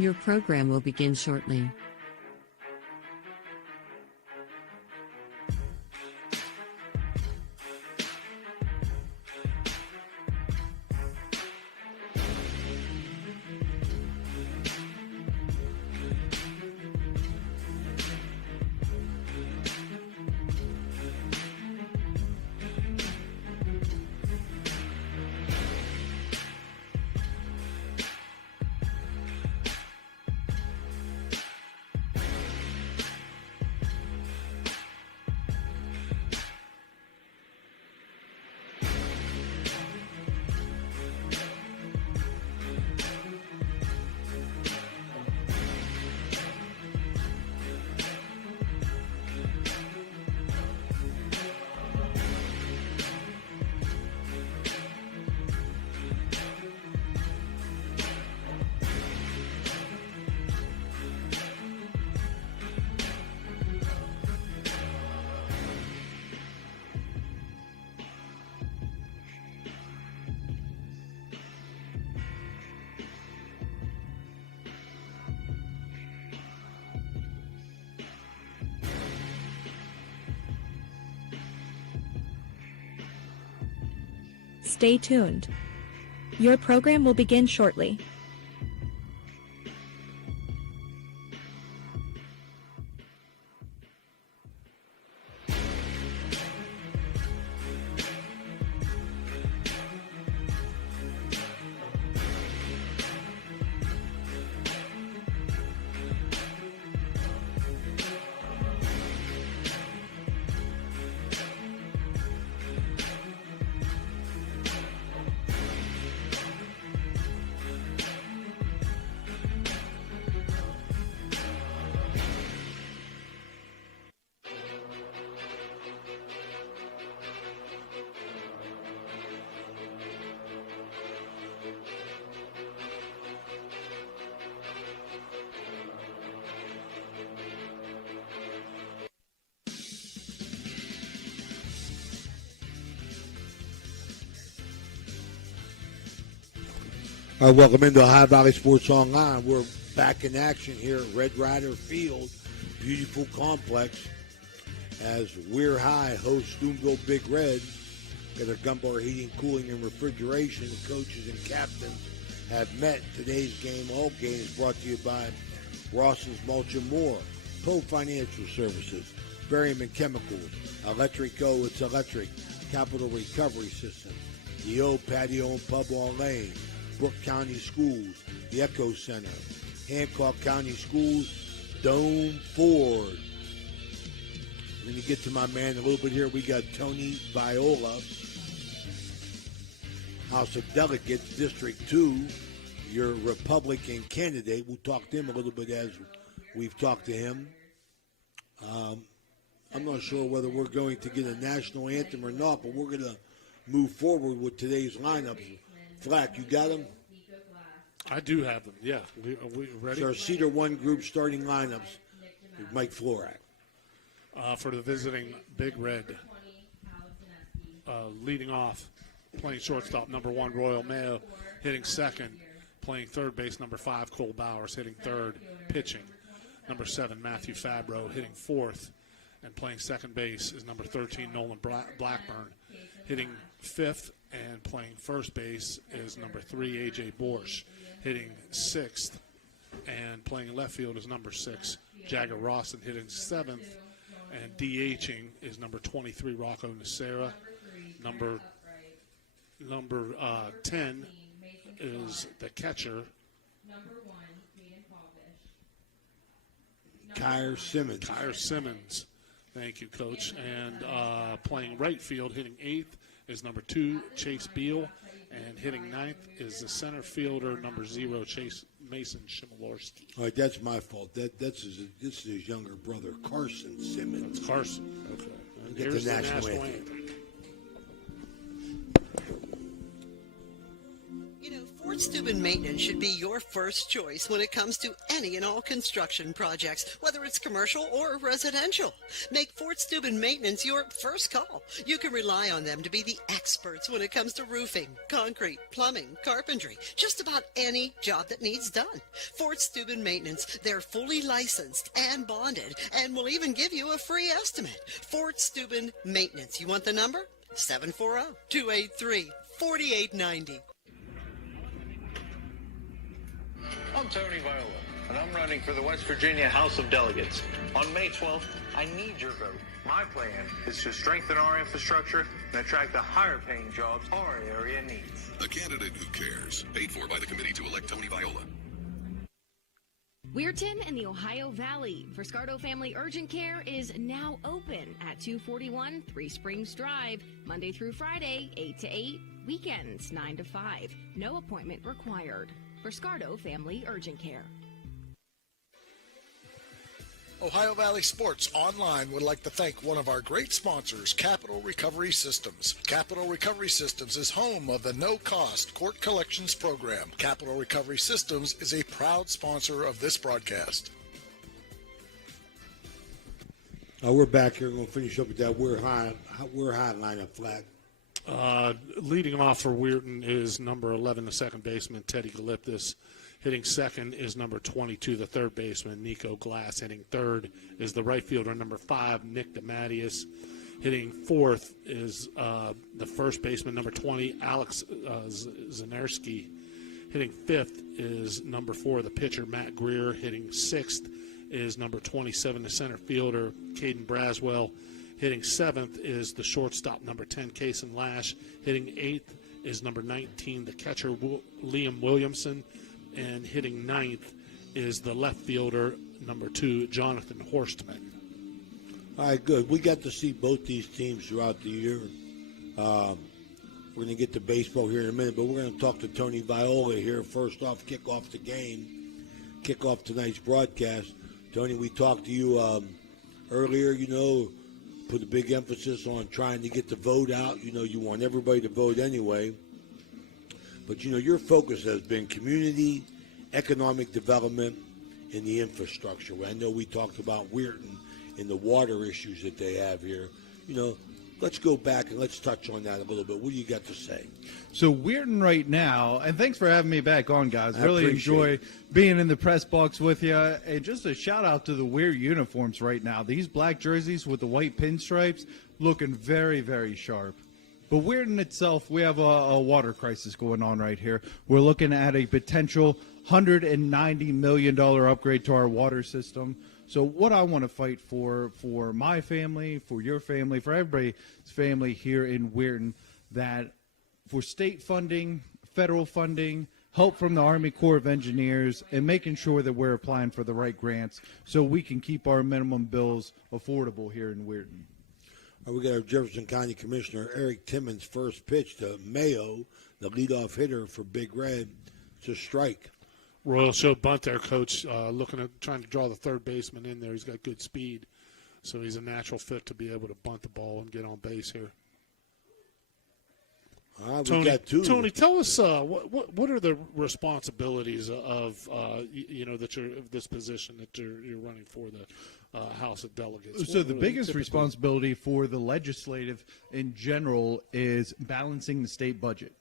Your program will begin shortly. Stay tuned. Your program will begin shortly. All right, welcome into High Valley Sports Online. We're back in action here at Red Rider Field, beautiful complex, as Weir High hosts Stoomville Big Red. Got our Gunbar Heating, Cooling, and Refrigeration. The coaches and captains have met. Today's game, all games, brought to you by Ross's Mulch and More, Pro Financial Services, Berryman Chemicals, Electrico, it's electric, Capital Recovery System, the old patio and pub on Lane, Brooke County Schools, the Echo Center, Hancock County Schools, Dome Ford. Let me get to my man a little bit here. We got Tony Viola, House of Delegates, District 2, your Republican candidate. We'll talk to him a little bit as we've talked to him. I'm not sure whether we're going to get a national anthem or not, but we're going to move forward with today's lineups. Flack, you got them? I do have them, yeah. Are we ready? So our Cedar 1 group starting lineups with Mike Florak. For the visiting Big Red, leading off, playing shortstop, number 1, Royal Mayo, hitting second, playing third base, number 5, Cole Bowers, hitting third, pitching. Number 7, Matthew Fabro, hitting fourth, and playing second base is number 13, Nolan Blackburn, hitting fifth, and playing first base is number 3, A.J. Borsch, hitting sixth, and playing left field is number 6, Jagger Rawson, hitting seventh, and DHing is number 23, Rocco Nacera. Number 10 is the catcher, Kyer Simmons. Kyer Simmons. Thank you, Coach. And playing right field, hitting eighth, is number 2, Chase Beal. And hitting ninth is the center fielder, number 0, Chase Mason Shimilorski. All right, that's my fault. This is his younger brother, Carson Simmons. That's Carson. Okay. And Get here's the national anthem. You know, Fort Steuben Maintenance should be your first choice when it comes to any and all construction projects, whether it's commercial or residential. Make Fort Steuben Maintenance your first call. You can rely on them to be the experts when it comes to roofing, concrete, plumbing, carpentry, just about any job that needs done. Fort Steuben Maintenance, they're fully licensed and bonded and will even give you a free estimate. Fort Steuben Maintenance. You want the number? 740-283-4890. I'm Tony Viola, and I'm running for the West Virginia House of Delegates. On May 12th, I need your vote. My plan is to strengthen our infrastructure and attract the higher-paying jobs our area needs. A candidate who cares. Paid for by the committee to elect Tony Viola. Weirton in the Ohio Valley. Friscardo Family Urgent Care is now open at 241 Three Springs Drive, Monday through Friday, 8 to 8, weekends 9 to 5. No appointment required. Friscardo Family Urgent Care. Ohio Valley Sports Online would like to thank one of our great sponsors, Capital Recovery Systems. Capital Recovery Systems is home of the no-cost court collections program. Capital Recovery Systems is a proud sponsor of this broadcast. We're back here. We're going to finish up with that Weir High lineup flag. Leading off for Weirton is number 11, the second baseman, Teddy Galiptis. Hitting second is number 22, the third baseman, Nico Glass. Hitting third is the right fielder, number 5, Nick DeMatteis. Hitting fourth is the first baseman, number 20, Alex Zanarski. Hitting fifth is number 4, the pitcher, Matt Greer. Hitting sixth is number 27, the center fielder, Caden Braswell. Hitting seventh is the shortstop, number 10, Kason Lash. Hitting eighth is number 19, the catcher, Liam Williamson. And hitting ninth is the left fielder, number 2, Jonathan Horstman. All right, good. We got to see both these teams throughout the year. We're going to get to baseball here in a minute, but we're going to talk to Tony Viola here. First off, kick off the game, kick off tonight's broadcast. Tony, we talked to you earlier, put a big emphasis on trying to get the vote out. You want everybody to vote anyway. But, your focus has been community, economic development, and the infrastructure. I know we talked about Weirton and the water issues that they have here. Let's go back and let's touch on that a little bit. What do you got to say? So Weirton right now, and thanks for having me back on, guys. Really enjoy being in the press box with you. And just a shout-out to the Weir uniforms right now. These black jerseys with the white pinstripes looking very, very sharp. But Weirton itself, we have a water crisis going on right here. We're looking at a potential $190 million upgrade to our water system. So what I want to fight for my family, for your family, for everybody's family here in Weirton, that for state funding, federal funding, help from the Army Corps of Engineers, and making sure that we're applying for the right grants so we can keep our minimum bills affordable here in Weirton. We got our Jefferson County Commissioner Eric Timmons' first pitch to Mayo, the leadoff hitter for Big Red. It's a strike. Royal showed bunt there, Coach, trying to draw the third baseman in there. He's got good speed, so he's a natural fit to be able to bunt the ball and get on base here. Tony, tell us what are the responsibilities of this position that you're running for the House of Delegates? So the biggest responsibility for the legislative in general is balancing the state budget.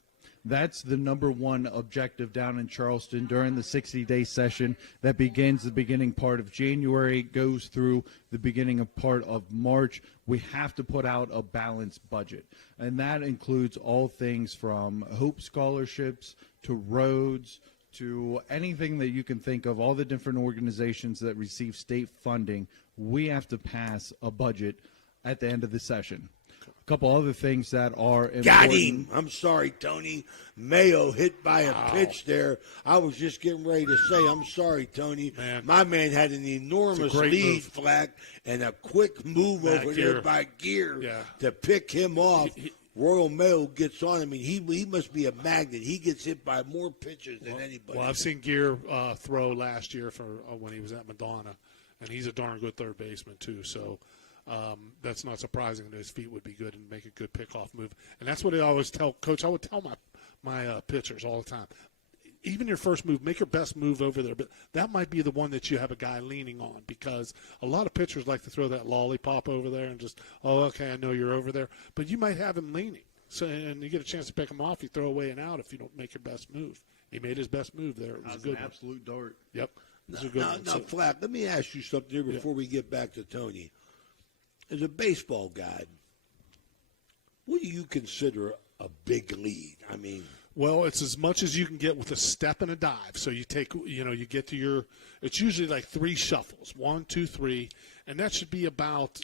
That's the number one objective down in Charleston during the 60-day session that begins the beginning part of January, goes through the beginning of part of March. We have to put out a balanced budget, and that includes all things from Hope scholarships to roads to anything that you can think of, all the different organizations that receive state funding. We have to pass a budget at the end of the session. A couple other things that are important. Got him. I'm sorry, Tony. Mayo hit by a pitch there. I was just getting ready to say, I'm sorry, Tony. My man had an enormous lead flag and a quick move over there by Gear to pick him off. Royal Mayo gets on him. I mean, he must be a magnet. He gets hit by more pitches than anybody. Well, I've seen Gear throw last year for when he was at Madonna, and he's a darn good third baseman too. So that's not surprising that his feet would be good and make a good pickoff move. And that's what I always tell Coach. I would tell my pitchers all the time. even your first move, make your best move over there. But that might be the one that you have a guy leaning on, because a lot of pitchers like to throw that lollipop over there and just, oh, okay, I know you're over there. But you might have him leaning. So, and you get a chance to pick him off. You throw away and out if you don't make your best move. He made his best move there. It was a good an absolute dart. Yep. Now, Flack, let me ask you something here before we get back to Tony. As a baseball guy, what do you consider a big lead? I mean, well, it's as much as you can get with a step and a dive. So you take, you get to it's usually like 3 shuffles, 1, 2, 3, and that should be about,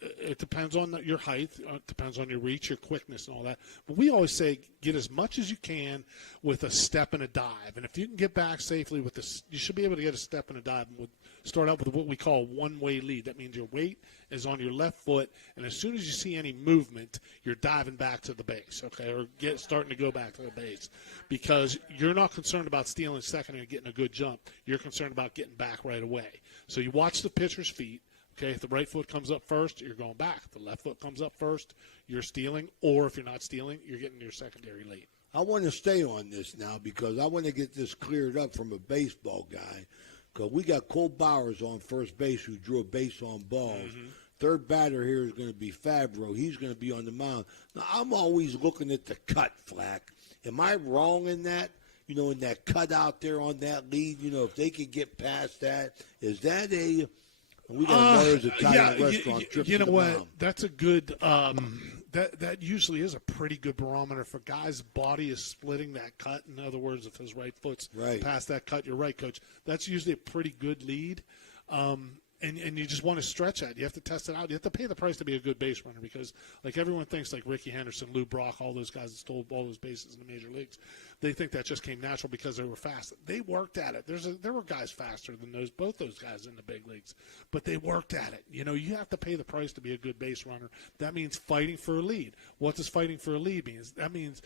it depends on your height, it depends on your reach, your quickness, and all that. But we always say get as much as you can with a step and a dive. And if you can get back safely with this, you should be able to get a step and a dive. And start out with what we call a one-way lead. That means your weight is on your left foot, and as soon as you see any movement, you're diving back to the base, okay, or starting to go back to the base, because you're not concerned about stealing second and getting a good jump. You're concerned about getting back right away. So you watch the pitcher's feet. Okay, if the right foot comes up first, you're going back. If the left foot comes up first, you're stealing. Or if you're not stealing, you're getting your secondary lead. I want to stay on this now because I want to get this cleared up from a baseball guy. Because we got Cole Bowers on first base who drew a base on balls. Mm-hmm. Third batter here is going to be Fabro. He's going to be on the mound. Now, I'm always looking at the cut, Flack. Am I wrong in that? In that cut out there on that lead, if they could get past that, is that a – we got Mother's Italian restaurant. You know what? Mound. That's a good. That usually is a pretty good barometer for guys' body is splitting that cut. In other words, if his right foot's past that cut, you're right, Coach. That's usually a pretty good lead. And you just want to stretch that. You have to test it out. You have to pay the price to be a good base runner because, like, everyone thinks, like Ricky Henderson, Lou Brock, all those guys that stole all those bases in the major leagues, they think that just came natural because they were fast. They worked at it. There were guys faster than both those guys in the big leagues, but they worked at it. You have to pay the price to be a good base runner. That means fighting for a lead. What does fighting for a lead mean? That means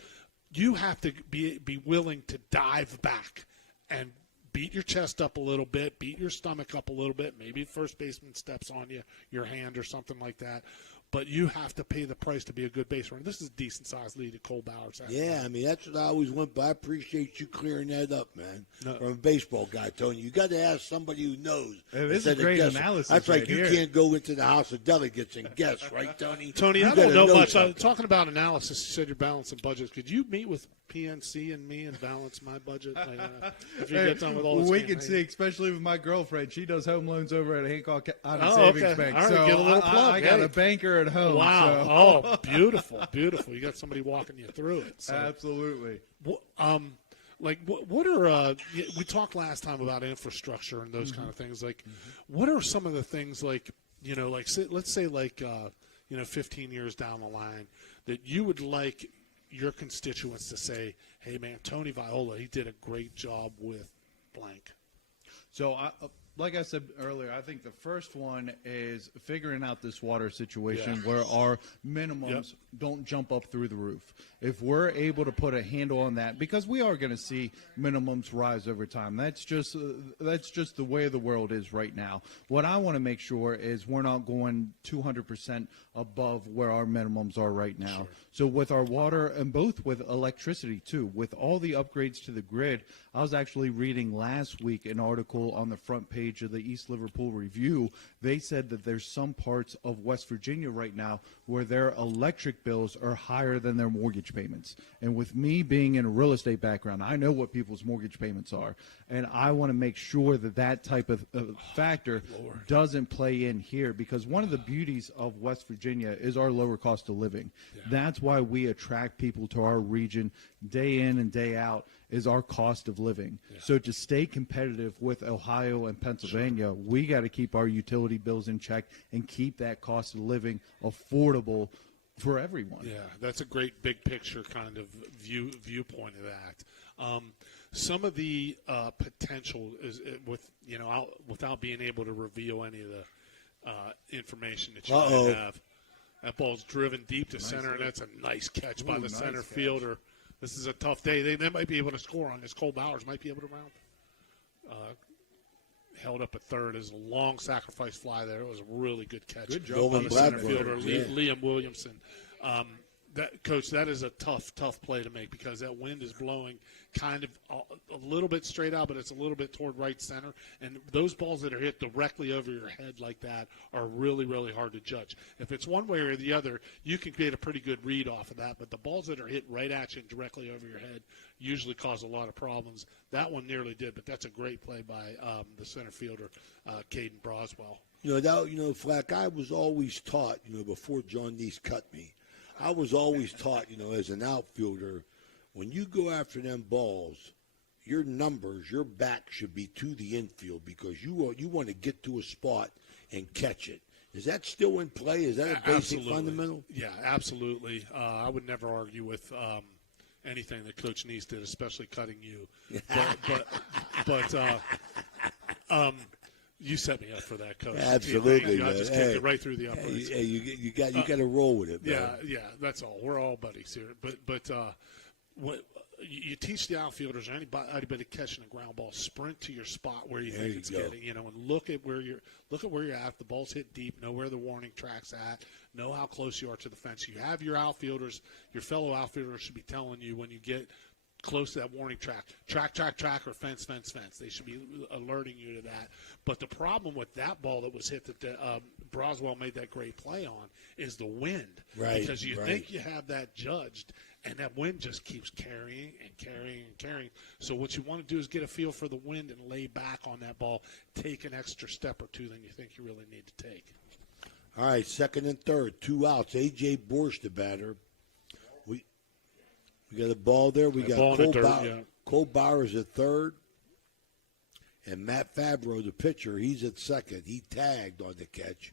you have to be willing to dive back and beat your chest up a little bit, beat your stomach up a little bit. Maybe first baseman steps on your hand or something like that. But you have to pay the price to be a good base runner. This is a decent-sized lead at Cole Bowers. Yeah, I mean, that's what I always went by. I appreciate you clearing that up, man. No. From a baseball guy, Tony. You got to ask somebody who knows. Hey, this is great analysis. That's right like here. You can't go into the House of Delegates and guess, right, Tony? Tony, I don't know much. Talking about analysis, you said you're balancing budgets. Could you meet with PNC and me and balance my budget? If you get done with all this we can see, especially with my girlfriend. She does home loans over at Hancock Savings okay. Bank. All right, so give a little plug. I got a banker at home. Wow. So. Oh, beautiful, beautiful. You got somebody walking you through it. So. Absolutely. What are we talked last time about infrastructure and those kind of things. Like, what are some of the things let's say 15 years down the line that you would like your constituents to say, hey, man, Tony Viola, he did a great job with blank. So, like I said earlier, I think the first one is figuring out this water situation where our minimums don't jump up through the roof. If we're able to put a handle on that, because we are going to see minimums rise over time. That's just the way the world is right now. What I want to make sure is we're not going 200% above where our minimums are right now. Sure. So with our water and both with electricity too, with all the upgrades to the grid, I was actually reading last week an article on the front page of the East Liverpool Review. They said that there's some parts of West Virginia right now where their electric bills are higher than their mortgage payments. And with me being in a real estate background, I know what people's mortgage payments are. And I want to make sure that that type of factor doesn't play in here, because one of the beauties of West Virginia is our lower cost of living. Yeah. That's why we attract people to our region day in and day out, is our cost of living. Yeah. So to stay competitive with Ohio and Pennsylvania, we got to keep our utility bills in check and keep that cost of living affordable for everyone. Yeah, that's a great big picture kind of viewpoint of that. Some of the potential is without being able to reveal any of the information that you might have. That ball's driven deep to center, and that's a nice catch by the center fielder. This is a tough day. They might be able to score on this. Cole Bowers might be able to round. Held up at third as a long sacrifice fly there. It was a really good catch. Good job by the center fielder, Liam Williamson. Coach, that is a tough play to make because that wind is blowing kind of a little bit straight out, but it's a little bit toward right center. And those balls that are hit directly over your head like that are really, really hard to judge. If it's one way or the other, you can get a pretty good read off of that. But the balls that are hit right at you and directly over your head usually cause a lot of problems. That one nearly did, but that's a great play by the center fielder, Caden Broswell. Flack, I was always taught, before John Neese cut me, I was always taught, as an outfielder, when you go after them balls, your numbers, your back should be to the infield because you want to get to a spot and catch it. Is that still in play? Is that a basic fundamental? Yeah, absolutely. I would never argue with anything that Coach Neese did, especially cutting you. But you set me up for that, Coach. Absolutely, I just kicked it right through the uprights. Hey, you got to roll with it, man. Yeah, that's all. We're all buddies here. But what you teach the outfielders or anybody catching a ground ball, sprint to your spot where you think it's getting, and look at where you're at. If the ball's hit deep, know where the warning track's at, know how close you are to the fence. You have your outfielders, your fellow outfielders should be telling you when you get close to that warning track, or fence. They should be alerting you to that. But the problem with that ball that was hit that Broswell made that great play on is the wind. Right. Because you think you have that judged, and that wind just keeps carrying and carrying and carrying. So what you want to do is get a feel for the wind and lay back on that ball, take an extra step or two than you think you really need to take. All right, second and third, 2 outs. A.J. Borsch, the batter. We got a ball there. We got Cole Bowers at third. And Matt Fabro, the pitcher, he's at second. He tagged on the catch.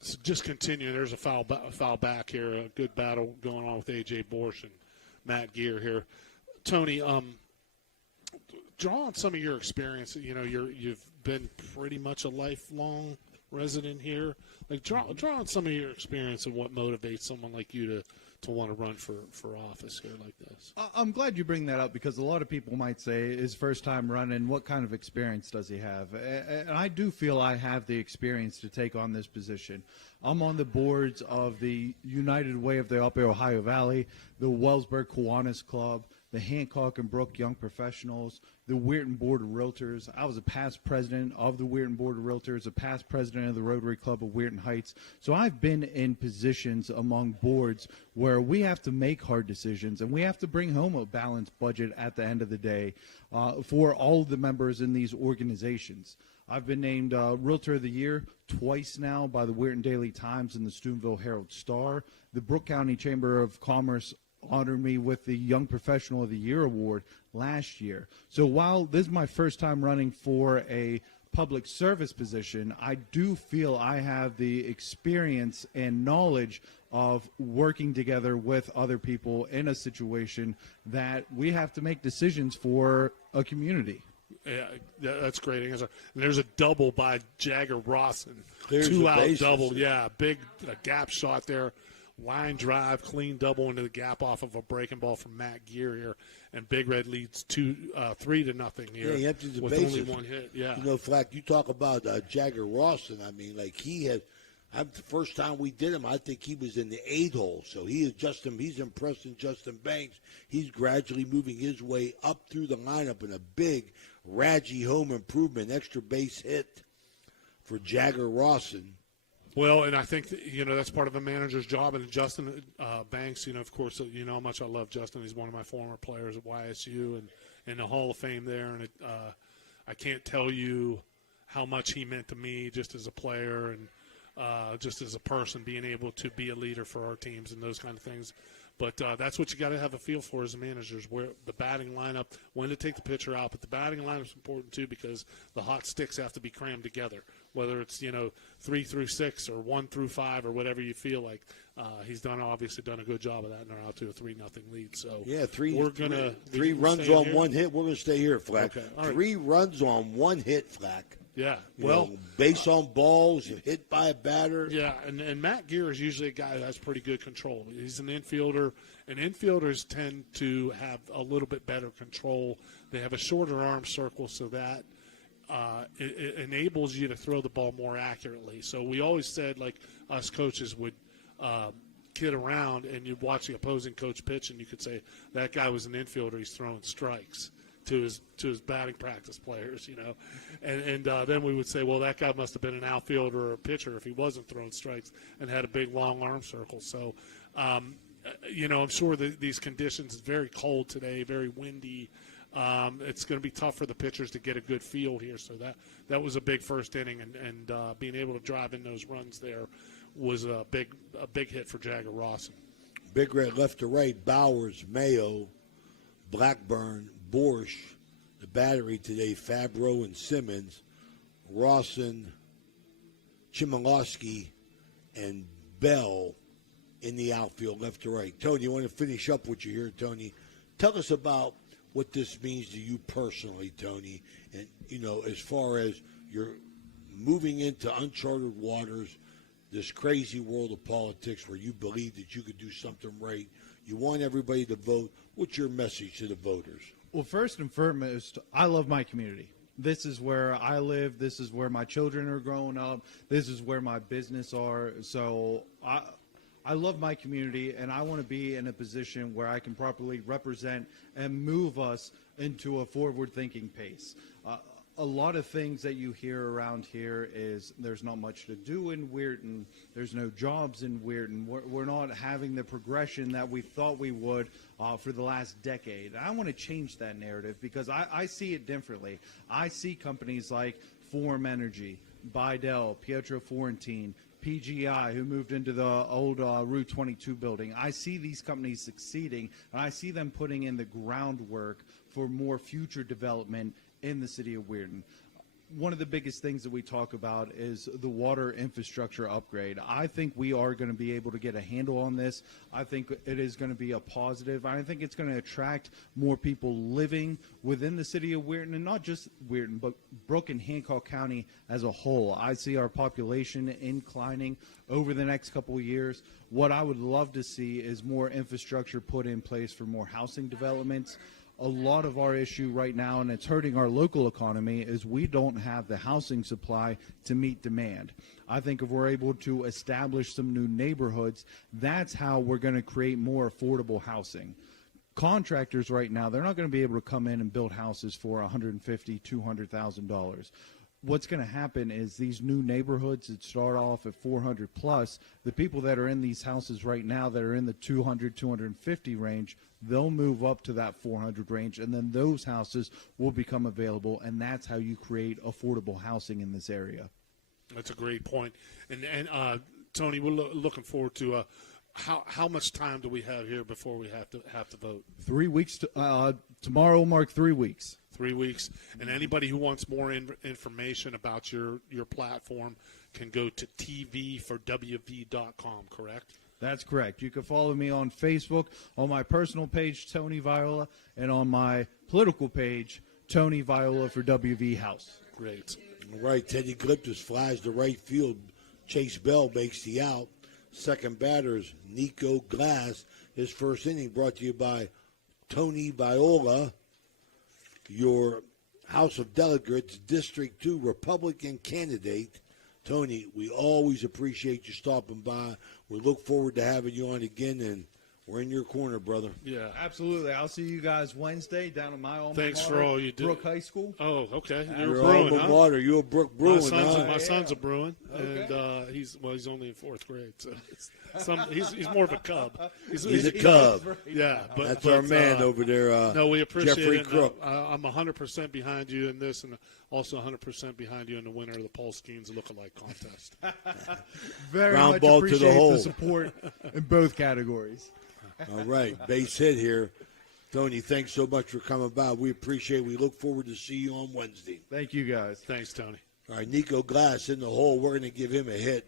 So just continue. There's a foul back here. A good battle going on with A.J. Borsch and Matt Gear here. Tony, draw on some of your experience. You've been pretty much a lifelong resident here. Like draw on some of your experience and what motivates someone like you to want to run for office here like this. I'm glad you bring that up because a lot of people might say his first time running, what kind of experience does he have? And I do feel I have the experience to take on this position. I'm on the boards of the United Way of the Upper Ohio Valley, the Wellsburg Kiwanis Club, the Hancock and Brook Young Professionals, the Weirton Board of Realtors. I was a past president of the Weirton Board of Realtors, a past president of the Rotary Club of Weirton Heights. So I've been in positions among boards where we have to make hard decisions and we have to bring home a balanced budget at the end of the day for all of the members in these organizations. I've been named Realtor of the Year twice now by the Weirton Daily Times and the Steubenville Herald Star. The Brook County Chamber of Commerce honored me with the Young Professional of the Year award last year. So while this is my first time running for a public service position, I do feel I have the experience and knowledge of working together with other people in a situation that we have to make decisions for a community. Yeah, that's great answer. And there's a double by Jagger Rawson. Clears 2-out double. Yeah, big gap shot there. Line drive, clean double into the gap off of a breaking ball from Matt Gear here, and Big Red leads 3-0 here. Yeah, he empties the with bases. only one hit. Yeah, Flack, you talk about Jagger Rawson. I mean, like he has. The first time we did him, I think he was in the 8 hole. So he's impressing Justin Banks. He's gradually moving his way up through the lineup in a big Radji home improvement, extra base hit for Jagger Rawson. Well, and I think that's part of a manager's job. And Justin Banks, of course, how much I love Justin. He's one of my former players at YSU and in the Hall of Fame there. And I can't tell you how much he meant to me just as a player and just as a person, being able to be a leader for our teams and those kind of things. But that's what you got to have a feel for as a manager, is where the batting lineup, when to take the pitcher out. But the batting lineup is important, too, because the hot sticks have to be crammed together, whether it's, 3 through 6 or 1 through 5 or whatever you feel like. He's obviously done a good job of that, and they're out to a 3-0 lead. So yeah, three runs on one hit. We're going to stay here, Flack. Okay. All right. 3 runs on one hit, Flack. Yeah, base on balls, hit by a batter. Yeah, and Matt Gear is usually a guy that has pretty good control. He's an infielder, and infielders tend to have a little bit better control. They have a shorter arm circle, so that it enables you to throw the ball more accurately. So we always said, like, us coaches would – kid around, and you'd watch the opposing coach pitch, and you could say that guy was an infielder. He's throwing strikes to his batting practice players, and then we would say, well, that guy must have been an outfielder or a pitcher if he wasn't throwing strikes and had a big long arm circle. So, I'm sure that these conditions, it's very cold today, very windy. It's going to be tough for the pitchers to get a good feel here. So that was a big first inning, and being able to drive in those runs there was a big hit for Jagger Rawson. Big red left to right, Bowers, Mayo, Blackburn, Borsch, the battery today, Fabro and Simmons, Rawson, Chmielewski, and Bell in the outfield left to right. Tony, you want to finish up what you hear, Tony? Tell us about what this means to you personally, Tony, and, as far as you're moving into uncharted waters, this crazy world of politics where you believe that you could do something right. You want everybody to vote. What's your message to the voters? Well, first and foremost, I love my community. This is where I live. This is where my children are growing up. This is where my business are. So I love my community, and I want to be in a position where I can properly represent and move us into a forward-thinking pace. A lot of things that you hear around here is there's not much to do in Weirton. There's no jobs in Weirton. We're not having the progression that we thought we would for the last decade. And I want to change that narrative because I see it differently. I see companies like Form Energy, Bidell, Pietro Florentine, PGI, who moved into the old Route 22 building. I see these companies succeeding, and I see them putting in the groundwork for more future development in the city of Weirton. One of the biggest things that we talk about is the water infrastructure upgrade. I think we are going to be able to get a handle on this. I think it is going to be a positive. I think it's going to attract more people living within the city of Weirton, and not just Weirton, but Brooke and Hancock County as a whole. I see our population inclining over the next couple of years. What I would love to see is more infrastructure put in place for more housing developments. A lot of our issue right now, and it's hurting our local economy, is we don't have the housing supply to meet demand. I think if we're able to establish some new neighborhoods, that's how we're going to create more affordable housing. Contractors right now, they're not going to be able to come in and build houses for $150,000, $200,000. What's going to happen is these new neighborhoods that start off at 400 plus, the people that are in these houses right now that are in the 200, 250 range, they'll move up to that 400 range, and then those houses will become available, and that's how you create affordable housing in this area. That's a great point. And Tony, we're looking forward to how much time do we have here before we have to vote? 3 weeks. Tomorrow will mark 3 weeks. 3 weeks. And anybody who wants more information about your platform can go to tvforwv.com, correct? That's correct. You can follow me on Facebook, on my personal page, Tony Viola, and on my political page, Tony Viola for WV House. Great. All right, Teddy Glyptis flies to right field. Chase Bell makes the out. Second batter is Nico Glass. His first inning brought to you by Tony Viola, your House of Delegates District 2 Republican candidate. Tony, we always appreciate you stopping by. We look forward to having you on again, and we're in your corner, brother. Yeah, absolutely. I'll see you guys Wednesday down at my alma Thanks mater, for all you do. Brook High School. Oh, okay. You're Bruin, alma mater. You're a Brook Bruin, My son's a Bruin, Okay. and he's only in fourth grade, so he's more of a Cub. He's a Cub. Yeah, that's our man over there. No, we appreciate Jeffrey it. Crook. I'm 100% behind you in this, and also 100% behind you in the winner of the Paul Skeens Look-Alike contest. Very Ground much ball to the appreciate hole. the support in both categories. All right, base hit here. Tony, thanks so much for coming by. We appreciate it. We look forward to see you on Wednesday. Thank you, guys. Thanks, Tony. All right, Nico Glass in the hole. We're going to give him a hit.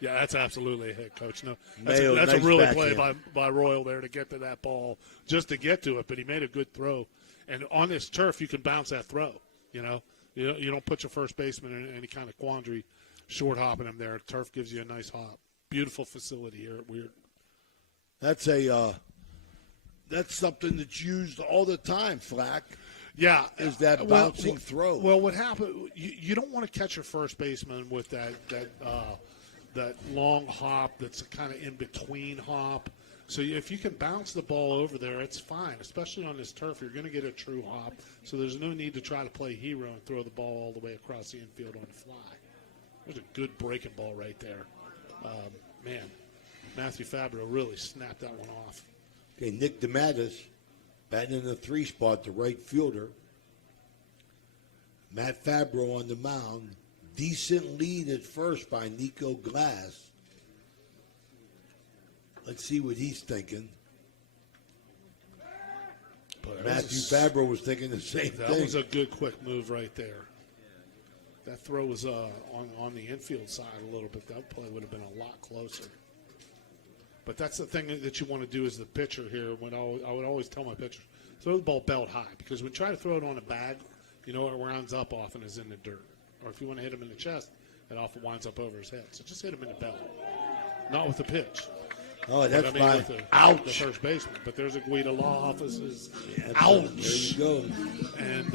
Yeah, that's absolutely a hit, Coach. No, that's Mayo, a nice really backhand. play by Royal there to get to that ball, just to get to it. But he made a good throw. And on this turf, you can bounce that throw. You don't put your first baseman in any kind of quandary short hopping him there. Turf gives you a nice hop. Beautiful facility here at Weir. That's something that's used all the time, Flack. Yeah, is that bouncing throw. Well, what happened? You don't want to catch your first baseman with that that long hop that's kind of in between hop. So if you can bounce the ball over there, it's fine, especially on this turf. You're going to get a true hop, so there's no need to try to play hero and throw the ball all the way across the infield on the fly. There's a good breaking ball right there. Man, Matthew Fabro really snapped that one off. Okay, Nick DeMattis batting in the 3 spot, the right fielder. Matt Fabro on the mound. Decent lead at first by Nico Glass. Let's see what he's thinking. Matthew Fabro was thinking the same thing. That was a good quick move right there. That throw was on the infield side a little bit. That play would have been a lot closer. But that's the thing that you want to do as the pitcher here. I would always tell my pitchers, throw the ball belt high. Because when you try to throw it on a bag, you know it winds up often is in the dirt. Or if you want to hit him in the chest, it often winds up over his head. So just hit him in the belt. Not with the pitch. Oh, that's fine. Ouch. The first baseman. But there's a Guida Law offices. Yeah, ouch. There you go. And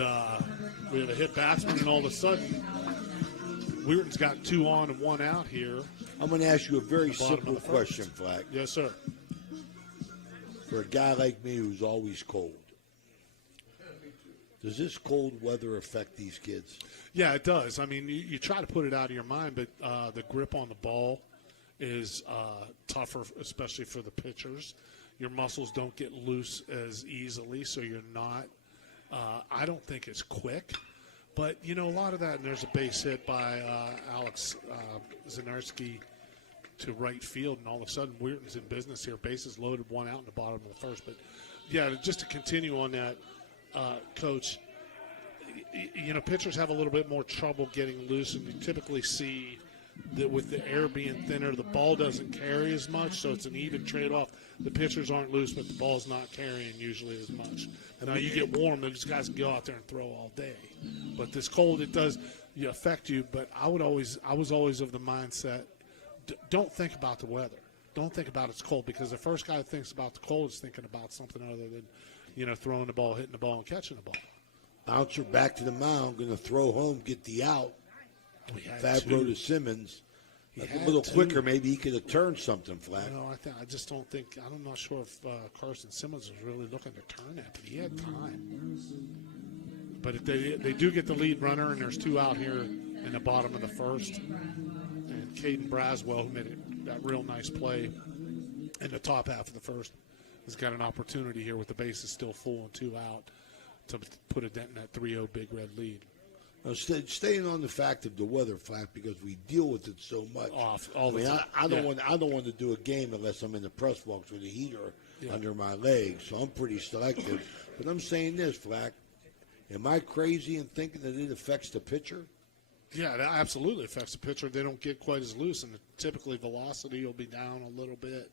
we have a hit batsman, and all of a sudden, Weirton's got 2 on and 1 out here. I'm going to ask you a very simple question, Flack. Yes, sir. For a guy like me who's always cold, does this cold weather affect these kids? Yeah, it does. I mean, you try to put it out of your mind, but the grip on the ball is tougher, especially for the pitchers. Your muscles don't get loose as easily, so you're not I don't think it's quick. But, you know, a lot of that, and there's a base hit by Alex Zanarski to right field, and all of a sudden Weirton's in business here. Bases loaded, 1 out in the bottom of the first. But, yeah, just to continue on that, Coach, you know, pitchers have a little bit more trouble getting loose, and you typically see that with the air being thinner, the ball doesn't carry as much, so it's an even trade-off. The pitchers aren't loose, but the ball's not carrying usually as much. And now you get warm, those guys can go out there and throw all day. But this cold, it does affect you. But I was always of the mindset, don't think about the weather. Don't think about it's cold, because the first guy that thinks about the cold is thinking about something other than, you know, throwing the ball, hitting the ball, and catching the ball. Bouncer back to the mound, going to throw home, get the out. Fabro to Simmons. A little quicker, maybe he could have turned something, Flat. No, I just don't think. I'm not sure if Carson Simmons was really looking to turn that, but he had time. But if they do get the lead runner, and there's 2 out here in the bottom of the first. And Caden Braswell, who made that real nice play in the top half of the first, has got an opportunity here with the bases still full and 2 out to put a dent in that 3-0 Big Red lead. Now, staying on the fact of the weather, Flat, because we deal with it so much. I don't want to do a game unless I'm in the press box with a heater under my legs, so I'm pretty selective. But I'm saying this, Flat, am I crazy in thinking that it affects the pitcher? Yeah, that absolutely affects the pitcher. They don't get quite as loose, and typically velocity will be down a little bit.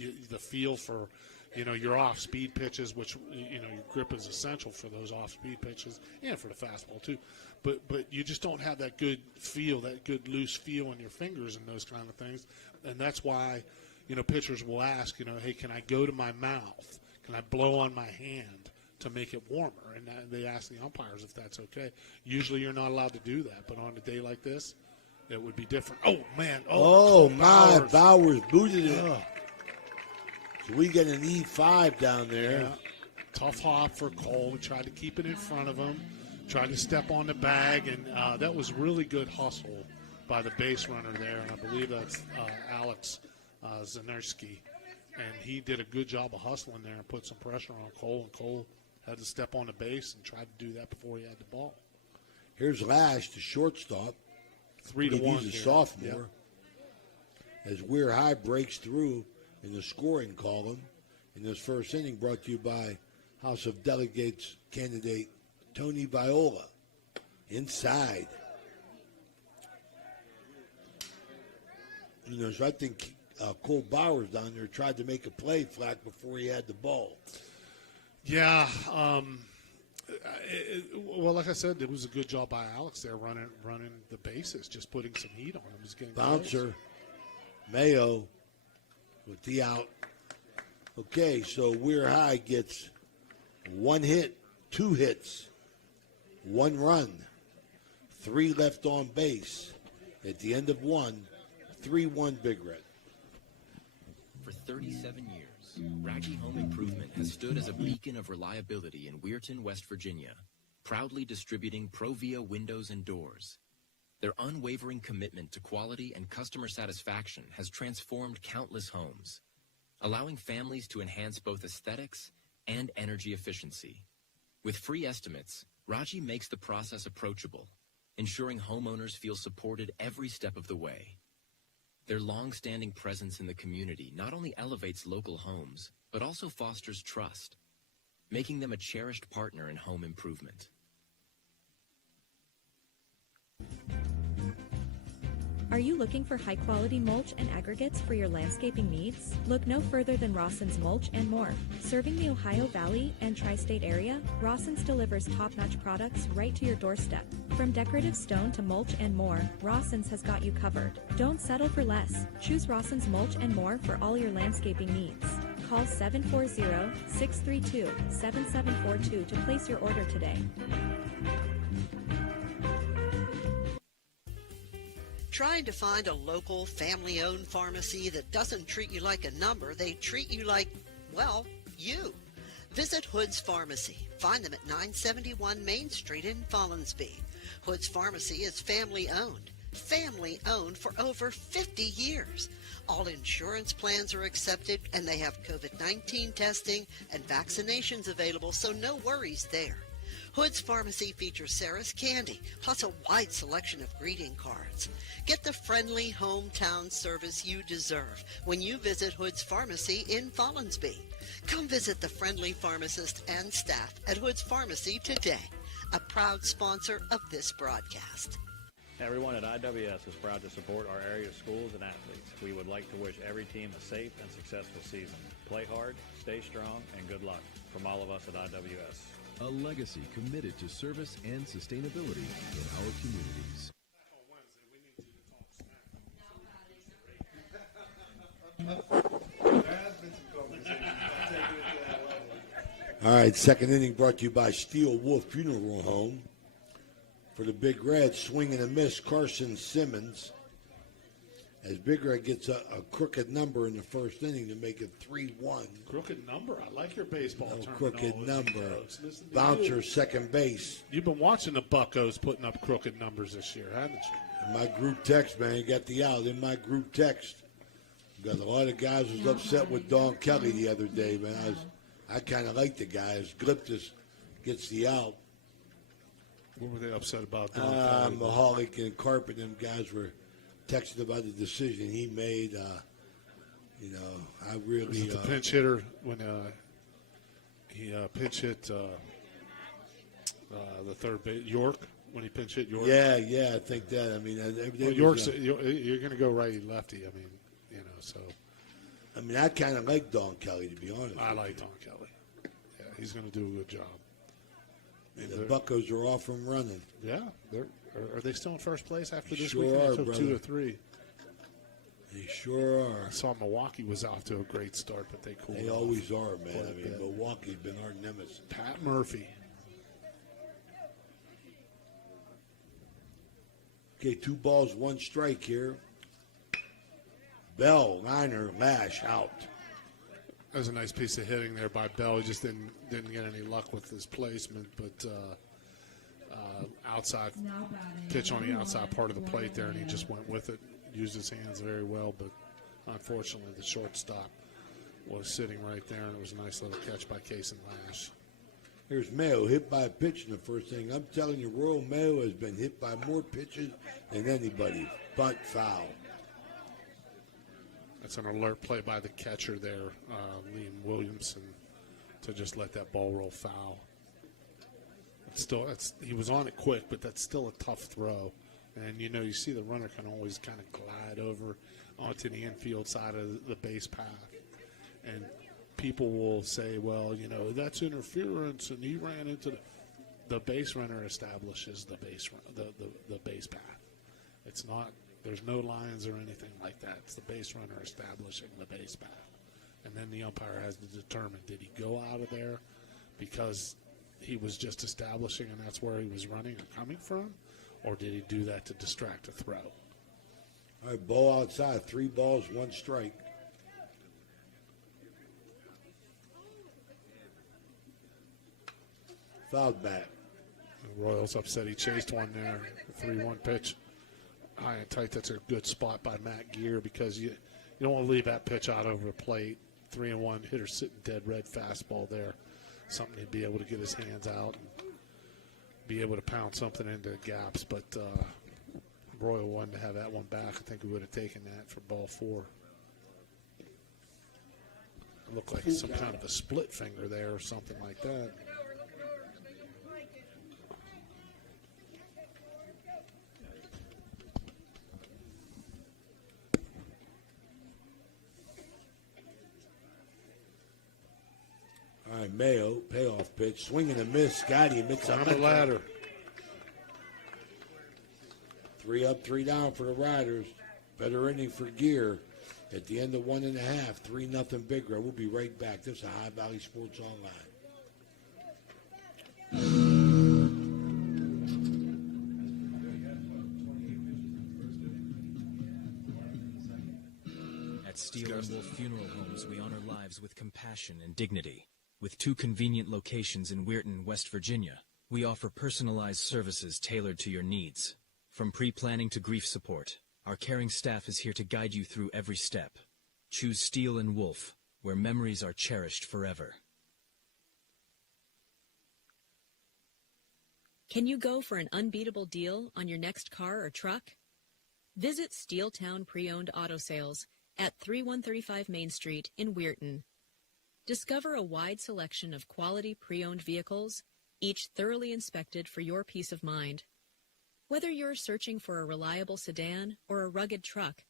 The feel for, you know, your off-speed pitches, which, you know, your grip is essential for those off-speed pitches and for the fastball too. But you just don't have that good feel, that good loose feel in your fingers and those kind of things. And that's why, you know, pitchers will ask, you know, hey, can I go to my mouth? Can I blow on my hand to make it warmer? And they ask the umpires if that's okay. Usually you're not allowed to do that, but on a day like this, it would be different. Oh, man. Oh my, Bowers booted it. So we get an E5 down there. Yeah. Tough hop for Cole. We tried to keep it in front of him, tried to step on the bag, and that was really good hustle by the base runner there, and I believe that's Alex Zanarski. And he did a good job of hustling there and put some pressure on Cole, and Cole had to step on the base and tried to do that before he had the ball. Here's Lash, the shortstop. 3-1. He's a sophomore. Yeah. As Weir High breaks through in the scoring column in this first inning, brought to you by House of Delegates candidate Tony Viola. Inside. You know, so I think Cole Bowers down there tried to make a play, Flack, before he had the ball. Yeah. Well, like I said, it was a good job by Alex there running the bases, just putting some heat on him. He's getting bouncer, Mayo with the out. Okay, so Weir High gets 1 hit, 2 hits, 1 run, 3 left on base. At the end of 1, 3-1 Big Red. For 37 years, Raji Home Improvement has stood as a beacon of reliability in Weirton, West Virginia, proudly distributing Provia windows and doors. Their unwavering commitment to quality and customer satisfaction has transformed countless homes, allowing families to enhance both aesthetics and energy efficiency. With free estimates, Raji makes the process approachable, ensuring homeowners feel supported every step of the way. Their long-standing presence in the community not only elevates local homes, but also fosters trust, making them a cherished partner in home improvement. Are you looking for high-quality mulch and aggregates for your landscaping needs? Look no further than Rawson's Mulch and More. Serving the Ohio Valley and tri-state area, Rawson's delivers top-notch products right to your doorstep. From decorative stone to mulch and more, Rawson's has got you covered. Don't settle for less. Choose Rawson's Mulch and More for all your landscaping needs. Call 740-632-7742 to place your order today. Trying to find a local, family-owned pharmacy that doesn't treat you like a number, they treat you like, well, you. Visit Hood's Pharmacy. Find them at 971 Main Street in Follinsby. Hood's Pharmacy is family-owned. Family-owned for over 50 years. All insurance plans are accepted, and they have COVID-19 testing and vaccinations available, so no worries there. Hood's Pharmacy features Sarah's Candy, plus a wide selection of greeting cards. Get the friendly hometown service you deserve when you visit Hood's Pharmacy in Follinsby. Come visit the friendly pharmacist and staff at Hood's Pharmacy today, a proud sponsor of this broadcast. Everyone at IWS is proud to support our area schools and athletes. We would like to wish every team a safe and successful season. Play hard, stay strong, and good luck from all of us at IWS. A legacy committed to service and sustainability in our communities. All right, second inning brought to you by Steel Wolf Funeral Home. For the Big Red, swing and a miss, Carson Simmons. As Big Red gets a crooked number in the first inning to make it 3-1. Crooked number? I like your baseball term. Crooked number. Bouncer, second base. You've been watching the Buccos putting up crooked numbers this year, haven't you? In my group text, man, you got the out. In my group text, got a lot of guys was upset with Don Kelly the other day, man. I kind of like the guys. Gliptus gets the out. What were they upset about? Don Kelly? Mahalik and Carpet, them guys were texted about the decision he made. I really... Was it the pinch hitter when he pinch hit the third base, York, when he pinch hit York? Yeah, I think that. I mean, York's, you're going to go righty-lefty. I mean, so... I mean, I kind of like Don Kelly, to be honest. I like Don Kelly. Yeah, he's going to do a good job. And the Buccos are off and running. Yeah, are they still in first place after this sure weekend? Are, they took brother. 2 or 3. They sure are. I saw Milwaukee was off to a great start, but they cooled They off. always are, man. I mean, Milwaukee's been our nemesis. Pat Murphy. Okay, 2 balls, 1 strike here. Bell, liner, lash, out. That was a nice piece of hitting there by Bell. He just didn't get any luck with his placement, but outside pitch on the outside part of the plate there, and he just went with it, used his hands very well, but unfortunately the shortstop was sitting right there, and it was a nice little catch by Case and Lash. Here's Mayo, hit by a pitch in the first inning. I'm telling you, Royal Mayo has been hit by more pitches than anybody, but foul. That's an alert play by the catcher there, Liam Williamson, to just let that ball roll foul. He was on it quick, but that's still a tough throw. And, you see the runner can always kind of glide over onto the infield side of the base path. And people will say, well, that's interference, and he ran into the base runner establishes the base path. It's not. There's no lines or anything like that. It's the base runner establishing the base path. And then the umpire has to determine, did he go out of there because he was just establishing and that's where he was running or coming from? Or did he do that to distract a throw? All right, ball outside. 3 balls, 1 strike. Fouled back. Royals upset. He chased one there. 3-1 pitch. High and tight. That's a good spot by Matt Gear because you don't want to leave that pitch out over the plate. 3-1 hitter sitting dead red fastball there. Something he'd be able to get his hands out and be able to pound something into gaps. But Royal wanted to have that one back. I think we would have taken that for ball 4. It looked like some kind of a split finger there or something like that. All right, Mayo, payoff pitch. Swing and a miss. Scotty makes on the ladder. 3 up, 3 down for the Riders. Better inning for Gear. At the end of 1.5, 3-0 Big Red. We'll be right back. This is High Valley Sports Online. At Steel and Wolf Funeral Homes, we honor lives with compassion and dignity. With 2 convenient locations in Weirton, West Virginia, we offer personalized services tailored to your needs. From pre-planning to grief support, our caring staff is here to guide you through every step. Choose Steel and Wolf, where memories are cherished forever. Can you go for an unbeatable deal on your next car or truck? Visit Steeltown Pre-Owned Auto Sales at 3135 Main Street in Weirton. Discover a wide selection of quality pre-owned vehicles, each thoroughly inspected for your peace of mind. Whether you're searching for a reliable sedan or a rugged truck,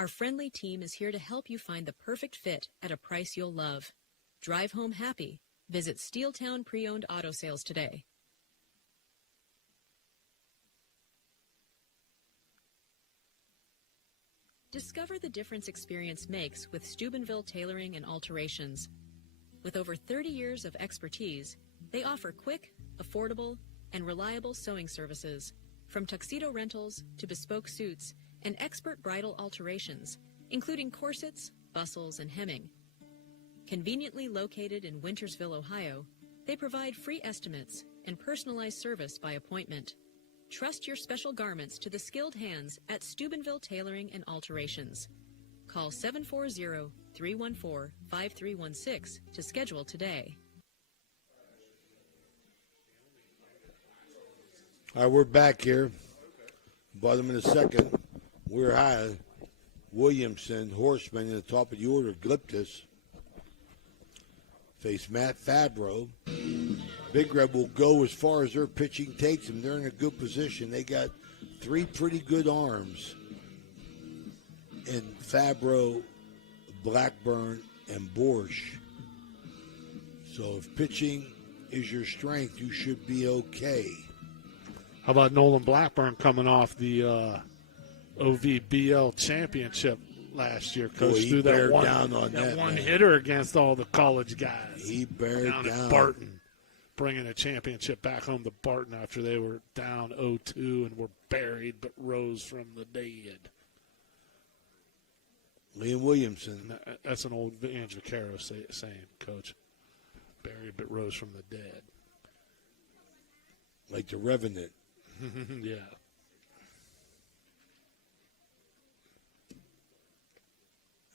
our friendly team is here to help you find the perfect fit at a price you'll love. Drive home happy. Visit Steeltown Pre-Owned Auto Sales today. Discover the difference experience makes with Steubenville Tailoring and Alterations. With over 30 years of expertise, they offer quick, affordable, and reliable sewing services, from tuxedo rentals to bespoke suits and expert bridal alterations, including corsets, bustles, and hemming. Conveniently located in Wintersville, Ohio, they provide free estimates and personalized service by appointment. Trust your special garments to the skilled hands at Steubenville Tailoring and Alterations. Call 740-314-5316 to schedule today. All right, we're back here. Bottom of the second. Weir High. Williamson, Horseman in the top of the order. Gliptus face Matt Fabro. Big Red will go as far as their pitching takes them. They're in a good position. They got 3 pretty good arms in Fabro, Blackburn, and Borsch. So if pitching is your strength, you should be okay. How about Nolan Blackburn coming off the OVBL championship last year? Coach, Boy, he threw that bared one, down on that one man. hitter against all the college guys. He bared down down. at Barton, bringing a championship back home to Barton after they were down 0-2 and were buried but rose from the dead. Liam Williamson. That's an old Ange Vaccaro saying, Coach. Buried but rose from the dead. Like the Revenant. Yeah.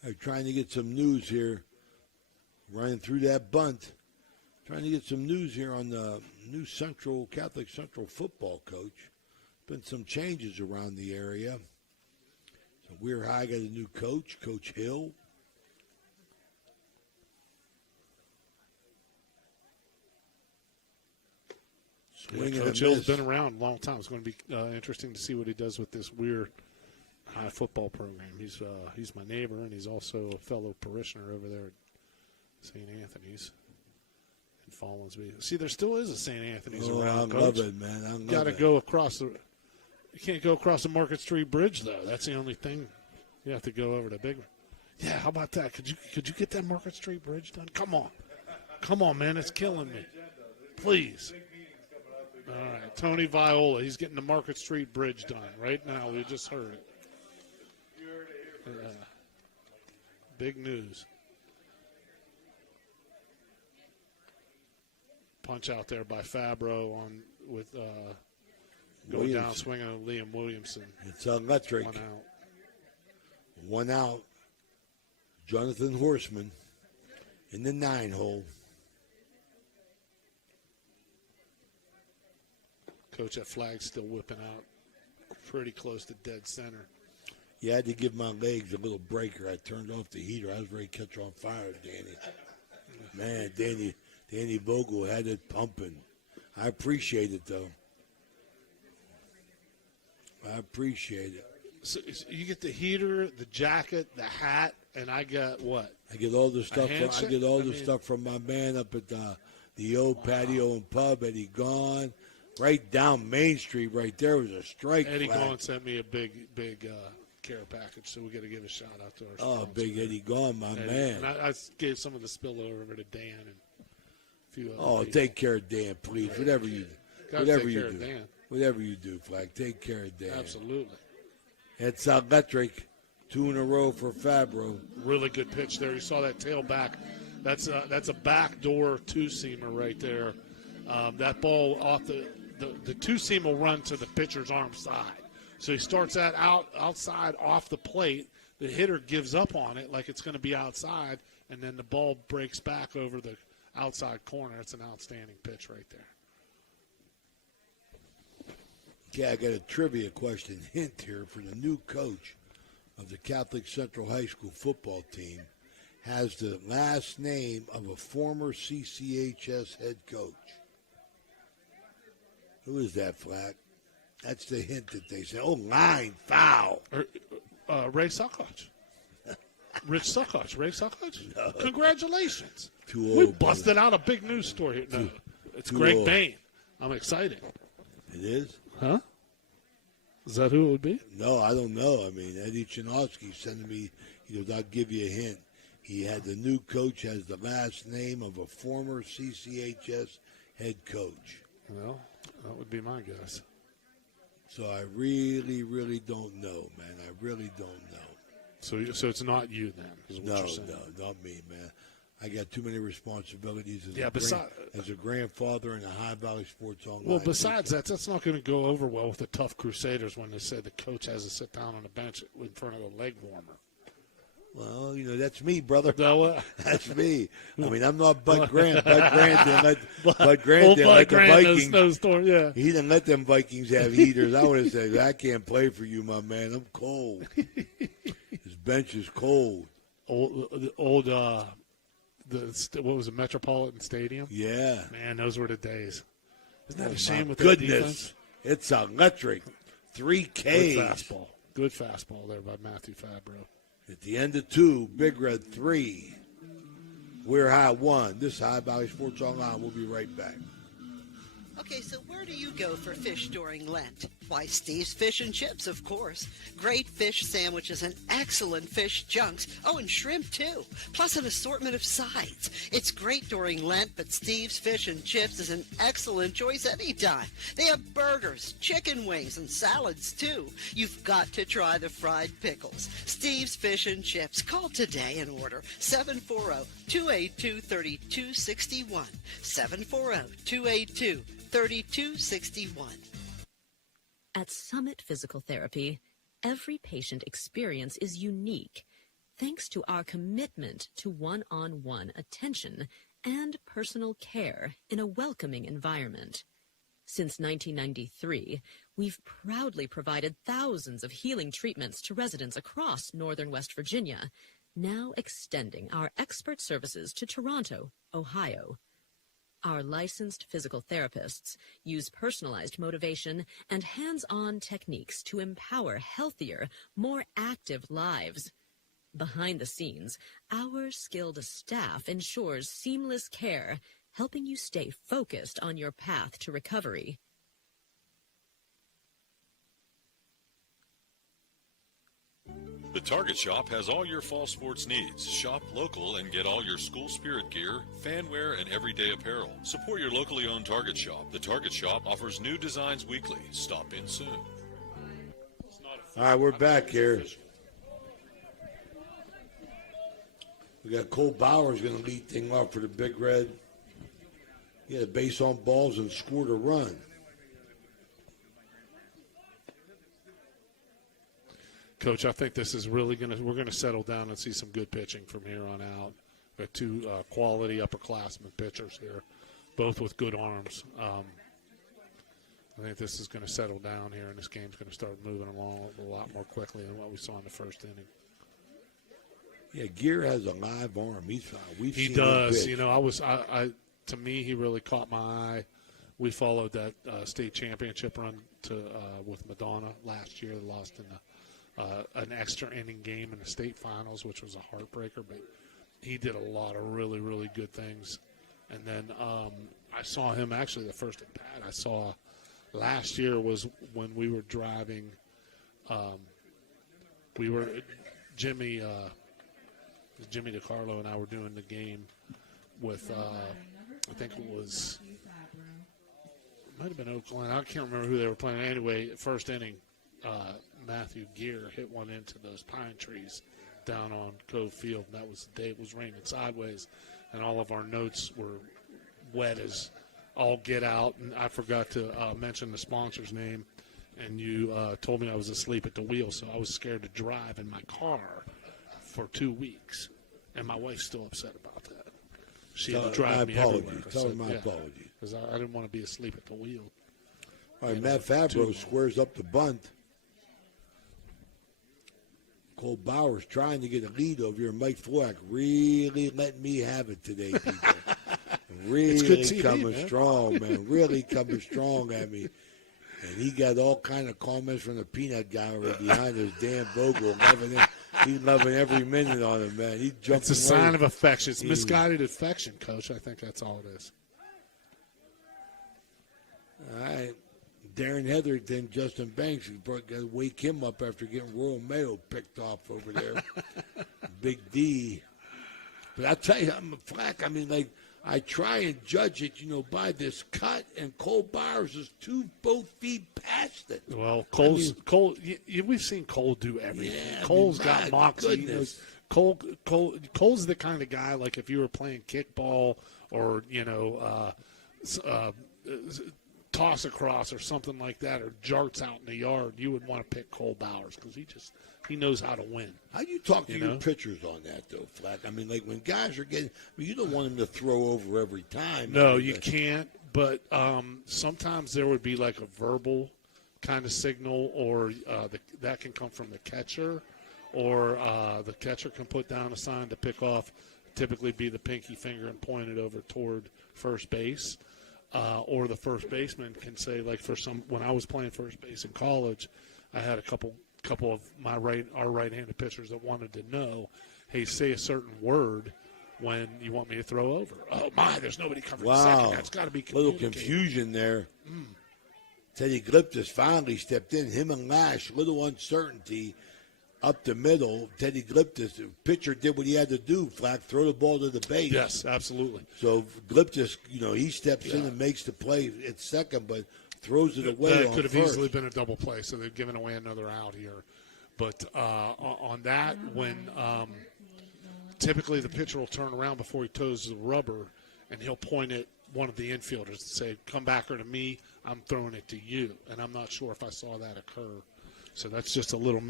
I'm trying to get some news here. Running through that bunt. Trying to get some news here on the new Catholic Central football coach. Been some changes around the area. So Weir High got a new coach, Coach Hill. Coach Hill's been around a long time. It's going to be interesting to see what he does with this Weir High football program. He's my neighbor, and he's also a fellow parishioner over there at St. Anthony's in Follinsby. See, there still is a St. Anthony's around, I love it, man. I got to go across the. You can't go across the Market Street Bridge though. That's the only thing. You have to go over to Big. Yeah, how about that? Could you get that Market Street Bridge done? Come on, man. It's killing me. Please. All right, Tony Viola. He's getting the Market Street Bridge done right now. We just heard it. Big news. Punch out there by Fabro with going down swinging on Liam Williamson. It's electric. 1 out. 1 out. Jonathan Horseman in the 9-hole. Coach, that flag's still whipping out pretty close to dead center. Yeah, I had to give my legs a little breaker. I turned off the heater. I was ready to catch on fire, Danny. Man, Danny Vogel had it pumping. I appreciate it, though. I appreciate it. So you get the heater, the jacket, the hat, and I got what? I get all the stuff. Stuff from my man up at the old patio and pub. Eddie Gahn, right down Main Street, right there was a strike. Eddie flag. Gahn sent me a big care package, so we got to give a shout out to our sponsor. Big Eddie Gahn, my man. And I gave some of the spillover to Dan and a few other people. Take care of Dan, please. Whatever you do. Dan. Whatever you do, Flag. Take care of Dan. Absolutely. It's electric. 2 in a row for Fabro. Really good pitch there. You saw that tail back. That's a backdoor two-seamer right there. That ball off the two-seam will run to the pitcher's arm side. So he starts that outside off the plate. The hitter gives up on it like it's going to be outside, and then the ball breaks back over the outside corner. It's an outstanding pitch right there. Okay, I got a trivia question hint here for the new coach of the Catholic Central High School football team. Has the last name of a former CCHS head coach. Who is that, Flack? That's the hint that they say. Oh, line foul. Ray Suckotch. Rich Suckotch. Ray Suckotch? No. Congratulations. Too old. We busted out a big news story here. No, it's Greg old. Bain. I'm excited. It is? Huh? Is that who it would be? No, I don't know. I mean, Eddie Chinovsky sending me, I'll give you a hint. He had the new coach has the last name of a former CCHS head coach. Well, that would be my guess. So I really, really don't know, man. I really don't know. So it's not you then, is what you're saying. No, not me, man. I got too many responsibilities as a grandfather in a High Valley Sports Online. Well, besides that's not going to go over well with the tough Crusaders when they say the coach has to sit down on a bench in front of a leg warmer. Well, that's me, brother. No, that's me. I mean, I'm not Bud Grant. Bud Grant didn't let the Vikings. Snowstorm, yeah. He didn't let them Vikings have heaters. I would have said, I can't play for you, my man. I'm cold. His bench is cold. What was it, Metropolitan Stadium? Yeah. Man, those were the days. Isn't that a shame with that defense? It's electric. 3 Ks. Good fastball there by Matthew Fabro. At the end of 2, Big Red 3. Weir High 1. This High Valley Sports Online. We'll be right back. Okay, so where do you go for fish during Lent? Why, Steve's Fish and Chips, of course. Great fish sandwiches and excellent fish junks. Oh, and shrimp, too. Plus an assortment of sides. It's great during Lent, but Steve's Fish and Chips is an excellent choice anytime. They have burgers, chicken wings, and salads, too. You've got to try the fried pickles. Steve's Fish and Chips. Call today and order 740-282-3261. 740-282-3261. At Summit Physical Therapy, every patient experience is unique, thanks to our commitment to one-on-one attention and personal care in a welcoming environment. Since 1993, we've proudly provided thousands of healing treatments to residents across northern West Virginia, now extending our expert services to Toronto, Ohio. Our licensed physical therapists use personalized motivation and hands-on techniques to empower healthier, more active lives. Behind the scenes, our skilled staff ensures seamless care, helping you stay focused on your path to recovery. The Target Shop has all your fall sports needs. Shop local and get all your school spirit gear, fan wear, and everyday apparel. Support your locally owned Target Shop. The Target Shop offers new designs weekly. Stop in soon. All right, we're back here. We got Cole Bowers going to lead thing off for the Big Red. He had a base on balls and scored a run. Coach, I think this is really we're going to settle down and see some good pitching from here on out. We've got two quality upperclassmen pitchers here, both with good arms. I think this is going to settle down here, and this game's going to start moving along a lot more quickly than what we saw in the first inning. Yeah, Gear has a live arm. He does. You know, to me, he really caught my eye. We followed that state championship run with Madonna last year. They lost in an extra inning game in the state finals, which was a heartbreaker. But he did a lot of really, really good things. And then I saw him actually the first at bat I saw last year was when we were driving. Jimmy DiCarlo and I were doing the game with, I think it might have been Oakland. I can't remember who they were playing. Anyway, first inning, Matthew Gear hit one into those pine trees down on Cove Field. That was the day it was raining sideways, and all of our notes were wet as all get out. And I forgot to mention the sponsor's name, and you told me I was asleep at the wheel, so I was scared to drive in my car for 2 weeks, and my wife's still upset about that. She had to drive me everywhere. Tell her my apologies. Because I didn't want to be asleep at the wheel. All right, Matt Fabro squares up the bunt. Cole Bowers trying to get a lead over here. Mike Floak really letting me have it today, people. Really TV, coming strong, man. Really coming strong at me. And he got all kind of comments from the peanut gallery behind us. Dan Vogel loving it. He's loving every minute on him, man. He's jumping. It's a sign of affection. It's misguided affection, Coach. I think that's all it is. All right. Darren Hetherington, Justin Banks, got to wake him up after getting Royal Mayo picked off over there. Big D. But I'll tell you, I'm a Flack. I mean, like, I try and judge it, by this cut, and Cole Bowers is both feet past it. Well, we've seen Cole do everything. Yeah, Cole's got moxie. Goodness. Cole's the kind of guy, like if you were playing kickball or, toss across or something like that, or jarts out in the yard, you would want to pick Cole Bowers because he knows how to win. How do you talk to your pitchers on that, though, Flack? I mean, like when guys are getting, you don't want them to throw over every time. No, you can't. But sometimes there would be like a verbal kind of signal, or that can come from the catcher, or the catcher can put down a sign to pick off, typically be the pinky finger and point it over toward first base. Or the first baseman can say, like when I was playing first base in college, I had a couple of our right-handed pitchers that wanted to know, hey, say a certain word when you want me to throw over. Oh my, there's nobody covering second. That's got to be a little confusion there. Teddy Gliptus finally stepped in. Him and Lash, little uncertainty. Up the middle, Teddy Gliptus, the pitcher did what he had to do, Flack, throw the ball to the base. Yes, absolutely. So Gliptus, he steps in and makes the play at second, but throws it away that on could have first. easily been a double play, so they've given away another out here. But on that, when typically the pitcher will turn around before he toes the rubber, and he'll point at one of the infielders and say, come back or to me, I'm throwing it to you. And I'm not sure if I saw that occur. So that's just a little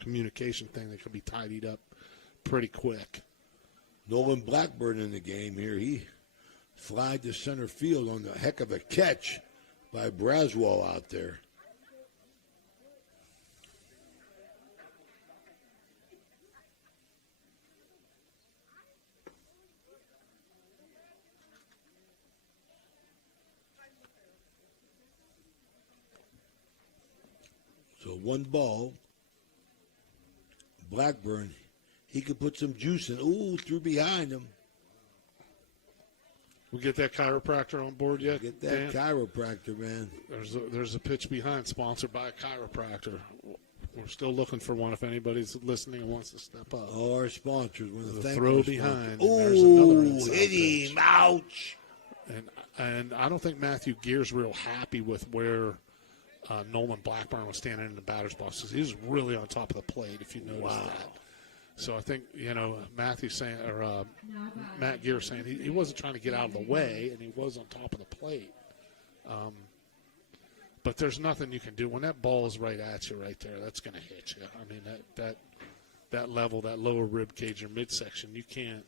communication thing that could be tidied up pretty quick. Nolan Blackburn in the game here. He flied to center field on the heck of a catch by Braswell out there. So 1 ball. Blackburn, he could put some juice in. Ooh, threw behind him. We get that chiropractor on board yet? Get that chiropractor, man. There's a pitch behind sponsored by a chiropractor. We're still looking for one if anybody's listening and wants to step up. All our sponsors want to thank throw behind. Ooh, hit him. Ouch. And I don't think Matthew Gear's real happy with where Nolan Blackburn was standing in the batter's box. He was really on top of the plate, if you notice that. So I think, Matthew saying, or Matt Gear saying he wasn't trying to get out of the way, and he was on top of the plate. But there's nothing you can do. When that ball is right at you right there, that's going to hit you. I mean, that level, that lower rib cage or midsection, you can't,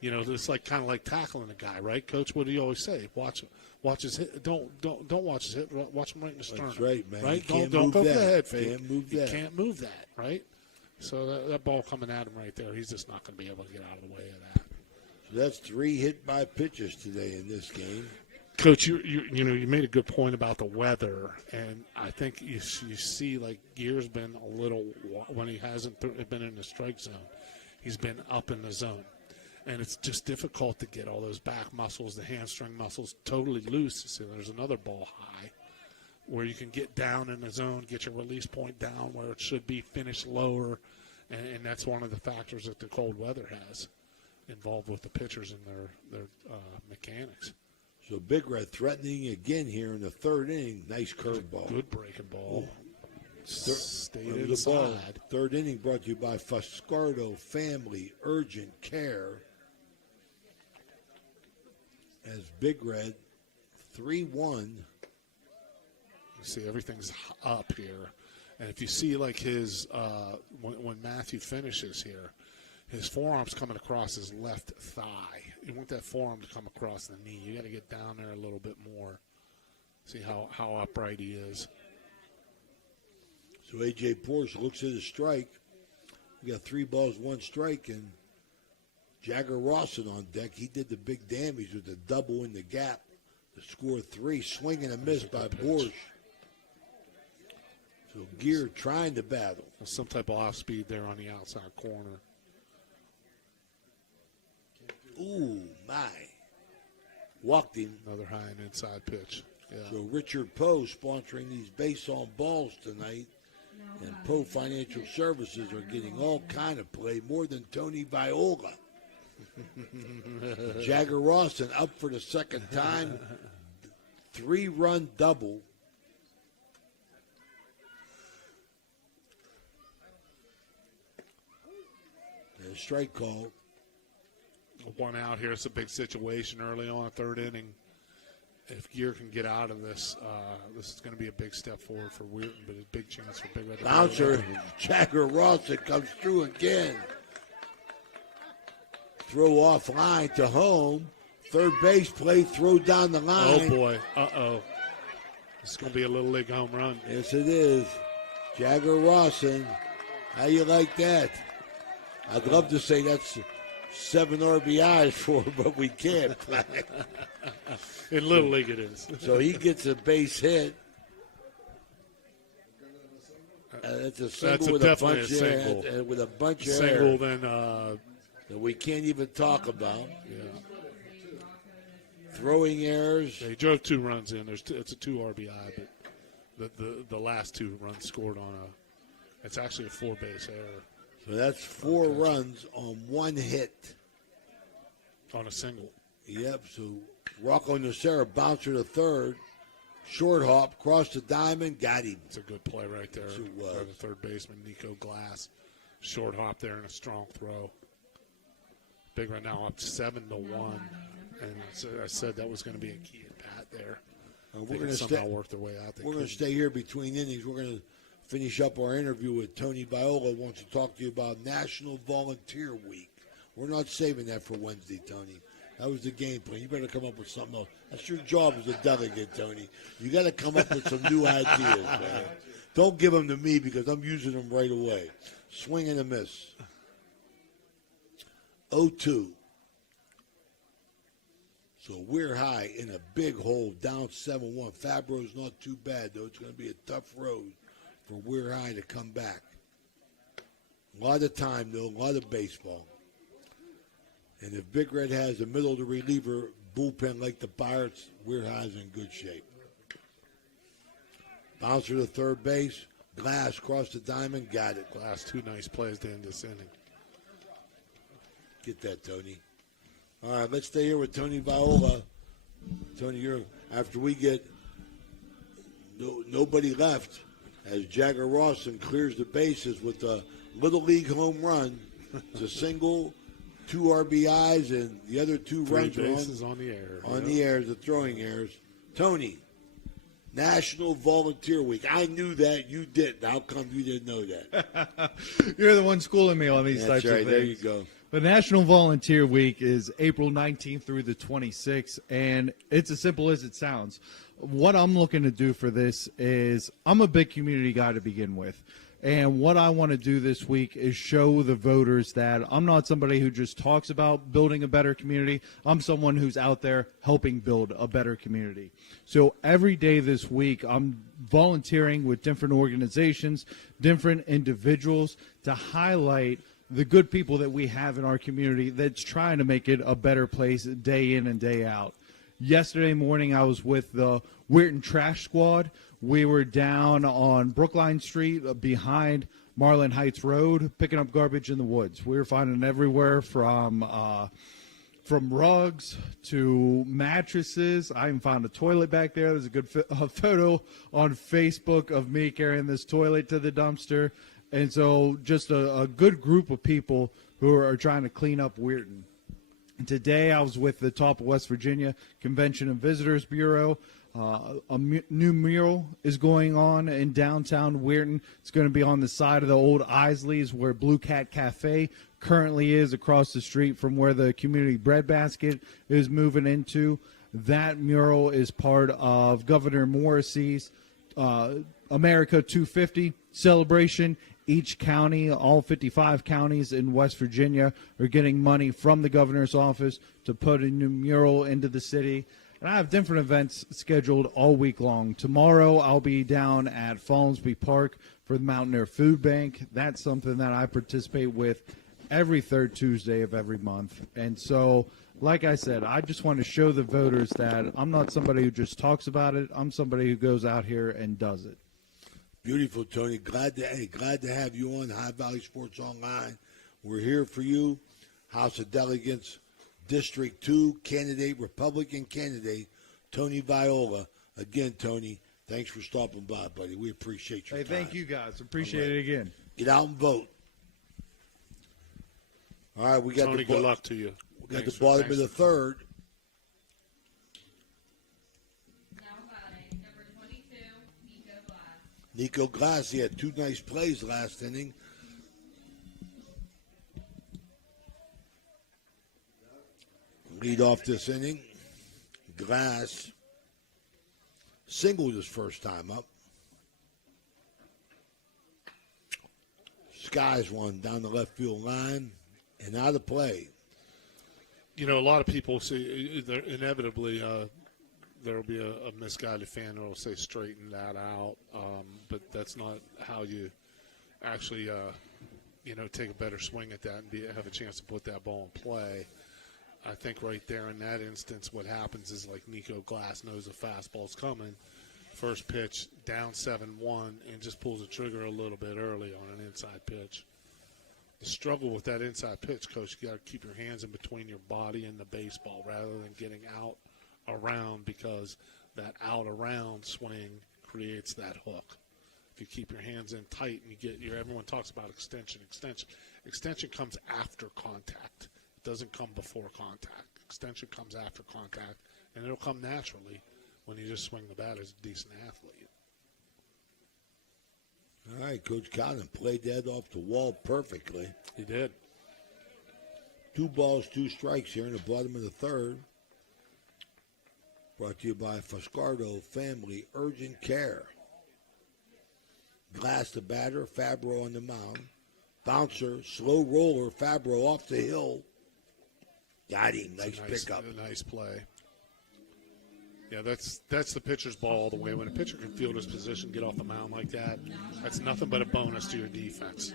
it's kind of like tackling a guy, right? Coach, what do you always say? Watch his hit. Don't watch his hit. Watch him right in the sternum. That's right, man. Right? Don't go for the head fake. Can't move that. You can't move that, right? So that ball coming at him right there, he's just not going to be able to get out of the way of that. So that's 3 hit by pitches today in this game. Coach, you made a good point about the weather, and I think you see like Gear's been a little when he hasn't been in the strike zone, he's been up in the zone, and it's just difficult to get all those back muscles, the hamstring muscles, totally loose. So there's another ball high where you can get down in the zone, get your release point down where it should be, finish lower, and that's one of the factors that the cold weather has involved with the pitchers and their mechanics. So Big Red threatening again here in the third inning. Nice curveball. Good breaking ball. Stayed the inside. ball. Third inning brought to you by Fuscardo Family Urgent Care. As Big Red 3-1. See, everything's up here. And if you see like his, when Matthew finishes here, his forearm's coming across his left thigh. You want that forearm to come across the knee. You got to get down there a little bit more. See how upright he is. So A.J. Porsche looks at his strike. We got 3 balls, 1 strike, and Jagger Rawson on deck. He did the big damage with the double in the gap to score 3. Swing and a miss by Porsche. So Gear trying to battle. Some type of off speed there on the outside corner. Ooh, my. Walked him. Another high and inside pitch. Yeah. So Richard Poe sponsoring these base on balls tonight. And Poe Financial Services are getting all kind of play, more than Tony Viola. Jagger Rawson up for the second time. 3-run double. And a strike call. 1 out here. It's a big situation early on, 3rd inning. If Gear can get out of this, this is going to be a big step forward for Weirton, but a big chance for Big Red. Bouncer, Jagger Rawson comes through again. Throw off line to home. Third base play, throw down the line. Oh, boy. Uh-oh. It's going to be a little league home run. Yes, it is. Jagger Rawson. How you like that? I'd love to say that's 7 RBIs for him, but we can't. In Little League it is. So he gets a base hit. That's a single with a bunch of air. With a bunch of single, air. Then that we can't even talk about. Yeah. Throwing errors. Yeah, he drove 2 runs in. It's a 2 RBI, but the last 2 runs scored on it's actually a 4-base error. So that's 4 runs on 1 hit. On a single. Yep, so Rocco Nocera bouncer to third. Short hop, cross the diamond, got him. It's a good play right there. By the third baseman, Nico Glass. Short hop there and a strong throw. Big Red now up 7-1. And I said that was going to be a key at bat there. We're going to somehow work their way out. We're going to stay here between innings. We're going to finish up our interview with Tony Viola. Wants to talk to you about National Volunteer Week. We're not saving that for Wednesday, Tony. That was the game plan. You better come up with something else. That's your job as a delegate, Tony. You got to come up with some new ideas, man. Don't give them to me because I'm using them right away. Swing and a miss. 0-2. So Weir High in a big hole, down 7-1. Fabro's not too bad, though. It's going to be a tough road for Weir High to come back. A lot of time, though, a lot of baseball. And if Big Red has a middle to reliever bullpen like the Pirates, Weir High's in good shape. Bouncer to third base. Glass crossed the diamond, got it. Glass, 2 nice plays to end this inning. Get that, Tony. All right, let's stay here with Tony Viola. Tony, after we get nobody left, as Jagger Rawson clears the bases with a Little League home run, It's a single, 2 RBIs, and the other 2 3 runs bases on the air. On the air, the throwing errors. Tony, National Volunteer Week. I knew that. You didn't. How come you didn't know that? You're the one schooling me on these types of things. There you go. The National Volunteer Week is April 19th through the 26th, and it's as simple as it sounds. What I'm looking to do for this is I'm a big community guy to begin with. And what I want to do this week is show the voters that I'm not somebody who just talks about building a better community. I'm someone who's out there helping build a better community. So every day this week, I'm volunteering with different organizations, different individuals to highlight the good people that we have in our community that's trying to make it a better place day in and day out. Yesterday morning, I was with the Weirton Trash Squad. We were down on Brookline Street behind Marlin Heights Road picking up garbage in the woods. We were finding everywhere from rugs to mattresses. I even found a toilet back there. There's a good photo on Facebook of me carrying this toilet to the dumpster. And so just a good group of people who are trying to clean up Weirton. And today I was with the Top of West Virginia Convention and Visitors Bureau. New mural is going on in downtown Weirton. It's going to be on the side of the old Isley's where Blue Cat Cafe currently is, across the street from where the community breadbasket is moving into. That mural is part of Governor Morrissey's America 250 celebration. Each county, all 55 counties in West Virginia, are getting money from the governor's office to put a new mural into the city. And I have different events scheduled all week long. Tomorrow, I'll be down at Fallsby Park for the Mountain Air Food Bank. That's something that I participate with every third Tuesday of every month. And so, like I said, I just want to show the voters that I'm not somebody who just talks about it. I'm somebody who goes out here and does it. Beautiful, Tony. Glad to have you on High Valley Sports Online. We're here for you. House of Delegates, District 2 candidate, Republican candidate, Tony Viola. Again, Tony, thanks for stopping by, buddy. We appreciate your time. Thank you, guys. Appreciate it again. Get out and vote. All right, we got Tony, good luck to you. We got the bottom of the third. Nico Glass, he had 2 nice plays last inning. Lead off this inning. Glass singled his first time up. Skies one down the left field line and out of play. You know, a lot of people see inevitably there will be a misguided fan that will say straighten that out, but that's not how you actually, take a better swing at that and have a chance to put that ball in play. I think right there in that instance what happens is like Nico Glass knows the fastball's coming, first pitch down 7-1, and just pulls the trigger a little bit early on an inside pitch. The struggle with that inside pitch, Coach, you got to keep your hands in between your body and the baseball rather than getting out around, because that out around swing creates that hook. If you keep your hands in tight and everyone talks about extension. Extension comes after contact. It doesn't come before contact. Extension comes after contact, and it'll come naturally when you just swing the bat as a decent athlete. All right, Coach Collin played that off the wall perfectly. He did. 2 balls, 2 strikes here in the bottom of the third. Brought to you by Foscardo Family Urgent Care. Glass the batter, Fabro on the mound. Bouncer, slow roller, Fabro off the hill. Got him. Nice pickup. Nice play. Yeah, that's the pitcher's ball all the way. When a pitcher can field his position, get off the mound like that, that's nothing but a bonus to your defense.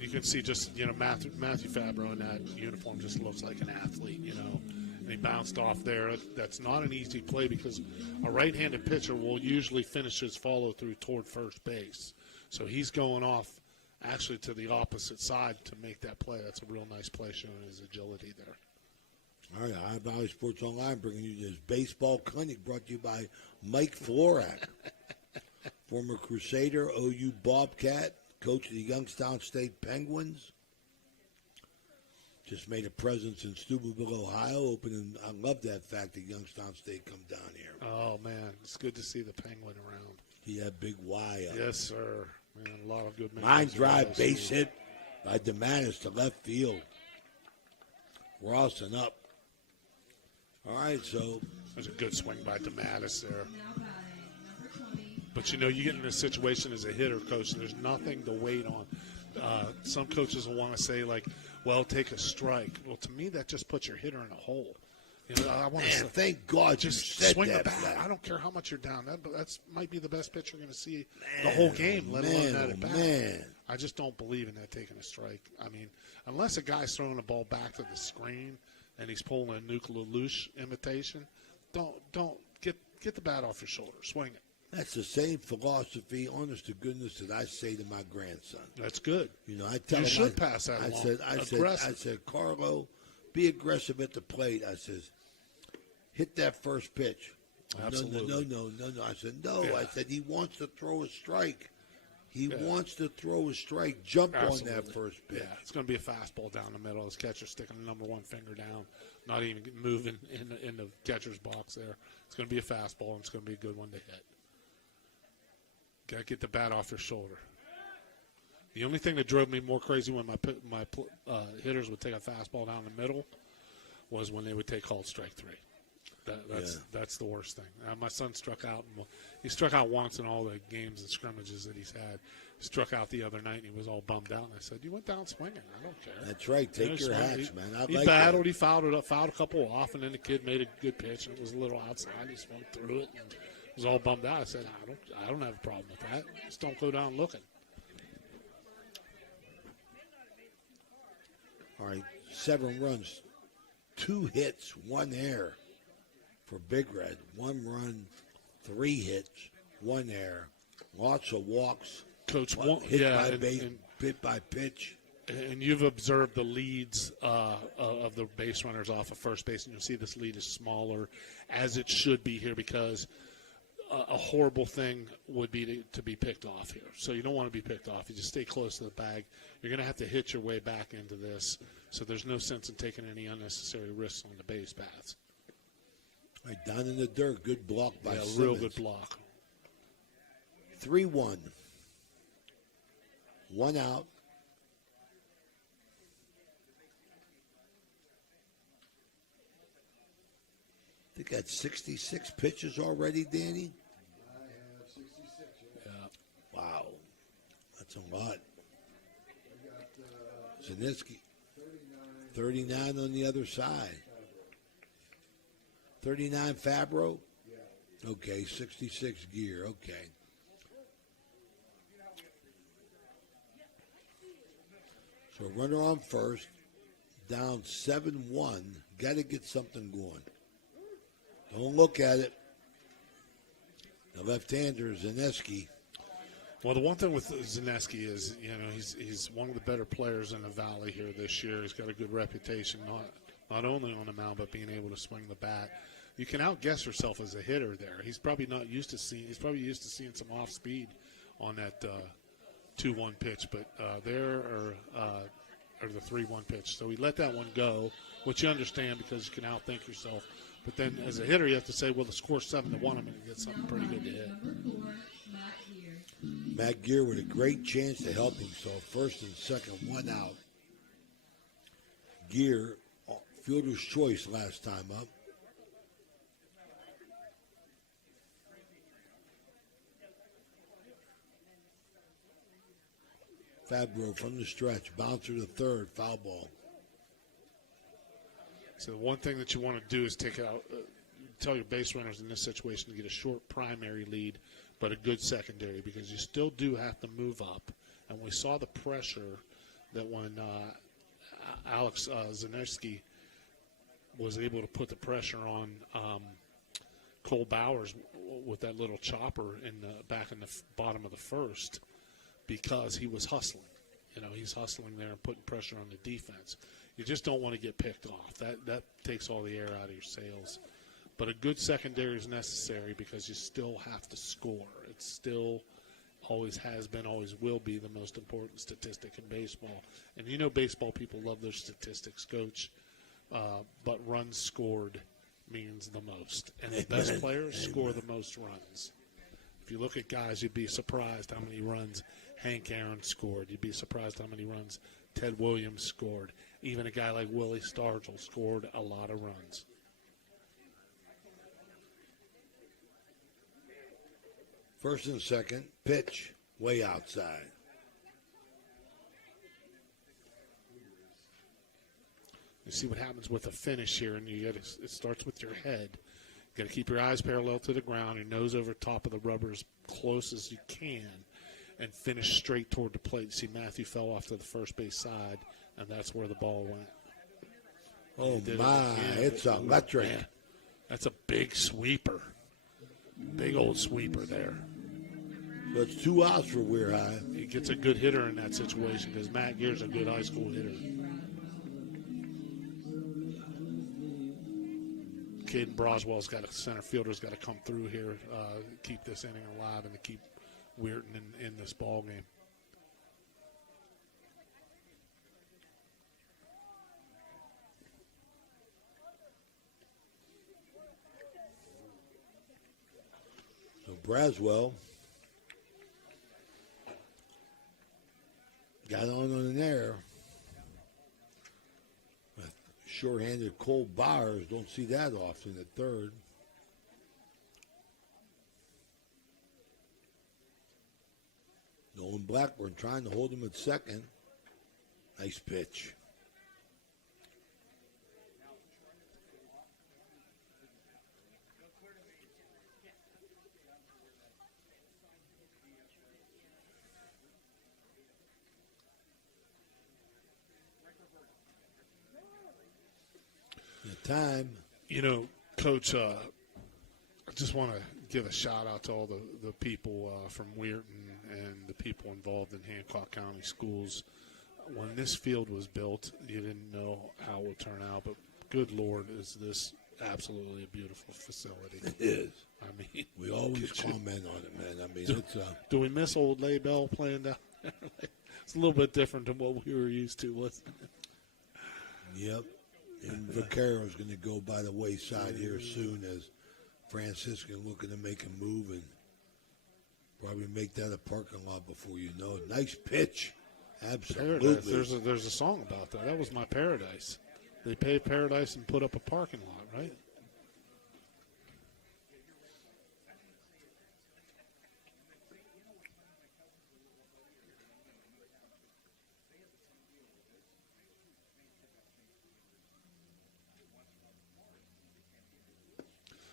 You can see just, Matthew Fabro in that uniform just looks like an athlete, And he bounced off there. That's not an easy play because a right-handed pitcher will usually finish his follow-through toward first base. So he's going off actually to the opposite side to make that play. That's a real nice play showing his agility there. All right, High Valley Sports Online bringing you this baseball clinic brought to you by Mike Florak, former Crusader, OU Bobcat, coach of the Youngstown State Penguins. just made a presence in Steubenville, Ohio, opening. I love that fact that Youngstown State come down here. Oh, man, it's good to see the Penguin around. He had big Y up. Yes, sir. Man, a lot of good men. Line drive, base hit by DeMattis to left field. Rawson up. All right, so. There's a good swing by DeMattis there. But, you get in a situation as a hitter, Coach, there's nothing to wait on. Some coaches will want to say, like, well, take a strike. Well, to me, that just puts your hitter in a hole. I want to say, thank God just you said swing that, the bat. man. I don't care how much you're down. That might be the best pitch you're going to see the whole game, let alone that at bat. Man. I just don't believe in that taking a strike. I mean, unless a guy's throwing the ball back to the screen and he's pulling a Nuke Lelouch imitation, don't get the bat off your shoulder. Swing it. That's the same philosophy, honest to goodness, that I say to my grandson. That's good. I tell him. You should pass that along. I said, Carlo, be aggressive at the plate. I says, hit that first pitch. Absolutely. No. I said, no. Yeah. I said, he wants to throw a strike. He wants to throw a strike. Jump Absolutely. on that first pitch. Yeah, it's going to be a fastball down the middle. His catcher sticking the number one finger down, not even moving in the catcher's box there. It's going to be a fastball, and it's going to be a good one to hit. Got to get the bat off your shoulder. The only thing that drove me more crazy when my hitters would take a fastball down the middle was when they would take called strike three. That's the worst thing. My son struck out. He struck out once in all the games and scrimmages that he's had. He struck out the other night, and he was all bummed out. And I said, "You went down swinging. I don't care." That's right. Take your hats, man. He battled. He fouled it up. Fouled a couple off, and then the kid made a good pitch, and it was a little outside. He swung through it. And was all bummed out. I said, I don't have a problem with that. Just don't go down looking. All right, 7 runs, 2 hits, 1 error for Big Red. 1 run, 3 hits, 1 error. Lots of walks. Coach, hit by pitch. And you've observed the leads of the base runners off of first base, and you'll see this lead is smaller, as it should be here, because a horrible thing would be to be picked off here. So you don't want to be picked off. You just stay close to the bag. You're going to have to hit your way back into this, so there's no sense in taking any unnecessary risks on the base paths. All right, down in the dirt, good block by Simmons. Real good block. 3-1. 1 out. I think that's 66 pitches already, Danny. I have 66. Yeah. Wow, that's a lot. I got Zaniski, 39 on the other side. 39 Fabro. Yeah. Okay, 66 Gear. Okay. So runner on first, down 7-1. Got to get something going. Don't look at it. The left-hander, Zaneski. Well, the one thing with Zaneski is, he's one of the better players in the Valley here this year. He's got a good reputation, not only on the mound, but being able to swing the bat. You can outguess yourself as a hitter there. He's probably used to seeing some off speed on that 2-1 pitch, but there are the 3-1 pitch. So he let that one go, which you understand because you can outthink yourself. But then as a hitter, you have to say, well, the score's 7-1. I'm going to get something pretty good to hit. Matt Gear with a great chance to help himself. First and second, 1 out. Gear, fielder's choice last time up. Fabro from the stretch, bouncer to third, foul ball. So the one thing that you want to do is tell your base runners in this situation to get a short primary lead, but a good secondary, because you still do have to move up. And we saw the pressure that when Alex Zaneski was able to put the pressure on Cole Bowers with that little chopper back in the bottom of the first, because he was hustling. He's hustling there and putting pressure on the defense. You just don't want to get picked off. That takes all the air out of your sails. But a good secondary is necessary because you still have to score. It's still always has been, always will be the most important statistic in baseball. And you know baseball people love their statistics, Coach, but runs scored means the most. And the best players score the most runs. If you look at guys, you'd be surprised how many runs Hank Aaron scored. You'd be surprised how many runs Ted Williams scored. Even a guy like Willie Stargell scored a lot of runs. First and second, pitch, way outside. You see what happens with a finish here, and it starts with your head. You got to keep your eyes parallel to the ground, your nose over top of the rubber as close as you can, and finish straight toward the plate. You see Matthew fell off to the first base side, and that's where the ball went. Oh, my, it's electric. Man, that's a big sweeper. Big old sweeper there. So it's 2 outs for Weir High. He gets a good hitter in that situation because Matt Gear's a good high school hitter. Caden Broswell's got a center fielder's got to come through here, keep this inning alive, and to keep Weirton in this ball game. So Braswell got on there. Short-handed Cole Bowers, don't see that often at third. Nolan Blackburn trying to hold him at second. Nice pitch. Time. You know, Coach, I just want to give a shout-out to all the people from Weirton and the people involved in Hancock County Schools. When this field was built, you didn't know how it would turn out, but good Lord, is this absolutely a beautiful facility. It is. I mean, we always comment on it, man. I mean, do we miss old Laybell playing down there? It's a little bit different than what we were used to, wasn't it? Yep. And Vaccaro's going to go by the wayside here soon as Franciscan looking to make a move and probably make that a parking lot before you know it. Nice pitch. Absolutely. Paradise. There's a song about that. That was my paradise. They paved Paradise and put up a parking lot, right?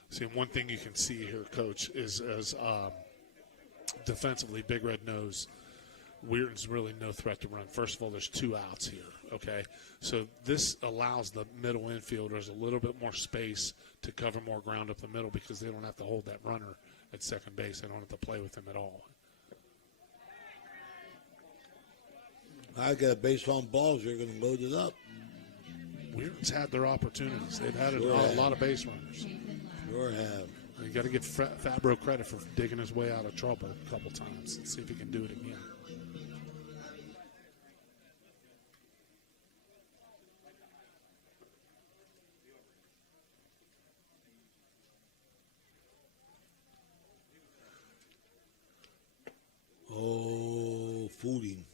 See, one thing you can see here, Coach, is as defensively, Big Red knows Weirton's really no threat to run. First of all, there's 2 outs here, okay? So this allows the middle infielders a little bit more space to cover more ground up the middle because they don't have to hold that runner at second base. They don't have to play with him at all. I got a base on balls. They're going to load it up. Weirton's had their opportunities. They've had a lot of base runners. Sure have. You got to give Fabro credit for digging his way out of trouble a couple times. Let's see if he can do it again. Oh, fooling.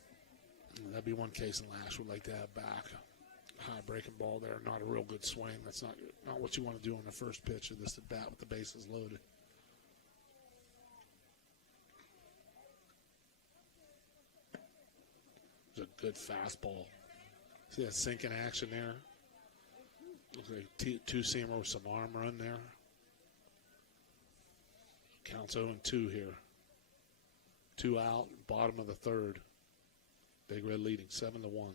That'd be one case in Lash would like to have back. High breaking ball there, not a real good swing. That's not what you want to do on the first pitch of this at bat with the bases loaded. It's a good fastball. See that sinking action there? Looks like two-seamer with some arm run there. Counts 0-2 here. 2 out, bottom of the third. Big Red leading 7-1.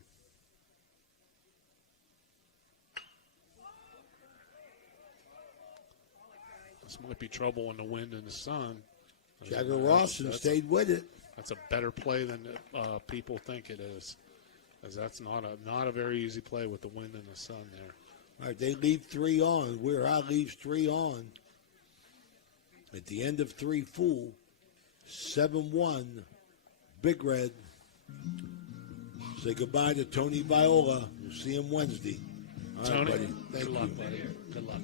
This might be trouble in the wind and the sun. Jagger Rawson stayed with it. That's a better play than people think it is, as that's not a very easy play with the wind and the sun there. All right, they leave 3 on. Weir High leaves 3 on. At the end of 3 full, 7-1, Big Red. Say goodbye to Tony Viola. We'll see him Wednesday. All Tony, right, buddy. Thank good luck, you. buddy. Good luck.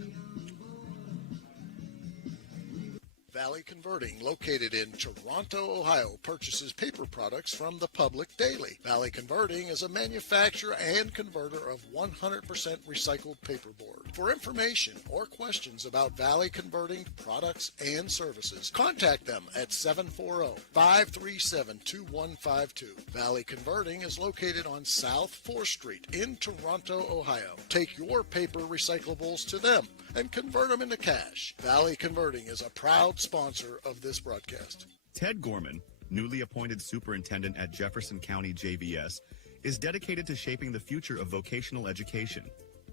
Valley Converting, located in Toronto, Ohio, purchases paper products from the public daily. Valley Converting is a manufacturer and converter of 100% recycled paperboard. For information or questions about Valley Converting products and services, contact them at 740-537-2152. Valley Converting is located on South 4th Street in Toronto, Ohio. Take your paper recyclables to them and convert them into cash. Valley Converting is a proud sponsor of this broadcast. Ted Gorman, newly appointed superintendent at Jefferson County JVS, is dedicated to shaping the future of vocational education.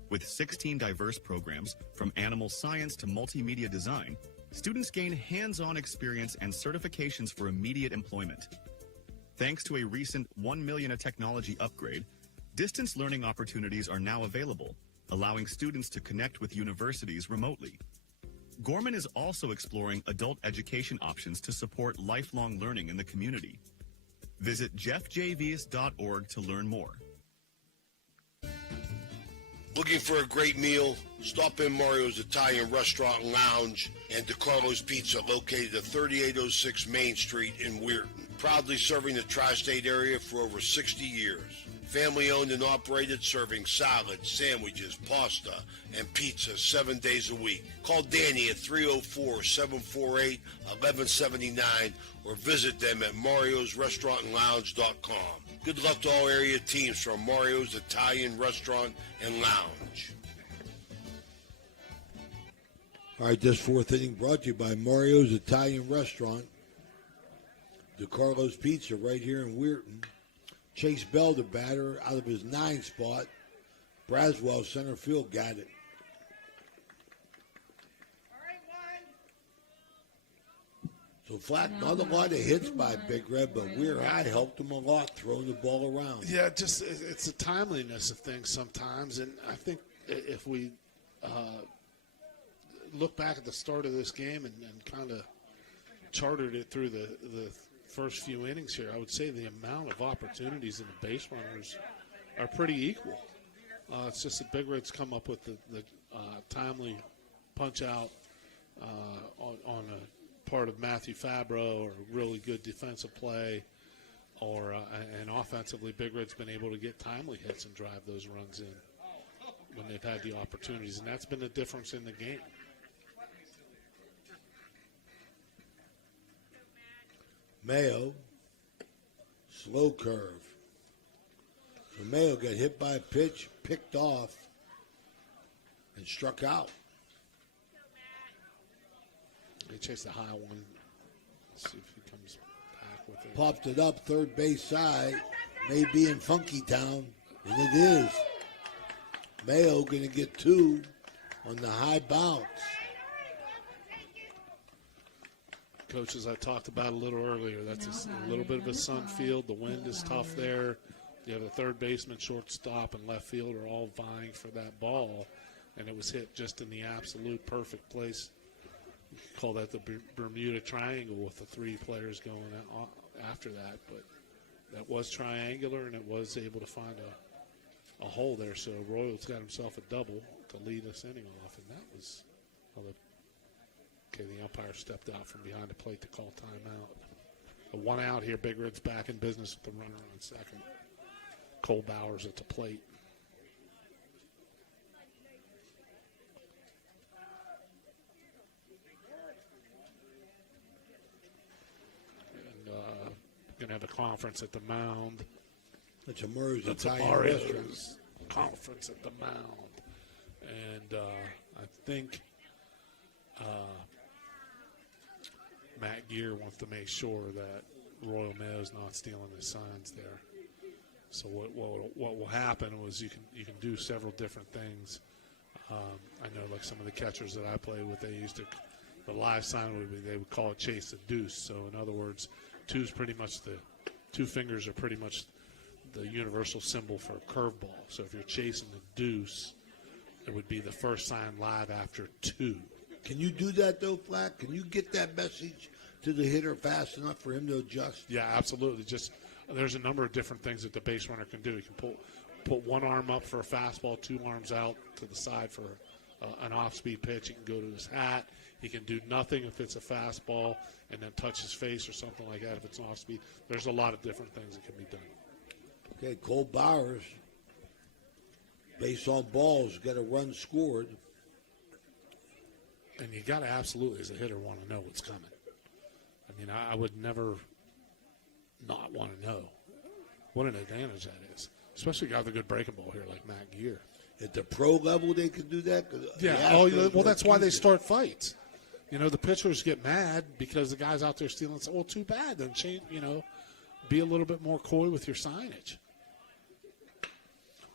With 16 diverse programs, from animal science to multimedia design, students gain hands-on experience and certifications for immediate employment. Thanks to a recent $1 million a technology upgrade, distance learning opportunities are now available, allowing students to connect with universities remotely. Gorman is also exploring adult education options to support lifelong learning in the community. Visit jeffjvs.org to learn more. Looking for a great meal? Stop in Mario's Italian Restaurant and Lounge and DeCarlo's Pizza, located at 3806 Main Street in Weirton. Proudly serving the tri-state area for over 60 years. Family owned and operated, serving salads, sandwiches, pasta, and pizza 7 days a week. Call Danny at 304-748-1179 or visit them at mariosrestaurantandlounge.com. Good luck to all area teams from Mario's Italian Restaurant and Lounge. All right, this fourth inning brought to you by Mario's Italian Restaurant. DeCarlo's Pizza right here in Weirton. Chase Bell, the batter, out of his 9 spot. Braswell, center field, got it. So Flack, not a lot of hits by Big Red, but Weir High helped him a lot throwing the ball around. Yeah, just it's the timeliness of things sometimes, and I think if we look back at the start of this game and kind of charted it through the first few innings here, I would say the amount of opportunities in the base runners are pretty equal. It's just that Big Red's come up with the timely punch out on a part of Matthew Fabro, or really good defensive play, or and offensively Big Red's been able to get timely hits and drive those runs in when they've had the opportunities, and that's been the difference in the game. Mayo, slow curve. So Mayo got hit by a pitch, picked off, and struck out. He chased a high one. Let's see if he comes back with it. Popped it up third base side. May be in Funky Town, and it is. Mayo going to get 2 on the high bounce. Coach, as I talked about a little earlier, that's a little bit of a sun field. The wind is tough there. You have the third baseman, shortstop, and left field are all vying for that ball, and it was hit just in the absolute perfect place. You could call that the Bermuda Triangle with the 3 players going after that, but that was triangular, and it was able to find a hole there. So Royals got himself a double to lead this inning off, and that was the umpire stepped out from behind the plate to call timeout. A 1 out here. Big Red's back in business with the runner on second. Cole Bowers at the plate. And going to have a conference at the mound. It's a Murray's That's Italian a restaurant. Conference at the mound. And I think Matt Gear wants to make sure that Royal Mayo's not stealing his signs there. So what will happen was you can do several different things. I know, like some of the catchers that I played with, the live sign would be, they would call it chase the deuce. So in other words, 2 fingers are pretty much the universal symbol for a curveball. So if you're chasing the deuce, it would be the first sign live after 2. Can you do that, though, Flack? Can you get that message to the hitter fast enough for him to adjust? Yeah, absolutely. Just there's a number of different things that the base runner can do. He can put one arm up for a fastball, two arms out to the side for an off-speed pitch. He can go to his hat. He can do nothing if it's a fastball and then touch his face or something like that if it's an off-speed. There's a lot of different things that can be done. Okay, Cole Bowers, base on balls, got a run scored. And you got to absolutely, as a hitter, want to know what's coming. I mean, I would never not want to know what an advantage that is, especially got the good breaking ball here like Matt Gear. At the pro level, they can do that? Yeah, well, that's why they start fights. You know, the pitchers get mad because the guy's out there stealing. Well, too bad. Then change, be a little bit more coy with your signage.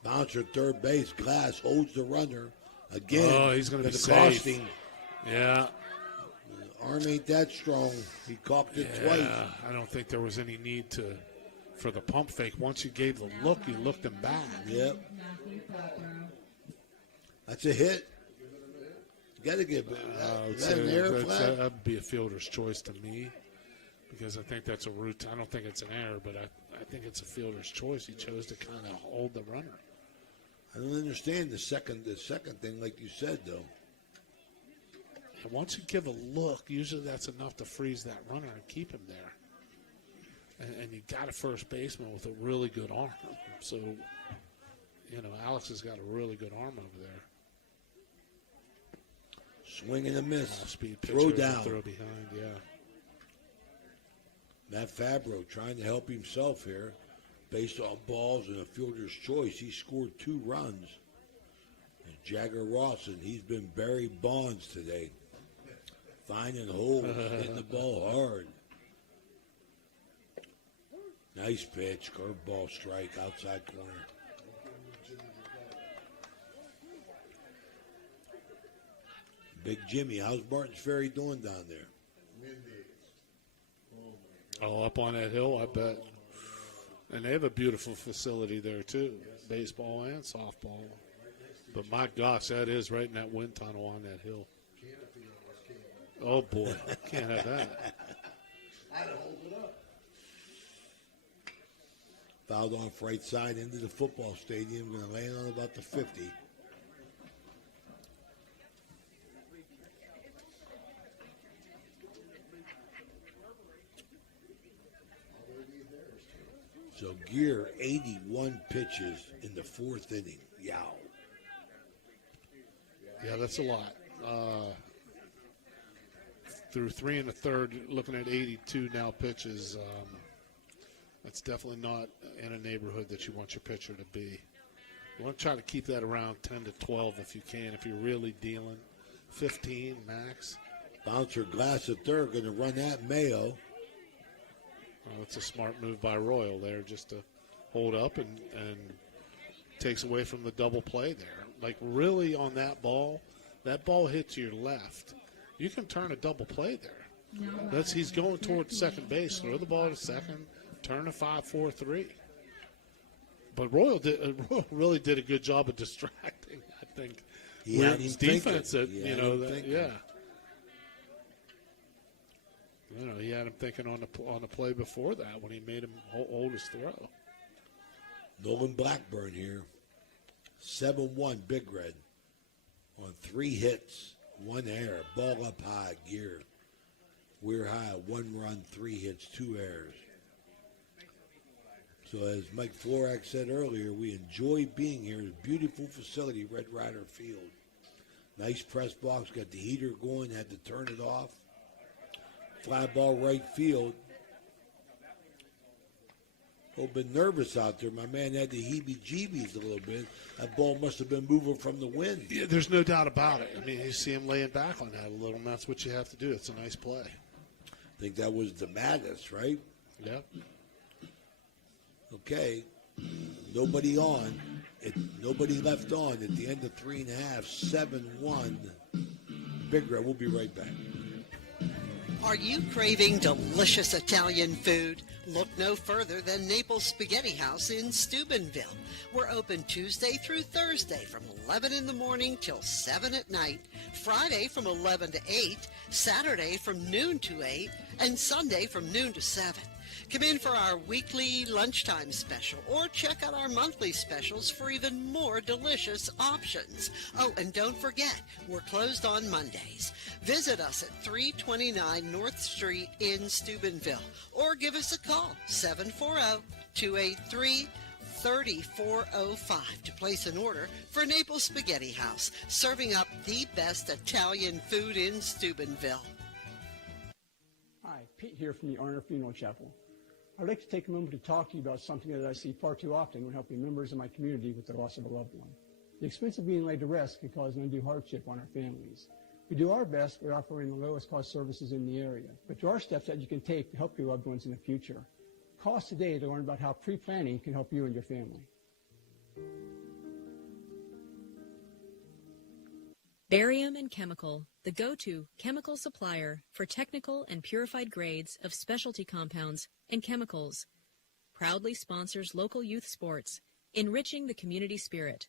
Bouncer third base. Glass holds the runner again. Oh, he's going to be safe. safe. Yeah. Arm ain't that strong. He cocked it twice. I don't think there was any need for the pump fake. Once you gave the look, you looked him back. Yep. That's a hit. You got to give is that an error flag? That'd be a fielder's choice to me because I think that's a route. I don't think it's an error, but I think it's a fielder's choice. He chose to kind of hold the runner. I don't understand the second thing, like you said, though. And once you give a look, usually that's enough to freeze that runner and keep him there. And you got a first baseman with a really good arm. So, Alex has got a really good arm over there. Swing and a miss. Speed throw down. Throw behind, yeah. Matt Fabro trying to help himself here. Based on balls and a fielder's choice, he scored 2 runs. And Jagger Rawson, he's been Barry Bonds today. Finding holes, hitting the ball hard. Nice pitch, curveball strike, outside corner. Big Jimmy, how's Martins Ferry doing down there? Oh, up on that hill, I bet. And they have a beautiful facility there, too, baseball and softball. But my gosh, that is right in that wind tunnel on that hill. Oh, boy, can't have that. Fouled off right side into the football stadium, going to land on about the 50. So Gear, 81 pitches in the 4th inning. Yow. Yeah, that's a lot. Through 3 1/3, looking at 82 now pitches. That's definitely not in a neighborhood that you want your pitcher to be. You want to try to keep that around 10 to 12 if you can. If you're really dealing 15 max. Bouncer Glass at third, going to run at Mayo. Well, it's a smart move by Royal there just to hold up and takes away from the double play there. Like really on that ball hit to your left. You can turn a double play there. He's going towards second base. Throw the ball to second, turn a 5-4-3. But Royal really did a good job of distracting, I think. Weird's defense, yeah. He had him thinking on the play before that when he made him hold his throw. Nolan Blackburn here. 7-1 Big Red on 3 hits, 1 error. Ball up high, Gear. Weir High, 1 run, 3 hits, 2 errors. So as Mike Florak said earlier, we enjoy being here. It's a beautiful facility, Red Rider Field. Nice press box, got the heater going, had to turn it off. Fly ball right field. Oh, been nervous out there. My man had the heebie-jeebies a little bit. That ball must have been moving from the wind. Yeah, there's no doubt about it. I mean, you see him laying back on that a little, and that's what you have to do. It's a nice play. I think that was DeMattis, right? Yep. Okay. Nobody on. Nobody left on at the end of 3.5. 7-1. Big Red. We'll be right back. Are you craving delicious Italian food? Look no further than Naples Spaghetti House in Steubenville. We're open Tuesday through Thursday from 11 in the morning till 7 at night, Friday from 11 to 8, Saturday from noon to 8, and Sunday from noon to 7. Come in for our weekly lunchtime special or check out our monthly specials for even more delicious options. Oh, and don't forget, we're closed on Mondays. Visit us at 329 North Street in Steubenville or give us a call, 740-283-3405 to place an order for Naples Spaghetti House, serving up the best Italian food in Steubenville. Hi, Pete here from the Arner Funeral Chapel. I'd like to take a moment to talk to you about something that I see far too often when helping members of my community with the loss of a loved one. The expense of being laid to rest can cause an undue hardship on our families. We do our best by offering the lowest cost services in the area, but there are steps that you can take to help your loved ones in the future. Call us today to learn about how pre-planning can help you and your family. Barium and Chemical, the go-to chemical supplier for technical and purified grades of specialty compounds and chemicals, proudly sponsors local youth sports, enriching the community spirit.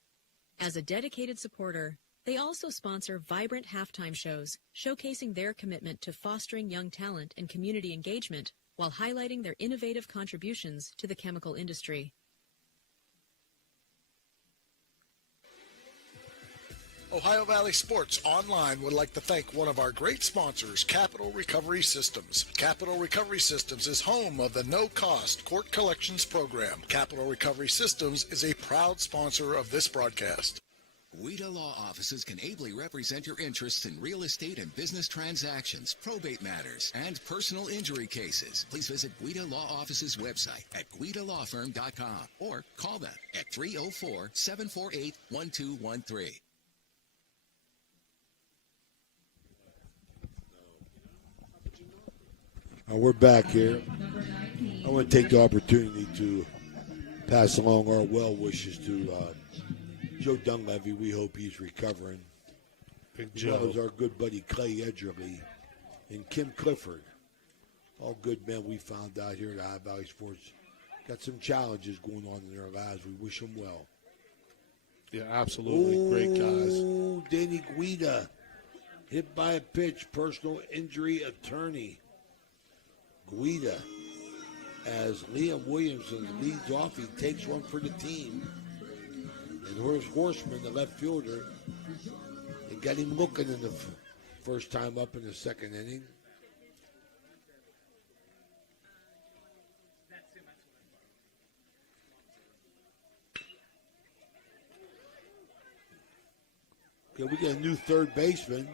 As a dedicated supporter, they also sponsor vibrant halftime shows, showcasing their commitment to fostering young talent and community engagement while highlighting their innovative contributions to the chemical industry. Ohio Valley Sports Online would like to thank one of our great sponsors, Capital Recovery Systems. Capital Recovery Systems is home of the no-cost court collections program. Capital Recovery Systems is a proud sponsor of this broadcast. Guida Law Offices can ably represent your interests in real estate and business transactions, probate matters, and personal injury cases. Please visit Guida Law Offices' website at guidalawfirm.com or call them at 304-748-1213. We're back here. I want to take the opportunity to pass along our well wishes to Joe Dunleavy. We hope he's recovering. Big As well Joe. as our good buddy Clay Edgerly and Kim Clifford. All good men we found out here at High Valley Sports. Got some challenges going on in their lives. We wish them well. Yeah, absolutely. Great guys. Oh, Danny Guida. Hit by a pitch. Personal injury attorney. Guida, as Liam Williamson leads off, he takes one for the team. And Horace Horseman, the left fielder, they got him looking in the first time up in the second inning. Okay, we got a new third baseman.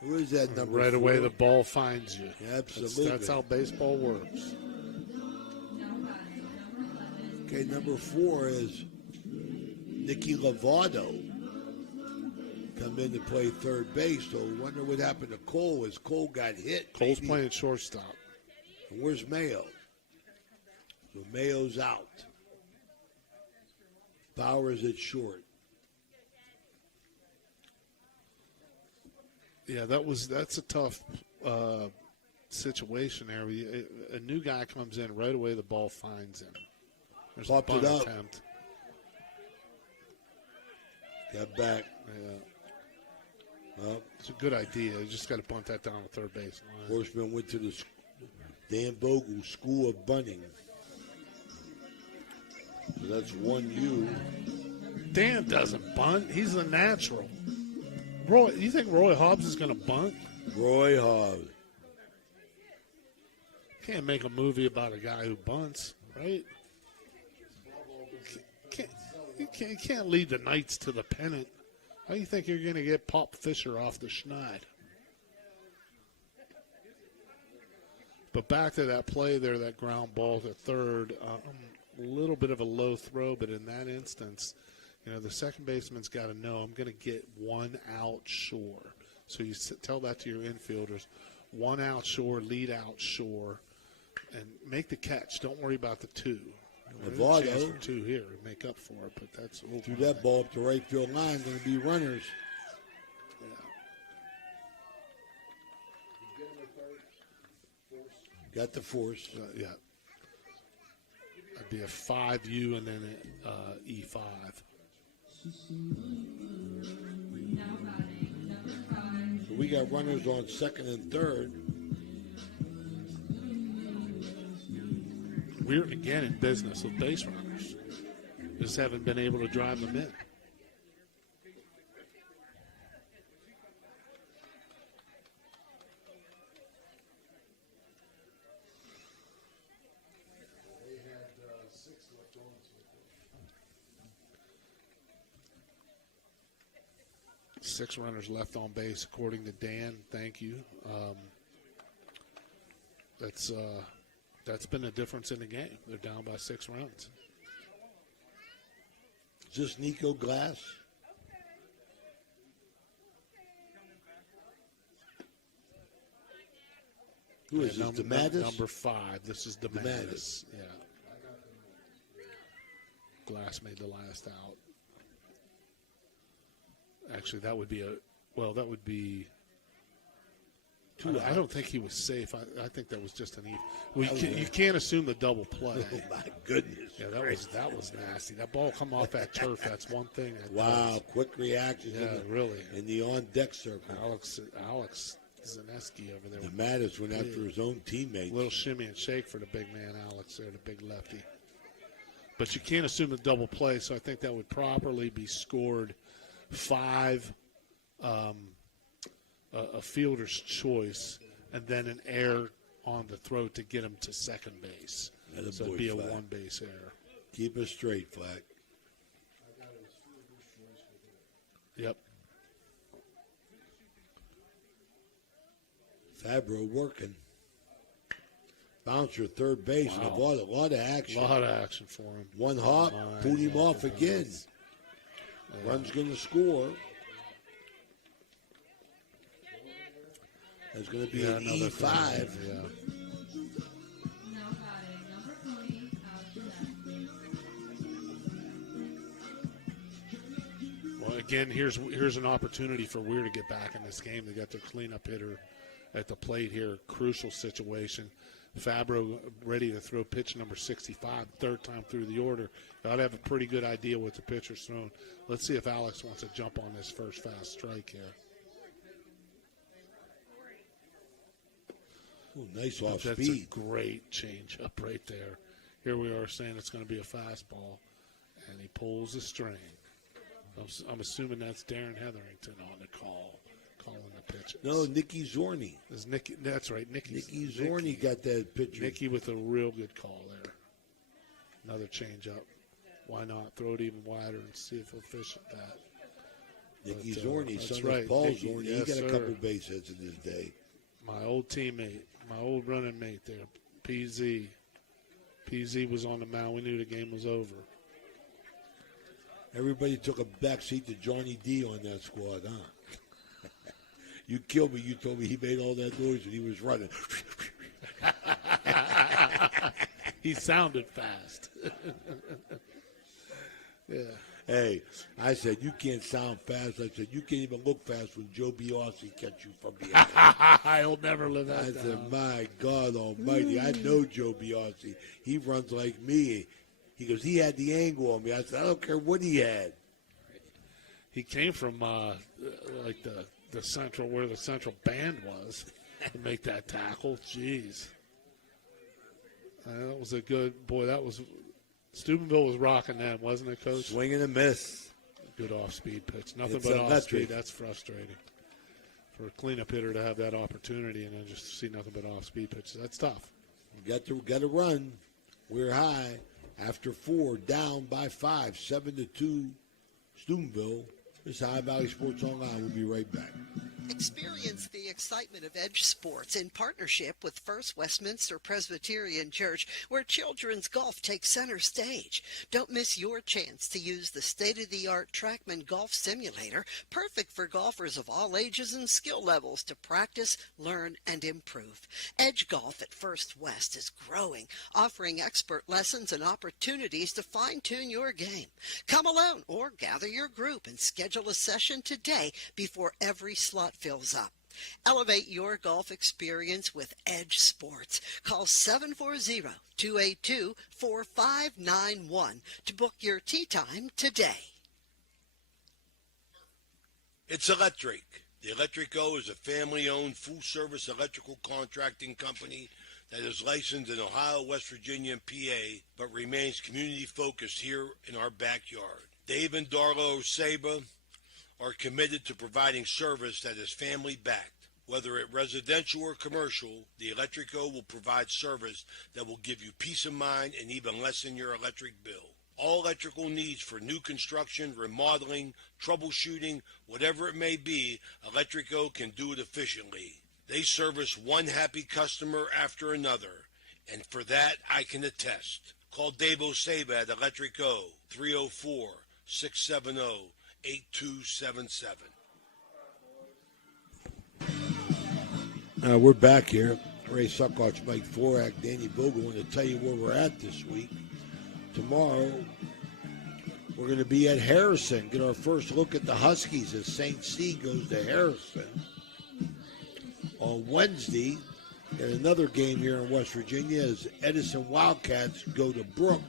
Who is that number? Right 4? away, the ball finds you. Absolutely. That's how baseball works. Okay, number 4 is Nicky Lovato. Come in to play third base. So wonder what happened to Cole as Cole got hit. Cole's maybe. playing shortstop. And where's Mayo? So Mayo's out. Bowers at short. Yeah, that's a tough situation there. A new guy comes in right away, the ball finds him. There's Popped a bunt it up. attempt. Got back. Yeah. Well, it's a good idea. You just got to bunt that down the third base line. Horseman went to the Dan Bogle School of Bunting. So that's 1U. Dan doesn't bunt. He's a natural. Roy, you think Roy Hobbs is going to bunt? Roy Hobbs. Can't make a movie about a guy who bunts, right? You can't lead the Knights to the pennant. How do you think you're going to get Pop Fisher off the schneid? But back to that play there, that ground ball to third. A little bit of a low throw, but in that instance, the second baseman's got to know I'm going to get one out sure. So you tell that to your infielders. One out sure, lead out sure, and make the catch. Don't worry about the two. There's a chance for two here to make up for it, but that's a little Threw that ball up the right field line. Going to be runners. Yeah. Got the force. Yeah. That'd be a 5U and then an E5. So we got runners on second and third. We're again in business with base runners. Just haven't been able to drive them in. Six runners left on base, according to Dan. Thank you. That's been a difference in the game. They're down by 6 runs. Is this Nico Glass? Who is this? DeMattis? Number 5. This is DeMattis. Yeah. Glass made the last out. Actually, that would be I don't think he was safe. I think that was just an you can't assume the double play. Oh, my goodness. Yeah, that was nasty. That ball come off that turf, that's one thing. Wow, quick reaction. Yeah, really. In the on-deck circle. Alex Zaneski over there. DeMattis went after his own teammate. Little shimmy and shake for the big man, Alex there, the big lefty. But you can't assume the double play, so I think that would properly be scored 5, a fielder's choice, and then an error on the throw to get him to second base. So it'd be a one-base error. Keep it straight, Flack. Yep. Fabro working. Bouncer third base. Wow. And a lot of action. A lot of action for him. One hop, put him off again. Yeah. Run's going to score. There's going to be an E5. Yeah. Well, again, here's an opportunity for Weir to get back in this game. They got their cleanup hitter at the plate here. Crucial situation. Fabro ready to throw pitch number 65, third time through the order. Got to have a pretty good idea what the pitcher's throwing. Let's see if Alex wants to jump on this first fast strike here. Ooh, nice off That's speed. A great change up right there. Here we are saying it's going to be a fastball, and he pulls the string. I'm assuming that's Darren Hetherington on the call, calling the pitches. No, Nicky Zorni. That's right, Nicky Zorni got that pitcher. Nicky with a real good call there. Another change up. Why not throw it even wider and see if he'll fish at that? Nicky Zorni, that's son right. of Paul Nicky, Zorni. yes, He got a sir. couple base hits in his day. My old teammate, my old running mate there, PZ. PZ was on the mound. We knew the game was over. Everybody took a back seat to Johnny D on that squad, huh? You killed me. You told me he made all that noise when he was running. He sounded fast. Yeah. Hey, I said, you can't sound fast. I said, you can't even look fast when Joe Biasi catch you from behind. I'll never live that down. I said, my God almighty, I know Joe Biasi. He runs like me. He goes, he had the angle on me. I said, I don't care what he had. He came from like the central, where the central band was, to make that tackle. Jeez. That was a good, boy, that was, Steubenville was rocking them, wasn't it, Coach? Swing and a miss. Good off-speed pitch. Nothing It's but electric. off-speed. That's frustrating. For a cleanup hitter to have that opportunity and then just see nothing but off-speed pitches, that's tough. You got to run. We're high. After 4, down by 5, 7-2, Steubenville. This is High Valley Sports Online. We'll be right back. Experience the excitement of Edge Sports in partnership with First Westminster Presbyterian Church, where children's golf takes center stage. Don't miss your chance to use the state-of-the-art TrackMan Golf Simulator, perfect for golfers of all ages and skill levels to practice, learn, and improve. Edge Golf at First West is growing, offering expert lessons and opportunities to fine-tune your game. Come alone or gather your group and schedule a session today before every slot fills up. Elevate your golf experience with Edge Sports. Call 740-282-4591 to book your tee time today. It's Electric. The Electric O is a family-owned, full-service electrical contracting company that is licensed in Ohio, West Virginia, and PA, but remains community-focused here in our backyard. Dave and Darla Oseba are committed to providing service that is family-backed. Whether it residential or commercial, the Electrico will provide service that will give you peace of mind and even lessen your electric bill. All electrical needs for new construction, remodeling, troubleshooting, whatever it may be, Electrico can do it efficiently. They service one happy customer after another, and for that I can attest. Call Dave Oseba at Electrico, 304-670-8277. We're back here. Ray Suckosh, Mike Forak, Danny Vogel, want to tell you where we're at this week. Tomorrow, we're going to be at Harrison. Get our first look at the Huskies as St. C goes to Harrison. On Wednesday, got another game here in West Virginia as Edison Wildcats go to Brook.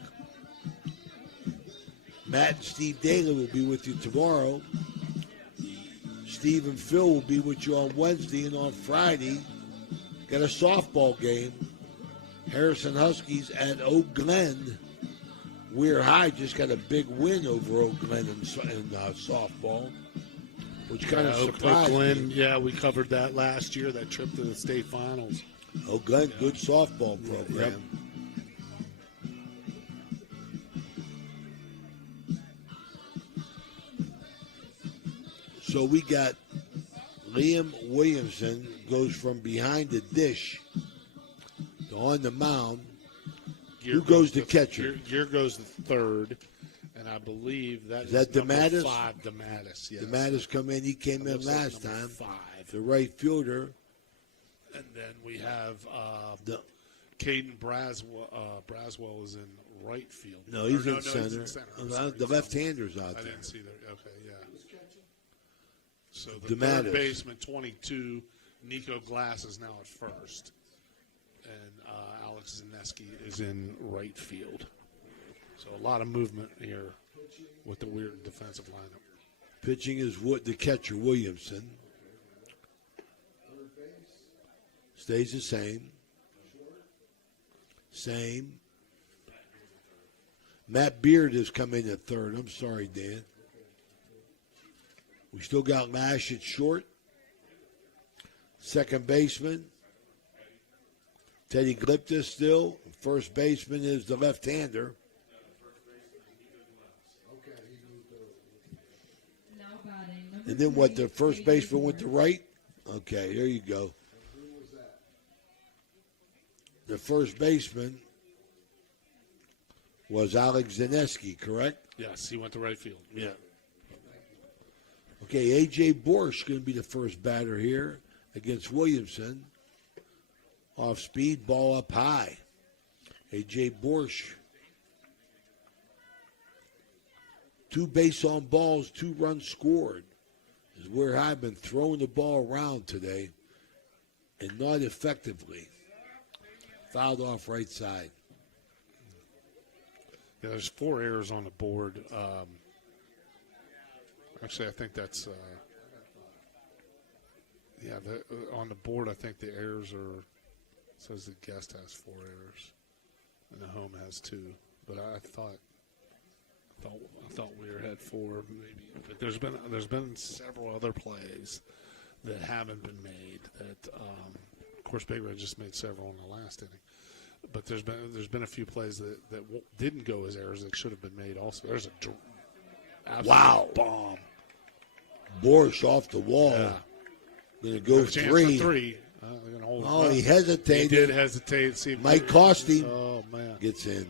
Matt and Steve Daly will be with you tomorrow. Steve and Phil will be with you on Wednesday, and on Friday, got a softball game. Harrison Huskies at Oak Glen. Weir High just got a big win over Oak Glen in softball, which kind of surprised me. Yeah, we covered that last year, that trip to the state finals. Oak Glen, good softball program. Yep. So we got Liam Williamson goes from behind the dish to on the mound. Who goes to catcher? Gear goes the third, and I believe that is that number DeMattis? 5, DeMattis, yes. DeMattis come in. He came in last time. 5. The right fielder. And then we have Caden Braswell is in right field. No, he's in center. center. The left-hander's out there. I didn't see that. Okay, yeah. So the DeMattis. third baseman, 22, Nico Glass is now at first. And Alex Zaneski is in right field. So a lot of movement here with the weird defensive lineup. Pitching is the catcher, Williamson. Stays the same. Same. Matt Beard has come in at third. I'm sorry, Dan. We still got Lash at short. Second baseman, Teddy Glipta still. First baseman is the left-hander. And then what, the first baseman went to right? Okay, there you go. The first baseman was Alex Zaneski, correct? Yes, he went to right field. Yeah. Okay, A.J. Borsch going to be the first batter here against Williamson. Off speed, ball up high. A.J. Borsch. 2 base on balls, 2 runs scored. Is where I've been throwing the ball around today and not effectively. Fouled off right side. Yeah, there's 4 errors on the board. Actually, I think that's on the board. I think the errors are. Says the guest has 4 errors, and the home has 2. But I thought Weir had 4 maybe. But there's been several other plays that haven't been made. That of course Big Red just made several in the last inning. But there's been a few plays that didn't go as errors that should have been made. Also, there's a absolute bomb. Borsch off the wall. Yeah. Going to go 3. For 3. He hesitated. He did hesitate. See Mike Costy gets in.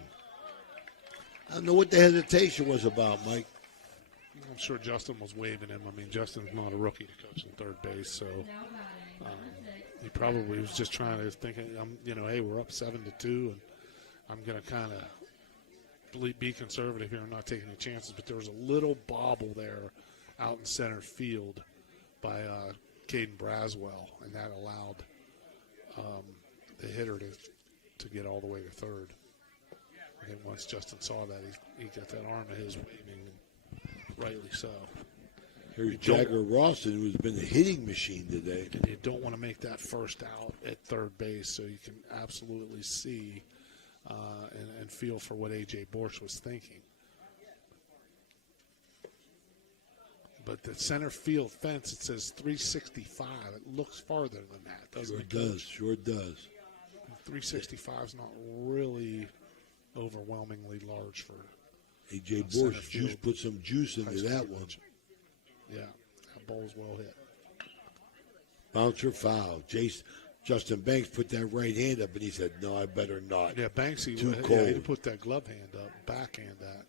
I don't know what the hesitation was about, Mike. I'm sure Justin was waving him. I mean, Justin's not a rookie to coach in third base, so he probably was just trying to think, hey, we're up 7-2, and I'm going to kind of be conservative here and not take any chances. But there was a little bobble there out in center field by Caden Braswell, and that allowed the hitter to get all the way to third. I think once Justin saw that, he got that arm of his waving, and rightly so. Here's Jagger Rawson, who's been a hitting machine today. And you don't want to make that first out at third base, so you can absolutely see and feel for what A.J. Borsch was thinking. But the center field fence, it says 365. It looks farther than that, doesn't it? Sure does. 365 is not really overwhelmingly large for A.J. Borsch put some juice into that one. Yeah, that ball's well hit. Bouncer foul. Justin Banks put that right hand up, and he said, no, I better not. Yeah, Banks, Too cold. He put that glove hand up, backhand that.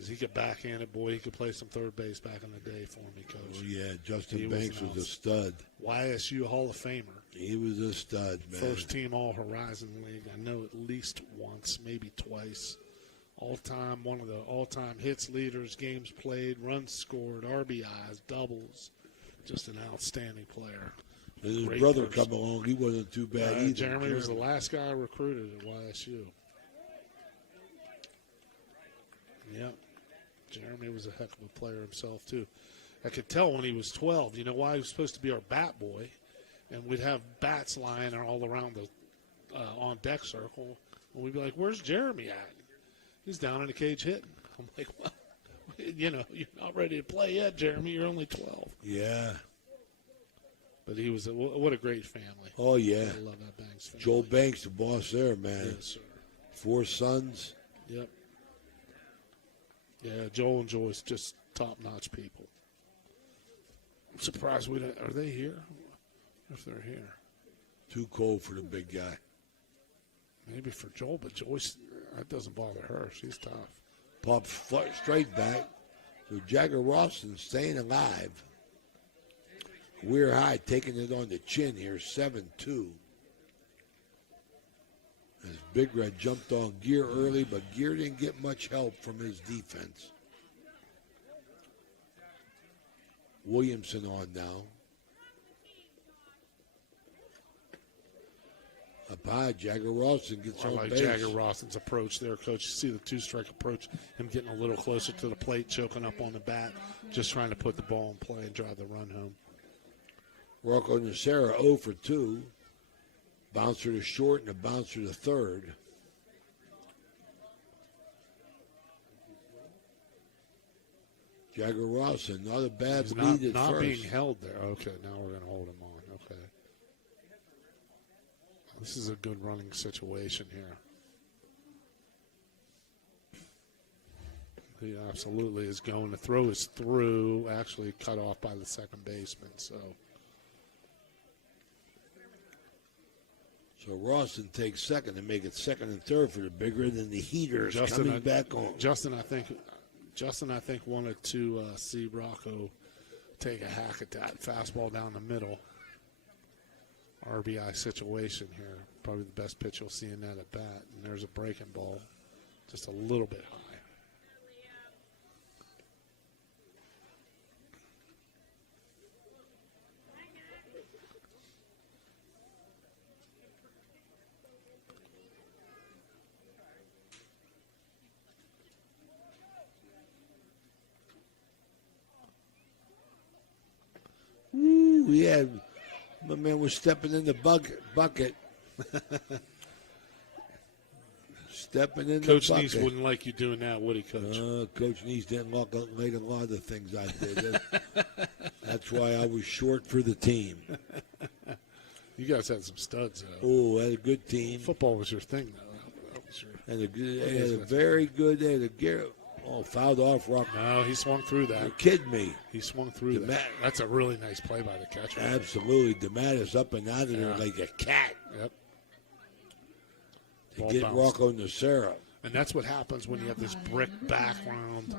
As he could backhand it, boy, he could play some third base back in the day for me, Coach. Oh, yeah, Justin Banks was a stud. YSU Hall of Famer. He was a stud, man. First team All-Horizon League, I know at least once, maybe twice. All-time, one of the all-time hits leaders, games played, runs scored, RBIs, doubles. Just an outstanding player. And his Great brother person. come along, he wasn't too bad either. Jeremy was the last guy I recruited at YSU. Yep. Jeremy was a heck of a player himself, too. I could tell when he was 12. You know why? He was supposed to be our bat boy, and we'd have bats lying all around the on-deck circle, and we'd be like, where's Jeremy at? He's down in the cage hitting. I'm like, well, you know, you're not ready to play yet, Jeremy. You're only 12. Yeah. But he was what a great family. Oh, yeah. I love that Banks family. Joel Banks, the boss there, man. Yes, sir. 4 sons. Yep. Yeah, Joel and Joyce, just top-notch people. I'm surprised we don't. Are they here? If they're here. Too cold for the big guy. Maybe for Joel, but Joyce, that doesn't bother her. She's tough. Pops straight back. So Jagger Rawson staying alive. Weir High taking it on the chin here, 7-2. As Big Red jumped on Gear early, but Gear didn't get much help from his defense. Williamson on now. Up high, Jagger Rawson gets on like base. Jagger Rawson's approach there, Coach. You see the two-strike approach, him getting a little closer to the plate, choking up on the bat, just trying to put the ball in play and drive the run home. Rocco Nacera 0 for 2. Bouncer to short and a bouncer to third. Jagger Rawson, not a bad He's lead at not first. being held there. Okay, now we're going to hold him on. Okay. This is a good running situation here. He absolutely is going. The throw is through, actually cut off by the second baseman. So Rawson takes second and make it second and third for the Big Red, and the heaters coming back on. Justin, I think wanted to see Rocco take a hack at that fastball down the middle. RBI situation here. Probably the best pitch you'll see in that at bat. And there's a breaking ball, just a little bit high. My man was stepping in the bucket. Stepping in Coach the bucket. Neese wouldn't like you doing that, would he, Coach? Coach Neese didn't like a lot of the things I did. That's why I was short for the team. You guys had some studs, though. Oh, had a good team. Football was your thing, though. That was your, they had a very good day. Fouled off Rock. No, he swung through that. You're kidding me. He swung through that. That's a really nice play by the catcher. Absolutely. DeMattis up and out of there like a cat. Yep. To Ball get bounced. Rocco Nacera. And that's what happens when you have this brick background,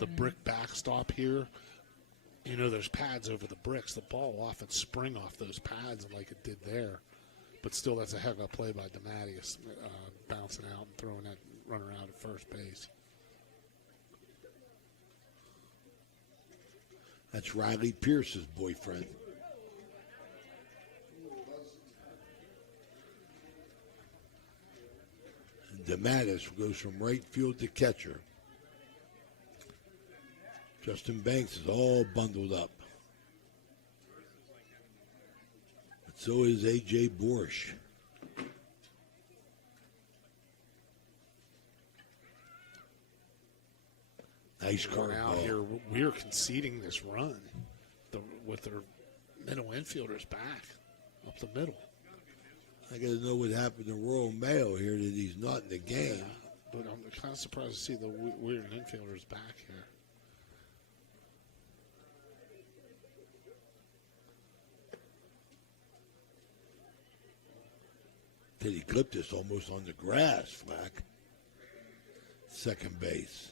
the brick backstop here. You know, there's pads over the bricks. The ball will often spring off those pads like it did there. But still, that's a heck of a play by DeMattis, bouncing out and throwing that runner out at first base. That's Riley Pierce's boyfriend. And DeMattis goes from right field to catcher. Justin Banks is all bundled up. But so is A.J. Borsch. Nice Going curve out ball. here, we're conceding this run with their middle infielders back up the middle. I got to know what happened to Royal Mayo here that he's not in the game. Yeah, but I'm kind of surprised to see the weird infielders back here. Teddy clipped this almost on the grass, Flack. Second base.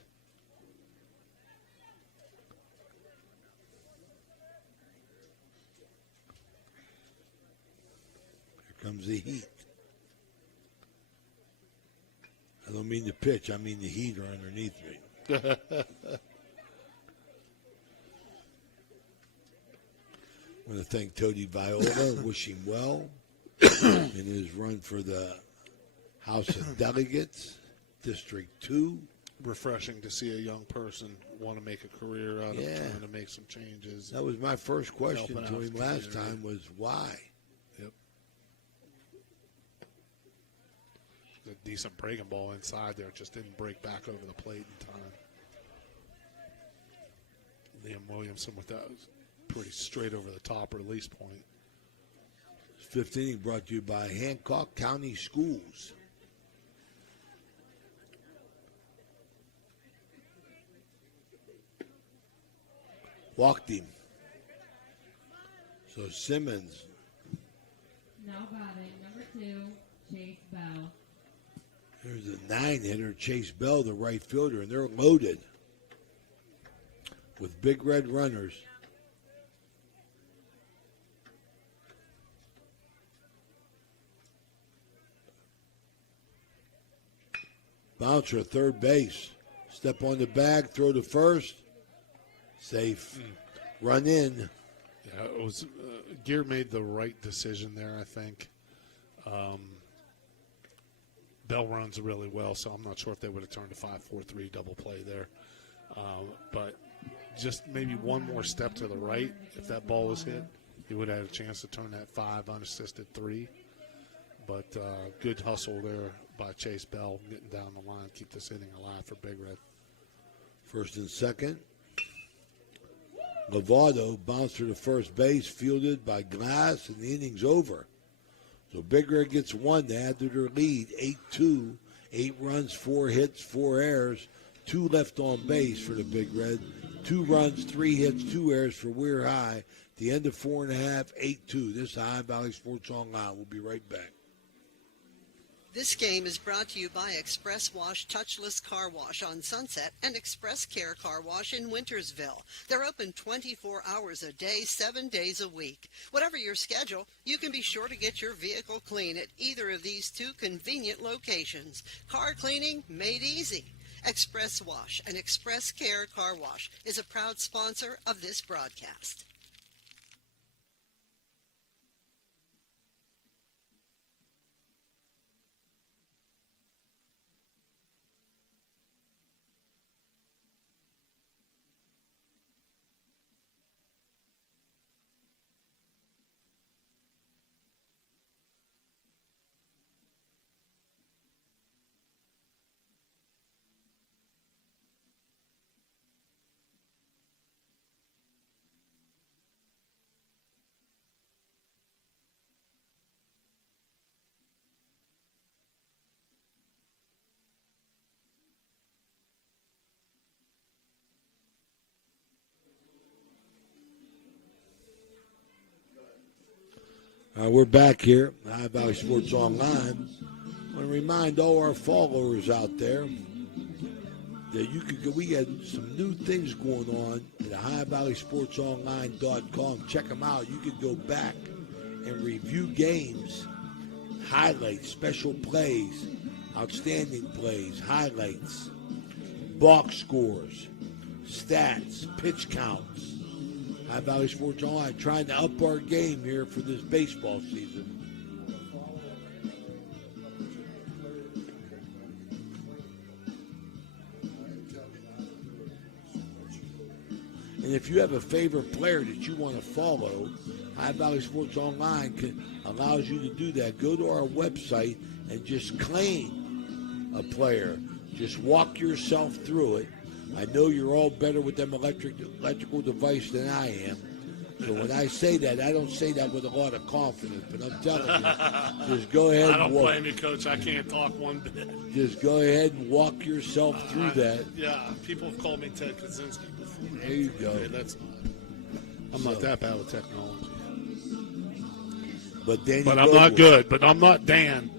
Here comes the heat. I don't mean the pitch, I mean the heat are underneath me. I want to thank Tony Viola, wish him well in his run for the House of Delegates, District 2. Refreshing to see a young person want to make a career out of trying to make some changes. That was my first question Helping to out him the last community. time was why? Yep. A decent breaking ball inside there, just didn't break back over the plate in time. Liam Williamson with that pretty straight over the top release point. Fifth inning brought to you by Hancock County Schools. Walked him. So Simmons. Now batting, number 2, Chase Bell. There's a 9-hitter, Chase Bell, the right fielder, and they're loaded with big red runners. Bouncer at third base. Step on the bag, throw to first. Safe. Run in. Yeah, it was Gear made the right decision there, I think. Bell runs really well, so I'm not sure if they would have turned a 5-4-3 double play there. But just maybe one more step to the right, if that ball was hit, he would have had a chance to turn that 5 unassisted 3. But good hustle there by Chase Bell, getting down the line, keep this inning alive for Big Red. First and second. Lovato bounced to the first base, fielded by Glass, and the inning's over. So Big Red gets one to add to their lead, 8-2. 8 runs, 4 hits, 4 errors, 2 left on base for the Big Red. 2 runs, 3 hits, 2 errors for Weir High. The end of 4.5, 8-2. This is High Valley Sports Online. We'll be right back. This game is brought to you by Express Wash Touchless Car Wash on Sunset and Express Care Car Wash in Wintersville. They're open 24 hours a day, 7 days a week. Whatever your schedule, you can be sure to get your vehicle clean at either of these 2 convenient locations. Car cleaning made easy. Express Wash and Express Care Car Wash is a proud sponsor of this broadcast. We're back here, High Valley Sports Online. I want to remind all our followers out there that we got some new things going on at highvalleysportsonline.com. Check them out. You can go back and review games, highlights, special plays, outstanding plays, highlights, box scores, stats, pitch counts. High Valley Sports Online trying to up our game here for this baseball season. And if you have a favorite player that you want to follow, High Valley Sports Online allows you to do that. Go to our website and just claim a player. Just walk yourself through it. I know you're all better with them electrical device than I am. So when I say that, I don't say that with a lot of confidence, but I'm telling you, just go ahead I don't and walk. blame you, Coach. I can't talk one bit. Just go ahead and walk yourself through that. Yeah, people have called me Ted Kaczynski before. There you go. Okay, I'm not that bad with technology. But I'm not good. But I'm not Dan.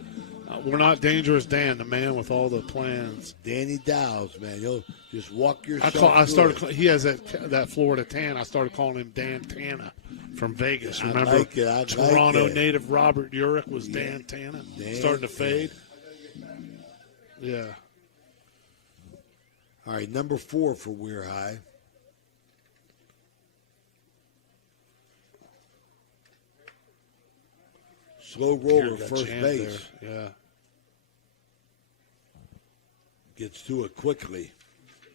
We're not Dangerous Dan, the man with all the plans. Danny Dow's, man. You'll just walk yourself through it. He has that Florida tan. I started calling him Dan Tana from Vegas. Remember, I like it. Toronto native Robert Urich was Dan Tana. Starting to fade. Yeah. All right, number 4 for Weir High. Slow roller, first base. There. Yeah. Gets to it quickly.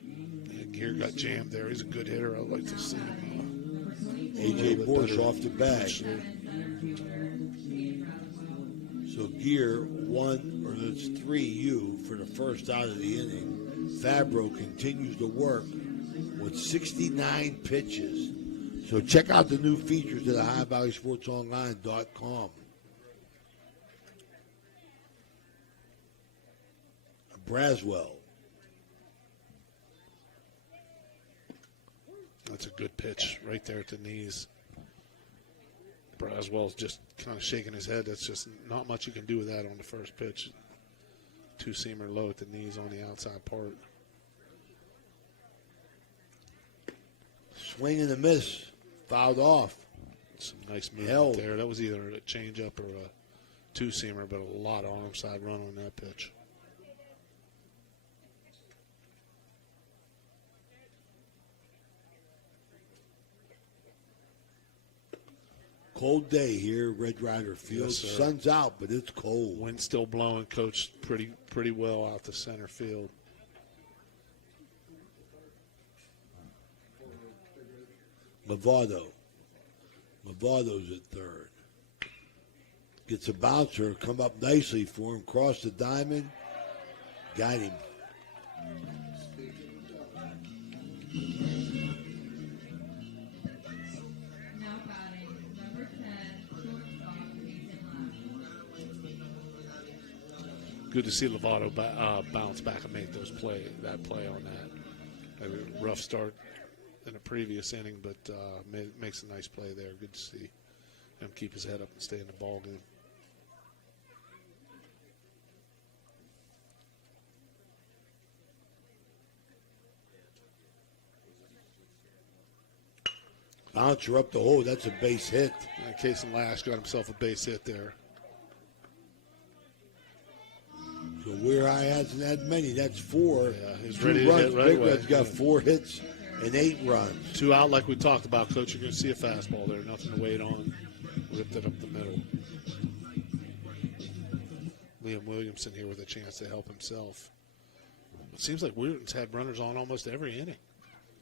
Yeah, Gear got jammed there. He's a good hitter. I'd like to see him. A.J. Borsch off the bag. So Gear 3U for the first out of the inning. Fabro continues to work with 69 pitches. So check out the new features at highvalleysportsonline.com. Braswell. That's a good pitch right there at the knees. Braswell's just kind of shaking his head. That's just not much you can do with that on the first pitch. Two-seamer low at the knees on the outside part. Swing and a miss. Fouled off. Some nice movement there. That was either a changeup or a two-seamer, but a lot of arm side run on that pitch. Cold day here, Red Rider Field. Yes, sir. Sun's out, but it's cold. Wind still blowing, Coach, pretty well out to center field. Lovado's at third. Gets a bouncer, come up nicely for him, cross the diamond, got him. Good to see Lovato bounce back and make that play on that. A rough start in a previous inning, but makes a nice play there. Good to see him keep his head up and stay in the ball game. Bouncer up the hole. That's a base hit. Kason Lash got himself a base hit there. So Weir High hasn't had many. That's 4. Yeah, he's 2 ready to runs. hit right Big away. Red's got 4 hits and 8 runs. 2 out like we talked about, Coach. You're going to see a fastball there. Nothing to wait on. Ripped it up the middle. Liam Williamson here with a chance to help himself. It seems like Weirton's had runners on almost every inning.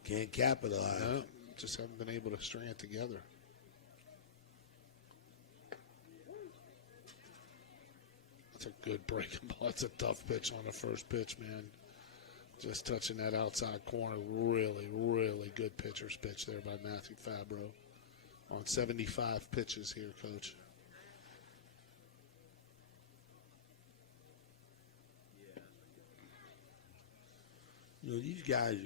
Can't capitalize. No, just haven't been able to string it together. That's a good breaking ball. That's a tough pitch on the first pitch, man. Just touching that outside corner. Really, really good pitcher's pitch there by Matthew Fabro on 75 pitches here, Coach. You know, these guys,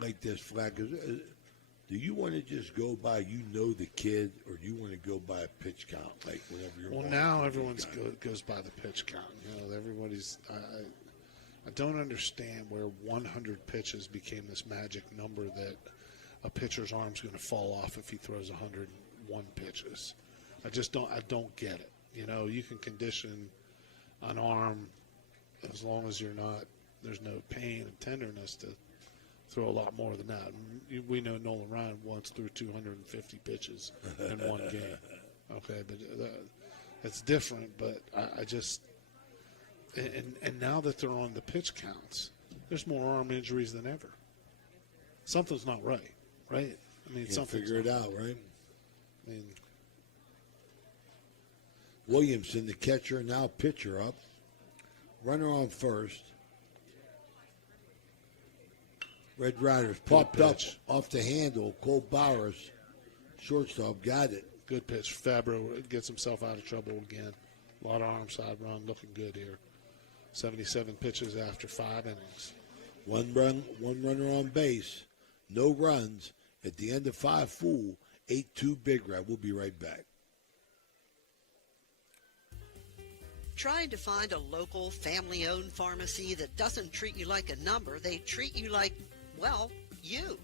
like this, Flack, do you want to just go by the kid, or do you want to go by a pitch count, like whenever you're Well, now everyone goes by the pitch count. Everybody's I don't understand where 100 pitches became this magic number that a pitcher's arm's going to fall off if he throws 101 pitches. I don't get it. You can condition an arm as long as there's no pain and tenderness to throw a lot more than that. We know Nolan Ryan once threw 250 pitches in one game. Okay, but it's different, but I just – and now that they're on the pitch counts, there's more arm injuries than ever. something's not right, right? I mean, Can't something's figure it not out, right? I mean, Williamson, the catcher, now pitcher up. Runner on first. Red Riders popped up off the handle. Cole Bowers, shortstop, got it. good pitch. Fabro gets himself out of trouble again. A lot of arm side run, looking good here. 77 pitches after 5 innings. One runner on base. No runs. At the end of 5 full, 8-2 Big Red. We'll be right back. Trying to find a local, family-owned pharmacy that doesn't treat you like a number, they treat you like, well, you.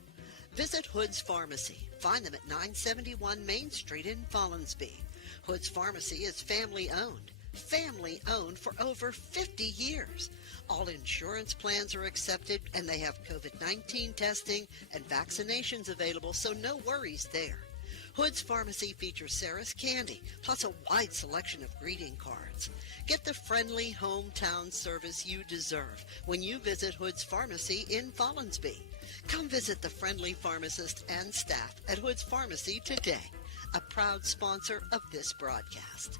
Visit Hood's Pharmacy. Find them at 971 Main Street in Follinsby. Hood's Pharmacy is family-owned. Family-owned for over 50 years. All insurance plans are accepted, and they have COVID-19 testing and vaccinations available, so no worries there. Hood's Pharmacy features Sarah's Candy, plus a wide selection of greeting cards. Get the friendly hometown service you deserve when you visit Hood's Pharmacy in Follinsby. Come visit the friendly pharmacist and staff at Hood's Pharmacy today, a proud sponsor of this broadcast.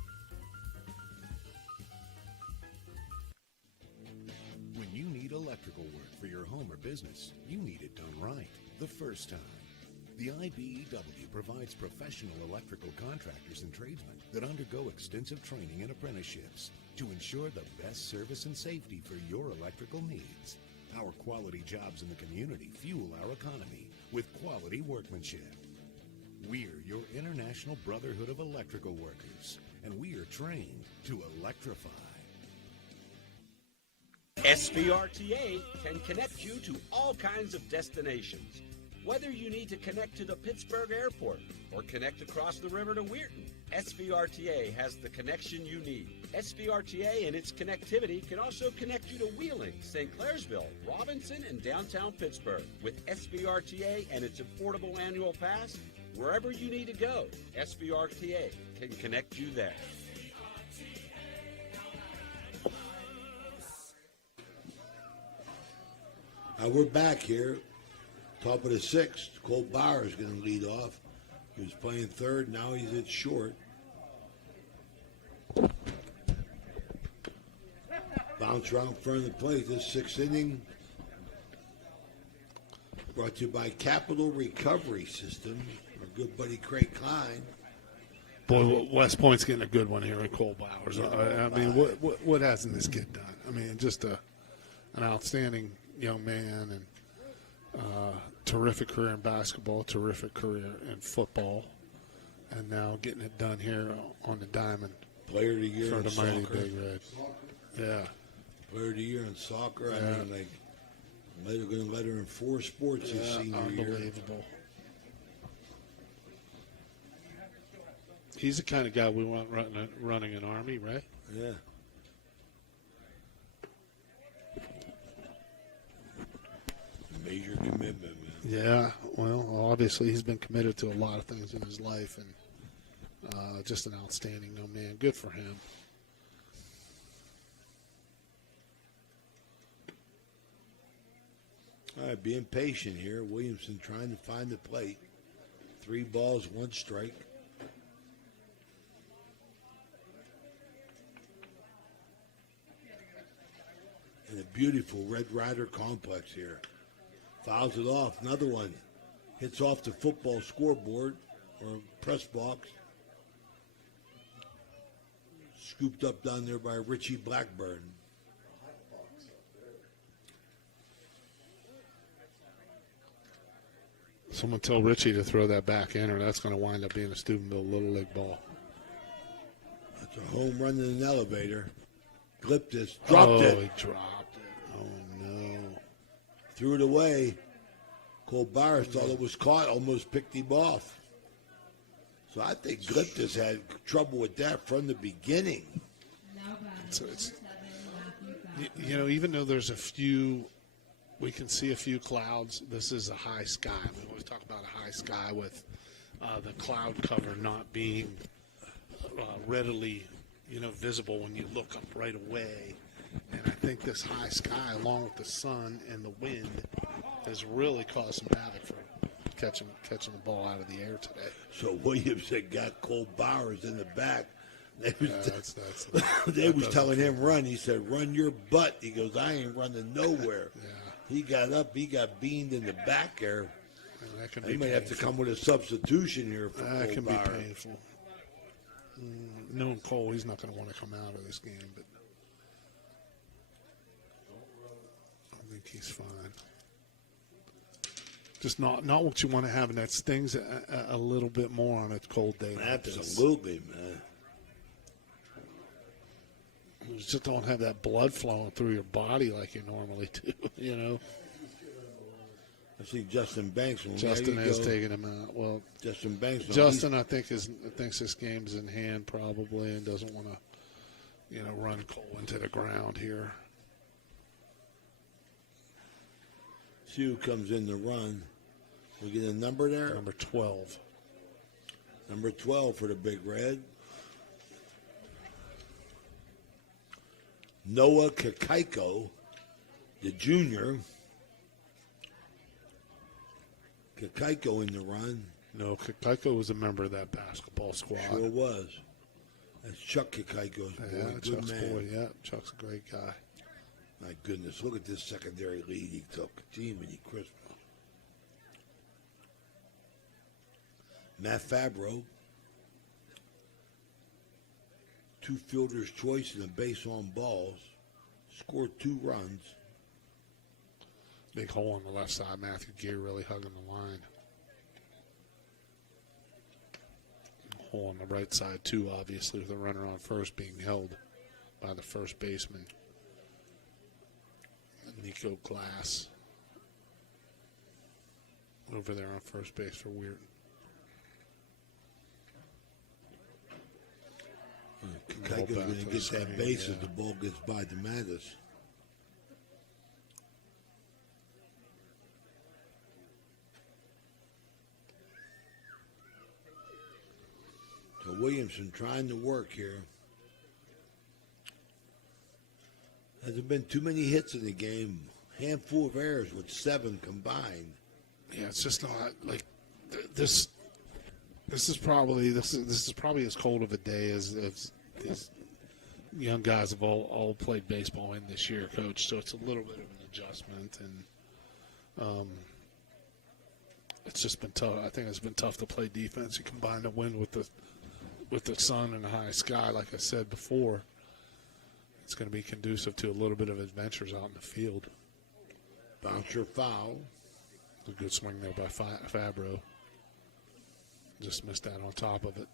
When you need electrical work for your home or business, you need it done right the first time. The IBEW provides professional electrical contractors and tradesmen that undergo extensive training and apprenticeships to ensure the best service and safety for your electrical needs. Our quality jobs in the community fuel our economy with quality workmanship. We're your International Brotherhood of Electrical Workers, and we are trained to electrify. SVRTA can connect you to all kinds of destinations. Whether you need to connect to the Pittsburgh Airport or connect across the river to Weirton, SVRTA has the connection you need. SVRTA and its connectivity can also connect you to Wheeling, St. Clairsville, Robinson, and downtown Pittsburgh. With SVRTA and its affordable annual pass, wherever you need to go, SVRTA can connect you there. We're back here. Top of the 6th. Cole Bauer is going to lead off. He was playing third. Now he's at short. Bounce around in front of the plate. This 6th inning brought to you by Capital Recovery System. Our good buddy Craig Klein. Boy, West Point's getting a good one here in Cole Bowers. I mean, what hasn't this kid done? I mean, just an outstanding young man, and terrific career in basketball, terrific career in football, and now getting it done here on the diamond. Player of the year for in the mighty soccer. Big Red. Yeah. Player of the year in soccer. Yeah. I mean, like, they're going to let her in 4 sports his senior year. Unbelievable. He's the kind of guy we want running an Army, right? Yeah. Major commitment, man. Yeah, well, obviously he's been committed to a lot of things in his life, and just an outstanding young man. Good for him. All right, being patient here. Williamson trying to find the plate. 3 balls, 1 strike. And a beautiful Red Rider complex here. Fouls it off. Another one. Hits off the football scoreboard or press box. Scooped up down there by Richie Blackburn. Someone tell Richie to throw that back in, or that's going to wind up being a Steubenville Little League ball. That's a home run in an elevator. Clipped this. Dropped it. Oh, he dropped it. Oh, no. Threw it away. Cole Bowers thought it was caught, almost picked him off. So I think Gliptus had trouble with that from the beginning. So it's, you know, even though there's a few, we can see a few clouds, this is a high sky. We always talk about a high sky with the cloud cover not being readily, visible when you look up right away. And I think this high sky, along with the sun and the wind, has really caused some havoc for catching the ball out of the air today. So Williamson got Cole Bowers in the back. They was, that was telling him run. He said, "Run your butt." He goes, "I ain't running nowhere." He got up. He got beamed in the back there. That can He be might have to come with a substitution here for That Cole can Bauer. be painful. Knowing Cole, he's not going to want to come out of this game, but I think he's fine. Just not what you want to have, and that stings a little bit more on a cold day. Like Absolutely, man. You just don't have that blood flowing through your body like you normally do, you know. I see Justin Banks. Justin has taken him out. Well, Justin Banks. Justin, I think, thinks this game's in hand probably, and doesn't want to, run Cole into the ground here. See who comes in the run. We get a number there. Number 12. Number 12 for the Big Red. Noah Kakaiko, the junior. Kakaiko in the run. No, Kakaiko was a member of that basketball squad. Sure was. That's Chuck Kakaiko's boy. Yeah, Good Chuck's man. boy. Yeah, Chuck's a great guy. My goodness, look at this secondary lead he took. Jiminy Christmas. Matt Fabro. 2 fielders' choice and a base on balls. Scored 2 runs. Big hole on the left side. Matthew Gear really hugging the line. Hole on the right side, too, obviously, with the runner on first being held by the first baseman, Nico Glass. Over there on first base for Weirton. Kakaiko's going to get that base as the ball gets by DeMattis. So Williamson trying to work here. Hasn't been too many hits in the game. Handful of errors with 7 combined. Yeah, it's just not like this. This is probably as cold of a day as these young guys have all played baseball in this year, Coach. So it's a little bit of an adjustment, and it's just been tough. I think it's been tough to play defense. You combine the wind with the sun and the high sky, like I said before. It's going to be conducive to a little bit of adventures out in the field. Bouncer foul. A good swing there by Fabro. Just missed that on top of it.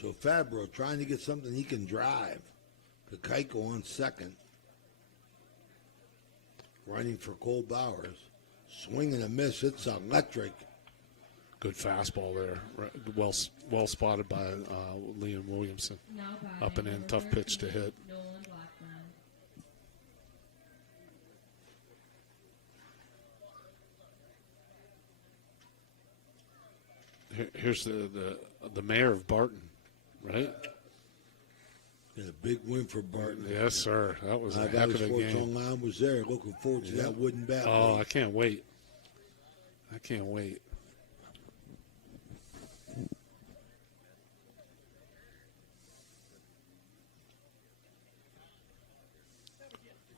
So Fabro trying to get something he can drive. Kakaiko on second. Running for Cole Bowers. Swing and a miss. It's electric. Good fastball there. Well spotted by Liam Williamson. Up and in. Tough pitch to hit. Here's the mayor of Barton, right? And a big win for Barton. Yes, sir. That was a heck of a Sports game. Online was there. Looking forward to that wooden bat. Oh, I can't wait. I can't wait.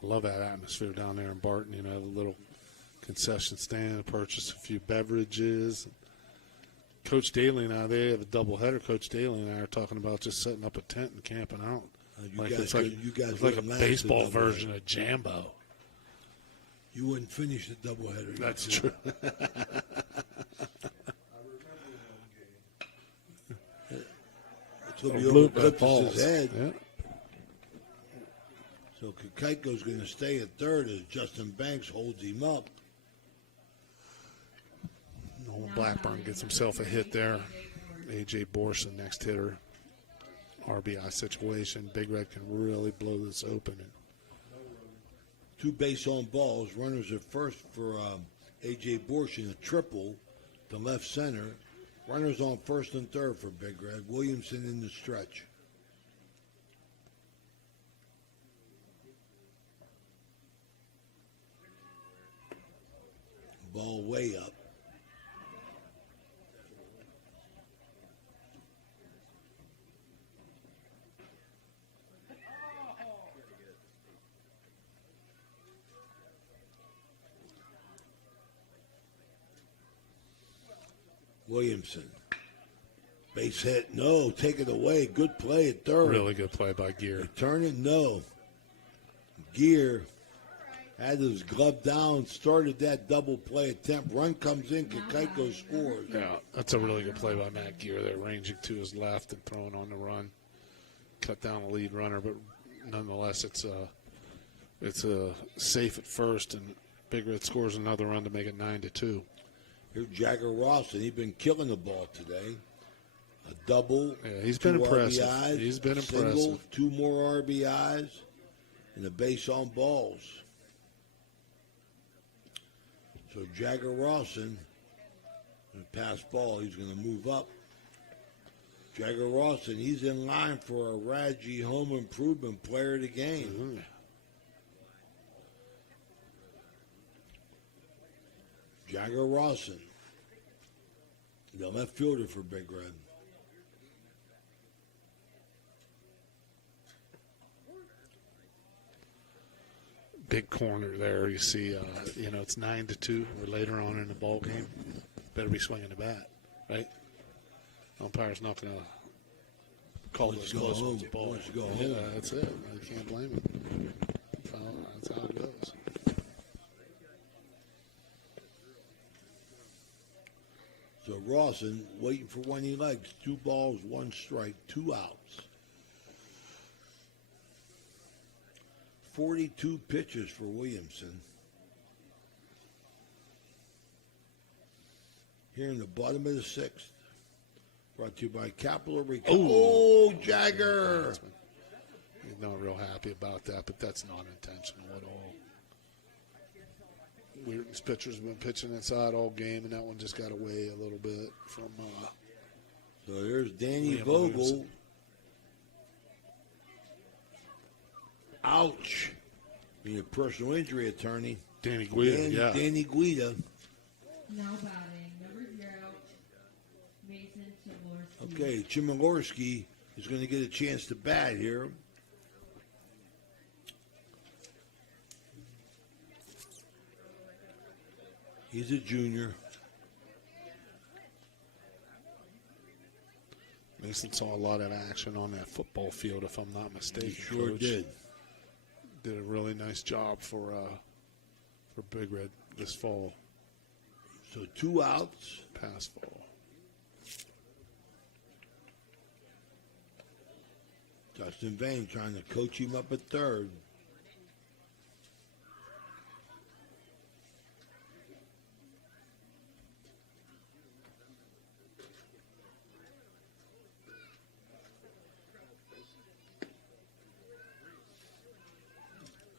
Love that atmosphere down there in Barton. You know, the little concession stand, purchase a few beverages. Coach Daly and I, they have a doubleheader. Coach Daly and I are talking about just setting up a tent and camping out. It's like a baseball version of Jambo. You wouldn't finish the doubleheader. That's true. So be over his head. Yeah. So Kakaiko's going to stay at third as Justin Banks holds him up. Nolan Blackburn gets himself a hit there. A.J. Borson, next hitter. RBI situation. Big Red can really blow this open and 2 base on balls. Runners at first for A.J. Borson, a triple to left center. Runners on first and third for Big Red. Williamson in the stretch. Ball way up. Williamson. Base hit. No. Take it away. Good play at third. Really good play by Gear. Turn it. No. Gear had his glove down, started that double play attempt. Run comes in. Kakaiko scores. Yeah, that's a really good play by Matt Gear there, ranging to his left and throwing on the run. Cut down the lead runner, but nonetheless, it's a safe at first, and Big Red scores another run to make it 9-2. Here's Jagger Ross, and he's been killing the ball today. A double. Yeah, he's been impressive. RBIs, He's been single, impressive. 2 more RBIs, and a base on balls. So Jagger Rawson, pass ball, he's going to move up. Jagger Rawson, he's in line for a Radji Home Improvement Player of the Game. Mm-hmm. Jagger Rawson, the left fielder for Big Red. Big corner there. You see, it's 9-2. We're later on in the ball game. Better be swinging the bat, right? Umpire's not going to call this close one's ball. Yeah, that's it. I can't blame him. Well, that's how it goes. So Rawson waiting for one he likes. 2 balls, 1 strike, 2 outs. 42 pitches for Williamson. Here in the bottom of the 6th. Brought to you by Capital Recovery. Oh, Jagger! He's not real happy about that, but that's not intentional at all. Weirton's pitchers have been pitching inside all game, and that one just got away a little bit from. So there's Danny Liam Vogel. Williamson. Ouch. Being a personal injury attorney. Danny Guida, yeah. Danny Guida. Now batting, number 0, Mason Chmielewski. Okay, Chmielewski is going to get a chance to bat here. He's a junior. Mason saw a lot of action on that football field, if I'm not mistaken. He sure Coach. did. Did a really nice job for Big Red this fall. So 2 outs. Past fall. Justin Vane trying to coach him up at third.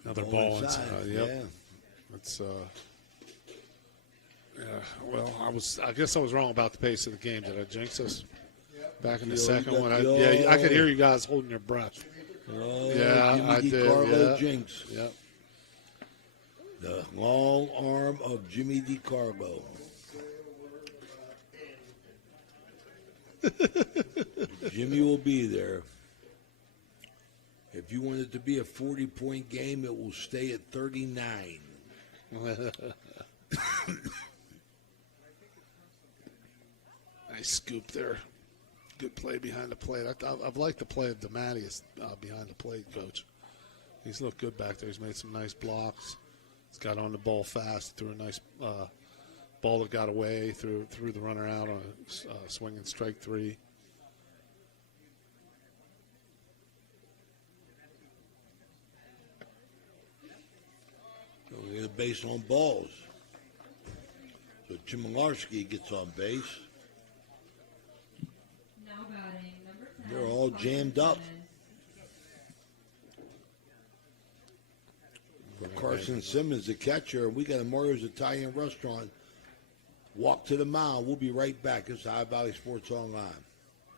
Another ball inside. Yep. Yeah. It's well, I guess I was wrong about the pace of the game. Did I jinx us? Back in the second one, I could hear you guys holding your breath. Oh, yeah, Jimmy I did. DiCarlo Yeah. jinx. Yep. The long arm of Jimmy DiCarlo. Jimmy will be there. If you want it to be a 40-point game, it will stay at 39. Nice scoop there. Good play behind the plate. I've liked the play of DeMatteis behind the plate, Coach. He's looked good back there. He's made some nice blocks. He's got on the ball fast, threw a nice ball that got away, threw the runner out on a swinging strike 3. So we get a base on balls. So Chmielewski gets on base. Now batting, number 10. They're all jammed up. Carson Simmons, the catcher, and we got a Mario's Italian Restaurant. Walk to the mile. We'll be right back. It's High Valley Sports Online.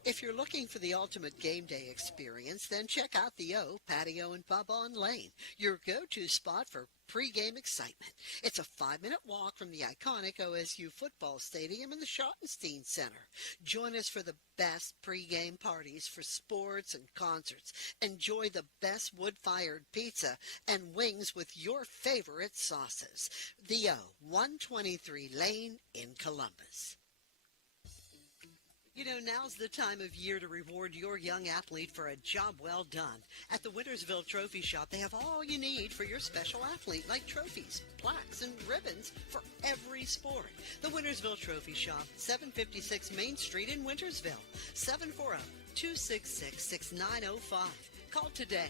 If you're looking for the ultimate game day experience, then check out the O Patio and Pub on Lane, your go-to spot for pregame excitement. It's a 5-minute walk from the iconic OSU football stadium and the Schottenstein Center. Join us for the best pregame parties for sports and concerts. Enjoy the best wood-fired pizza and wings with your favorite sauces. The O, 123 Lane in Columbus. You know, now's the time of year to reward your young athlete for a job well done. At the Wintersville Trophy Shop, they have all you need for your special athlete, like trophies, plaques, and ribbons for every sport. The Wintersville Trophy Shop, 756 Main Street in Wintersville, 740-266-6905. Call today.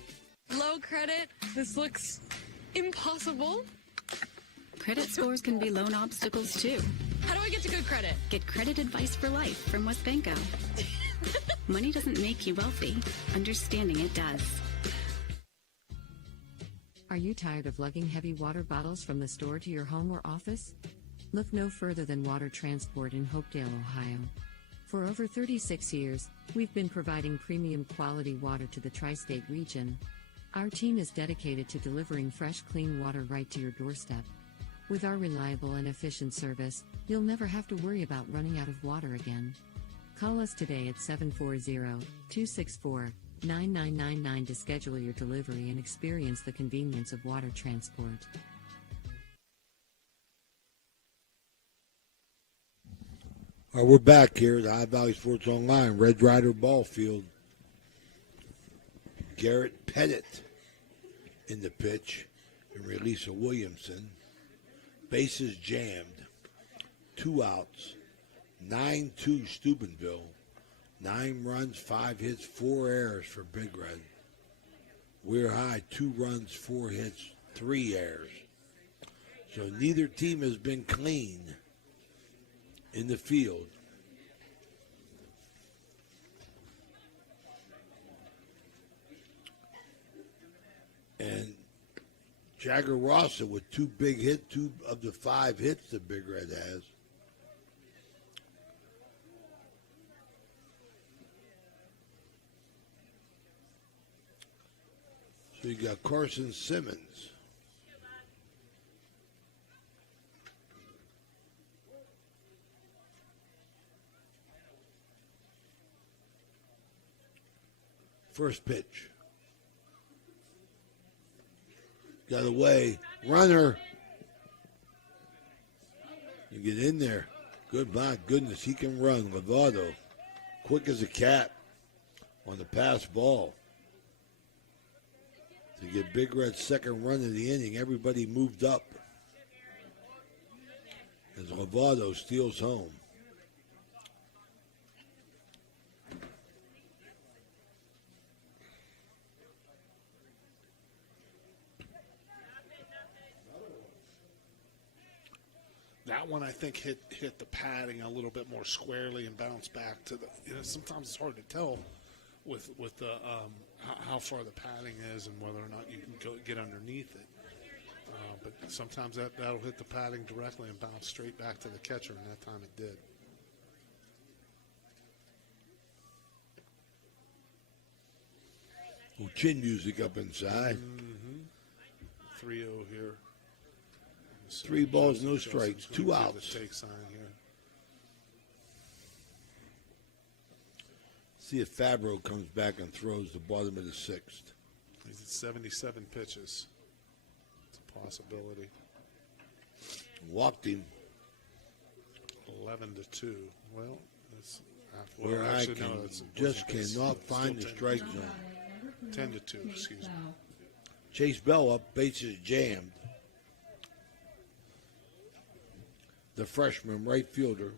Low credit? This looks impossible. Credit scores can be loan obstacles, too. How do I get to good credit? Get credit advice for life from WestBanco. Money doesn't make you wealthy. Understanding it does. Are you tired of lugging heavy water bottles from the store to your home or office? Look no further than Water Transport in Hopedale, Ohio. For over 36 years, we've been providing premium quality water to the tri-state region. Our team is dedicated to delivering fresh, clean water right to your doorstep. With our reliable and efficient service, you'll never have to worry about running out of water again. Call us today at 740-264-9999 to schedule your delivery and experience the convenience of water transport. All right, we're back here at High Valley Sports Online, Red Rider Ball Field. Garrett Pettit in the pitch and release of Williamson. Bases jammed, 2 outs, 9-2 Steubenville, 9 runs, 5 hits, 4 errors for Big Red. Weir High, 2 runs, 4 hits, 3 errors. So neither team has been clean in the field. And Jagger Rossa with 2 big hits, 2 of the 5 hits that Big Red has. So you got Carson Simmons. First pitch. Got away. Runner. You get in there. Good, my goodness, he can run. Lovato, quick as a cat on the pass ball. To get Big Red's second run of the inning, everybody moved up. As Lovato steals home. That one I think hit the padding a little bit more squarely and bounced back to the. You know, sometimes it's hard to tell with the how far the padding is and whether or not you can get underneath it. But sometimes that'll hit the padding directly and bounce straight back to the catcher, and that time it did. Well, chin music up inside. 3-0 here. 3 balls, no strikes, 2 outs. Take sign here. See if Fabro comes back and throws the bottom of the 6th. He's at 77 pitches. It's a possibility. Walked him. 11-2. Well, that's Where I actually, can no, just cannot find the strike zone. 10-2. Excuse me. Chase Bell up, bases jammed. The freshman right fielder.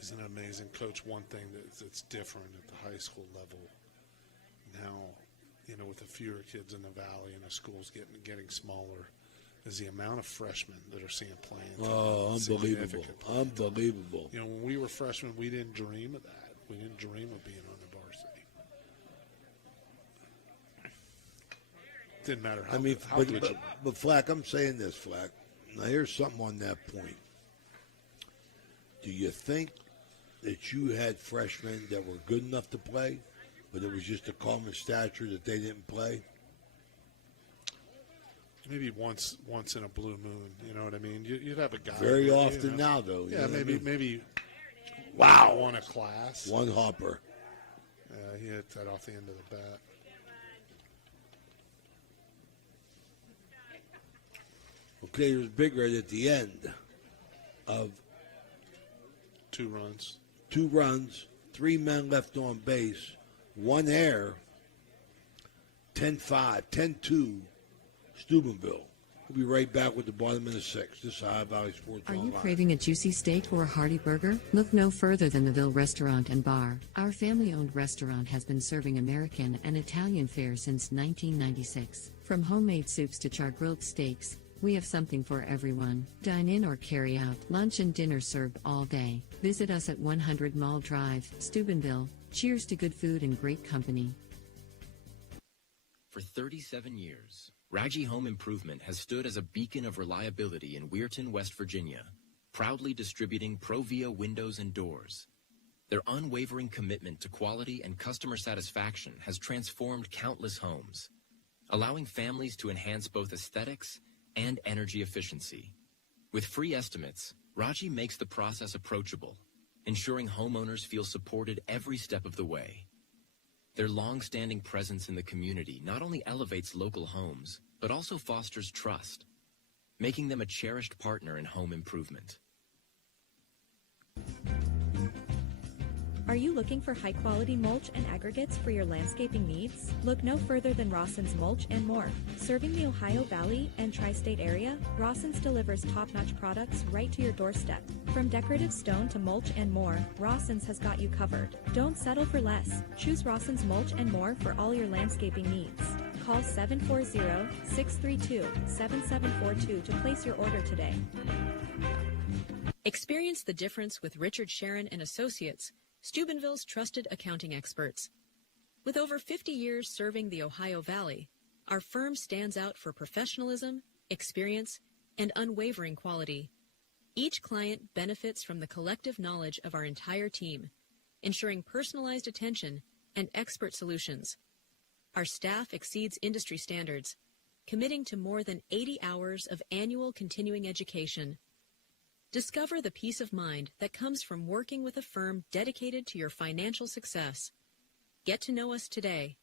Isn't it amazing, Coach? One thing that's different at the high school level now, you know, with the fewer kids in the valley and the schools getting smaller, is the amount of freshmen that are seeing playing. Oh, unbelievable! Unbelievable. You know, when we were freshmen, we didn't dream of that. We didn't dream of being on the varsity. didn't matter how, I mean, how good you but Flack, I'm saying this, Flack. Now, here's something on that point. Do you think that you had freshmen that were good enough to play, but it was just a common stature that they didn't play? Maybe once in a blue moon, you know what I mean? You'd have a guy. Very often now, though. Yeah, maybe. Wow. One a class. One hopper. He hit that off the end of the bat. Okay, there's Big Red at the end of 2 runs. 2 runs, 3 men left on base, 1 error, 10-5, 10-2, Steubenville. We'll be right back with the bottom of the 6th. This is High Valley Sports Are you Online. craving a juicy steak or a hearty burger? Look no further than the Ville Restaurant and Bar. Our family-owned restaurant has been serving American and Italian fare since 1996. From homemade soups to char-grilled steaks, we have something for everyone. Dine in or carry out. Lunch and dinner served all day. Visit us at 100 Mall Drive, Steubenville. Cheers to good food and great company. For 37 years, Raggi Home Improvement has stood as a beacon of reliability in Weirton, West Virginia, proudly distributing Provia windows and doors. Their unwavering commitment to quality and customer satisfaction has transformed countless homes, allowing families to enhance both aesthetics and energy efficiency. With free estimates, Raggi makes the process approachable, ensuring homeowners feel supported every step of the way. Their long-standing presence in the community not only elevates local homes, but also fosters trust, making them a cherished partner in home improvement. Are you looking for high-quality mulch and aggregates for your landscaping needs? Look no further than Rawson's Mulch and More. Serving the Ohio Valley and tri-state area, Rawson's delivers top-notch products right to your doorstep. From decorative stone to mulch and more, Rawson's has got you covered. Don't settle for less. Choose Rawson's Mulch and More for all your landscaping needs. Call 740-632-7742 to place your order today. Experience the difference with Richard Sharon and Associates, Steubenville's trusted accounting experts. With over 50 years serving the Ohio Valley, our firm stands out for professionalism, experience, and unwavering quality. Each client benefits from the collective knowledge of our entire team, ensuring personalized attention and expert solutions. Our staff exceeds industry standards, committing to more than 80 hours of annual continuing education. Discover the peace of mind that comes from working with a firm dedicated to your financial success. Get to know us today.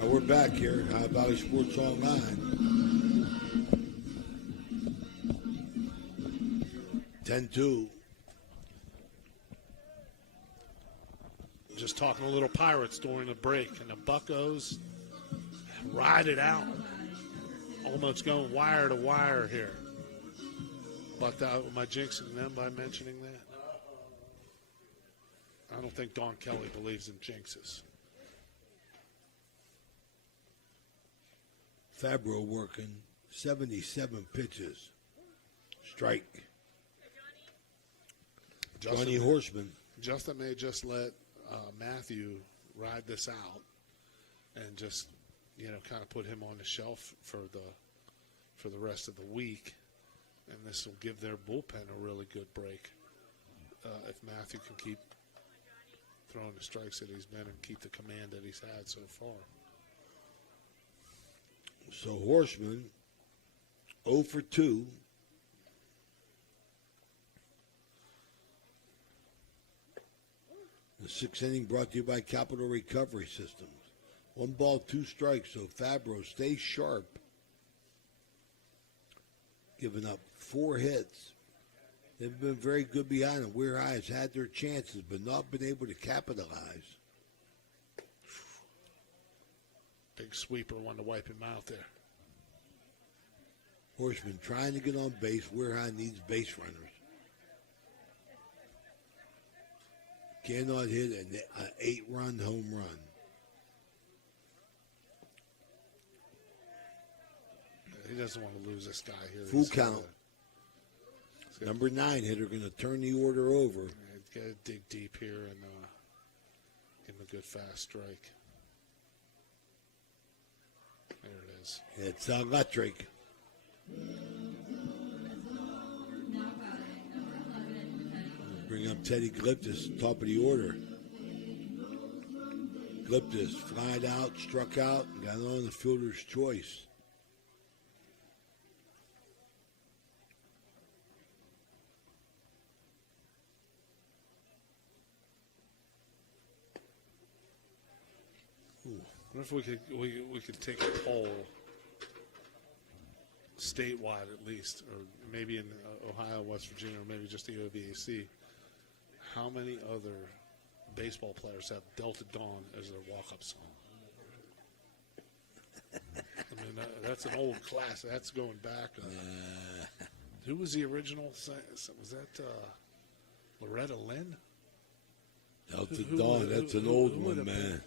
We're back here at High Valley Sports Online. 10-2. Just talking a little Pirates during the break, and the Buccos ride it out. Almost going wire to wire here. But am I jinxing them by mentioning that? I don't think Don Kelly believes in jinxes. Fabro working 77 pitches. Strike. Johnny Horseman. Justin may just let Matthew ride this out and just, kind of put him on the shelf for the rest of the week. And this will give their bullpen a really good break if Matthew can keep throwing the strikes that he's been and keep the command that he's had so far. So Horseman, 0 for 2. The 6th inning brought to you by Capital Recovery Systems. 1 ball, 2 strikes, so Fabro stays sharp. Giving up 4 hits. They've been very good behind him. Weir High has had their chances, but not been able to capitalize. Big sweeper, wanted to wipe him out there. Horseman trying to get on base. Weir High needs base runners. Cannot hit an 8-run home run. He doesn't want to lose this guy here. Full count. Number 9 hitter going to turn the order over. Got to dig deep here and give him a good fast strike. There it is. It's electric. Bring up Teddy Gliptis, top of the order. Gliptis flied out, struck out, and got on the fielder's choice. What if we could take a poll, statewide at least, or maybe in Ohio, West Virginia, or maybe just the OVAC, how many other baseball players have Delta Dawn as their walk-up song? I mean, that's an old class. That's going back. Who was the original? Was that Loretta Lynn? Delta Dawn, that's an old one, man.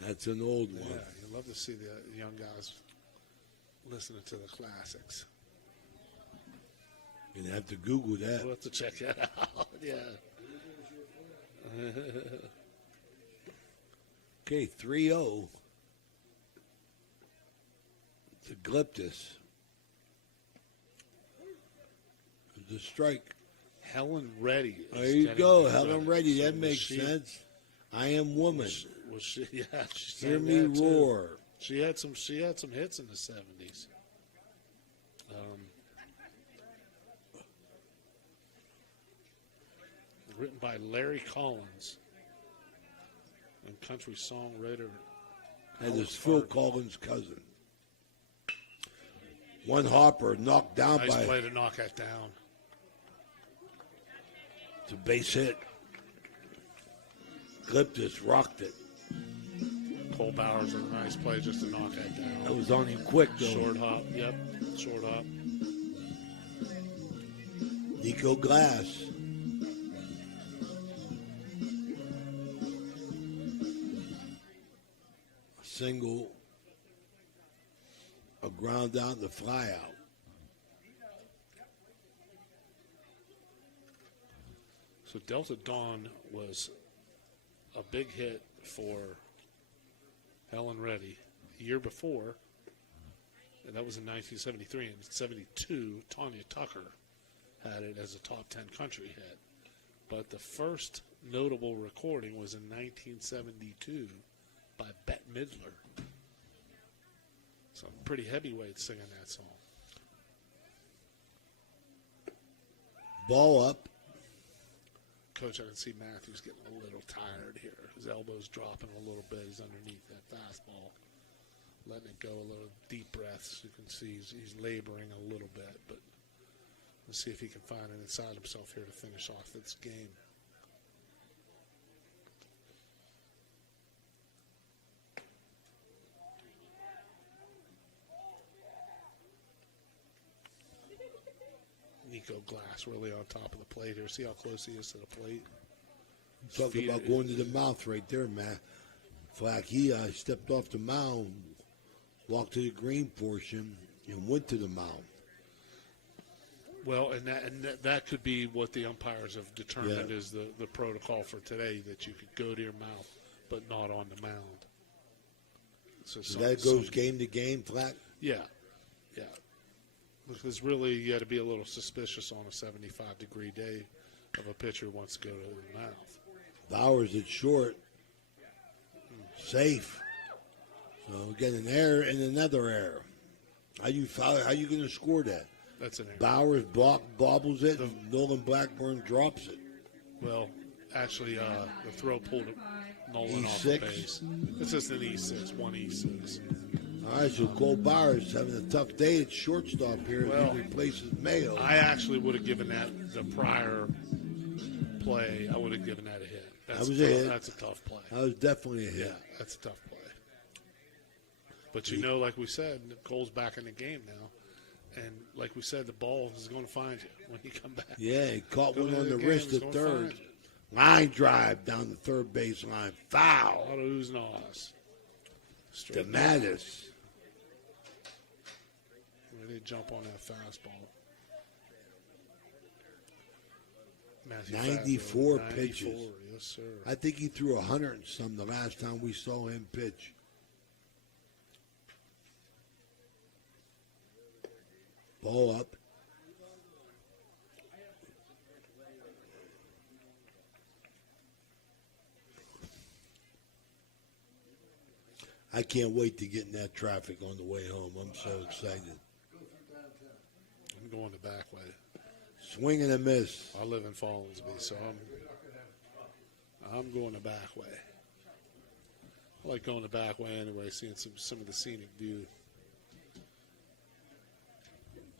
That's an old one. Yeah, you'd love to see the young guys listening to the classics. You're going to have to Google that. We'll have to check that out, yeah. Okay, 3-0 to Gliptis. The strike. Helen Reddy. There you go, Helen Reddy. That makes sense. I Am Woman. Was she? Yeah, she Hear sang Me that, too. Roar. She had some hits in the 70s. Written by Larry Collins and country songwriter. And it's Phil Collins' cousin. One hopper knocked down Nice by. play to knock that down. It's a base hit. Gliptis rocked it. Cole Bowers with a nice play just to knock that down. That was on him quick, though. Short hop, yep. Short hop. Nico Glass. A single. A ground out and the fly out. So Delta Dawn was a big hit for Helen Reddy. The year before, and that was in 1973, and in 72, Tanya Tucker had it as a top 10 country hit. But the first notable recording was in 1972 by Bette Midler. So pretty heavyweight singing that song. Ball up. Coach, I can see Matthews getting a little tired here. His elbow's dropping a little bit. He's underneath that fastball, letting it go a little. Deep breaths. You can see he's laboring a little bit, but let's see if he can find it inside himself here to finish off this game. Nico Glass really on top of the plate here. See how close he is to the plate? Talk about going to the mouth right there, Matt. Flack, he stepped off the mound, walked to the green portion, and went to the mound. Well, and that could be what the umpires have determined is the protocol for today, that you could go to your mouth, but not on the mound. So that goes game to game, Flack? Yeah, yeah. Because really, you got to be a little suspicious on a 75-degree day of a pitcher who wants to go to the mouth. Bowers at short. Safe. So we get an error and another error. How you going to score that? That's an error. Bowers bobbles it, and Nolan Blackburn drops it. Well, actually, the throw pulled Nolan off E6? the base. It's just an E6, one E6. All right, so Cole Bowers having a tough day at shortstop here. Well, he replaces Mayo. I actually would have given that the prior play. I would have given that a hit. That was a hit. That's a tough play. That was definitely a hit. Yeah, that's a tough play. But you know, like we said, Cole's back in the game now. And like we said, the ball is going to find you when you come back. Yeah, he caught Go one to on the game, wrist he's at gonna third. find you. Line drive down the third base line. Foul. Out of who's nos. DeMattis. Ready to jump on that fastball. Matthew 94 Fabro, pitches. 94, yes, sir. I think he threw 100 and some the last time we saw him pitch. Ball up. I can't wait to get in that traffic on the way home. I'm so excited. I'm going the back way. Swing and a miss. I live in Follinsby, so I'm going the back way. I like going the back way anyway, seeing some of the scenic view.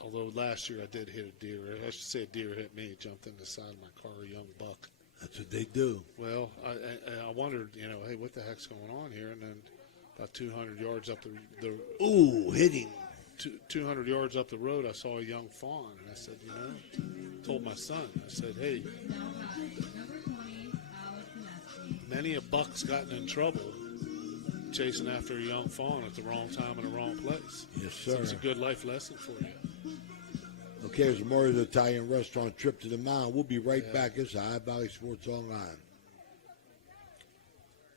Although last year I did hit a deer. I should say a deer hit me, jumped in the side of my car, a young buck. That's what they do. Well, I wondered, hey, what the heck's going on here? And then about 200 yards up the Ooh, hitting. 200 yards up the road, I saw a young fawn, and I said, told my son, I said, hey, many a buck's gotten in trouble chasing after a young fawn at the wrong time in the wrong place. Yes, So sir. it's a good life lesson for you. Okay, there's Mario's Italian Restaurant Trip to the Mound. We'll be right back. It's High Valley Sports Online.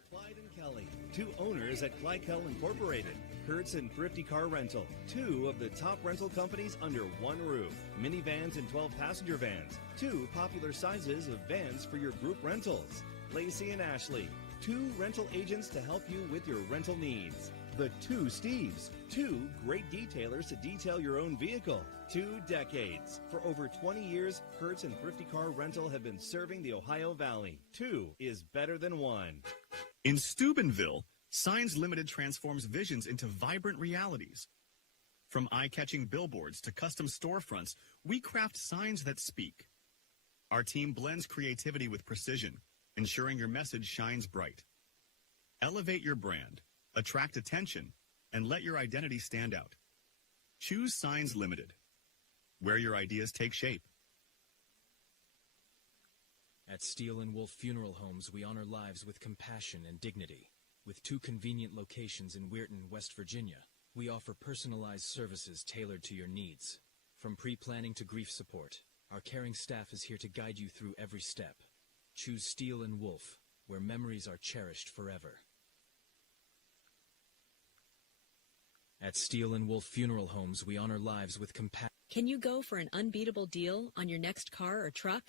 Clyde and Kelly, two owners at Clykel Incorporated. Hertz and Thrifty Car Rental, two of the top rental companies under one roof. Minivans and 12-passenger vans, two popular sizes of vans for your group rentals. Lacey and Ashley, two rental agents to help you with your rental needs. The Two Steves, two great detailers to detail your own vehicle. 2 decades. For over 20 years, Hertz and Thrifty Car Rental have been serving the Ohio Valley. Two is better than one. In Steubenville, Signs Limited transforms visions into vibrant realities. From eye-catching billboards to custom storefronts, we craft signs that speak. Our team blends creativity with precision, ensuring your message shines bright. Elevate your brand, attract attention, and let your identity stand out. Choose Signs Limited, where your ideas take shape. At Steel and Wolf Funeral Homes, we honor lives with compassion and dignity. With 2 convenient locations in Weirton, West Virginia, we offer personalized services tailored to your needs. From pre-planning to grief support, our caring staff is here to guide you through every step. Choose Steel and Wolf, where memories are cherished forever. At Steel and Wolf Funeral Homes, we honor lives with compassion. Can you go for an unbeatable deal on your next car or truck?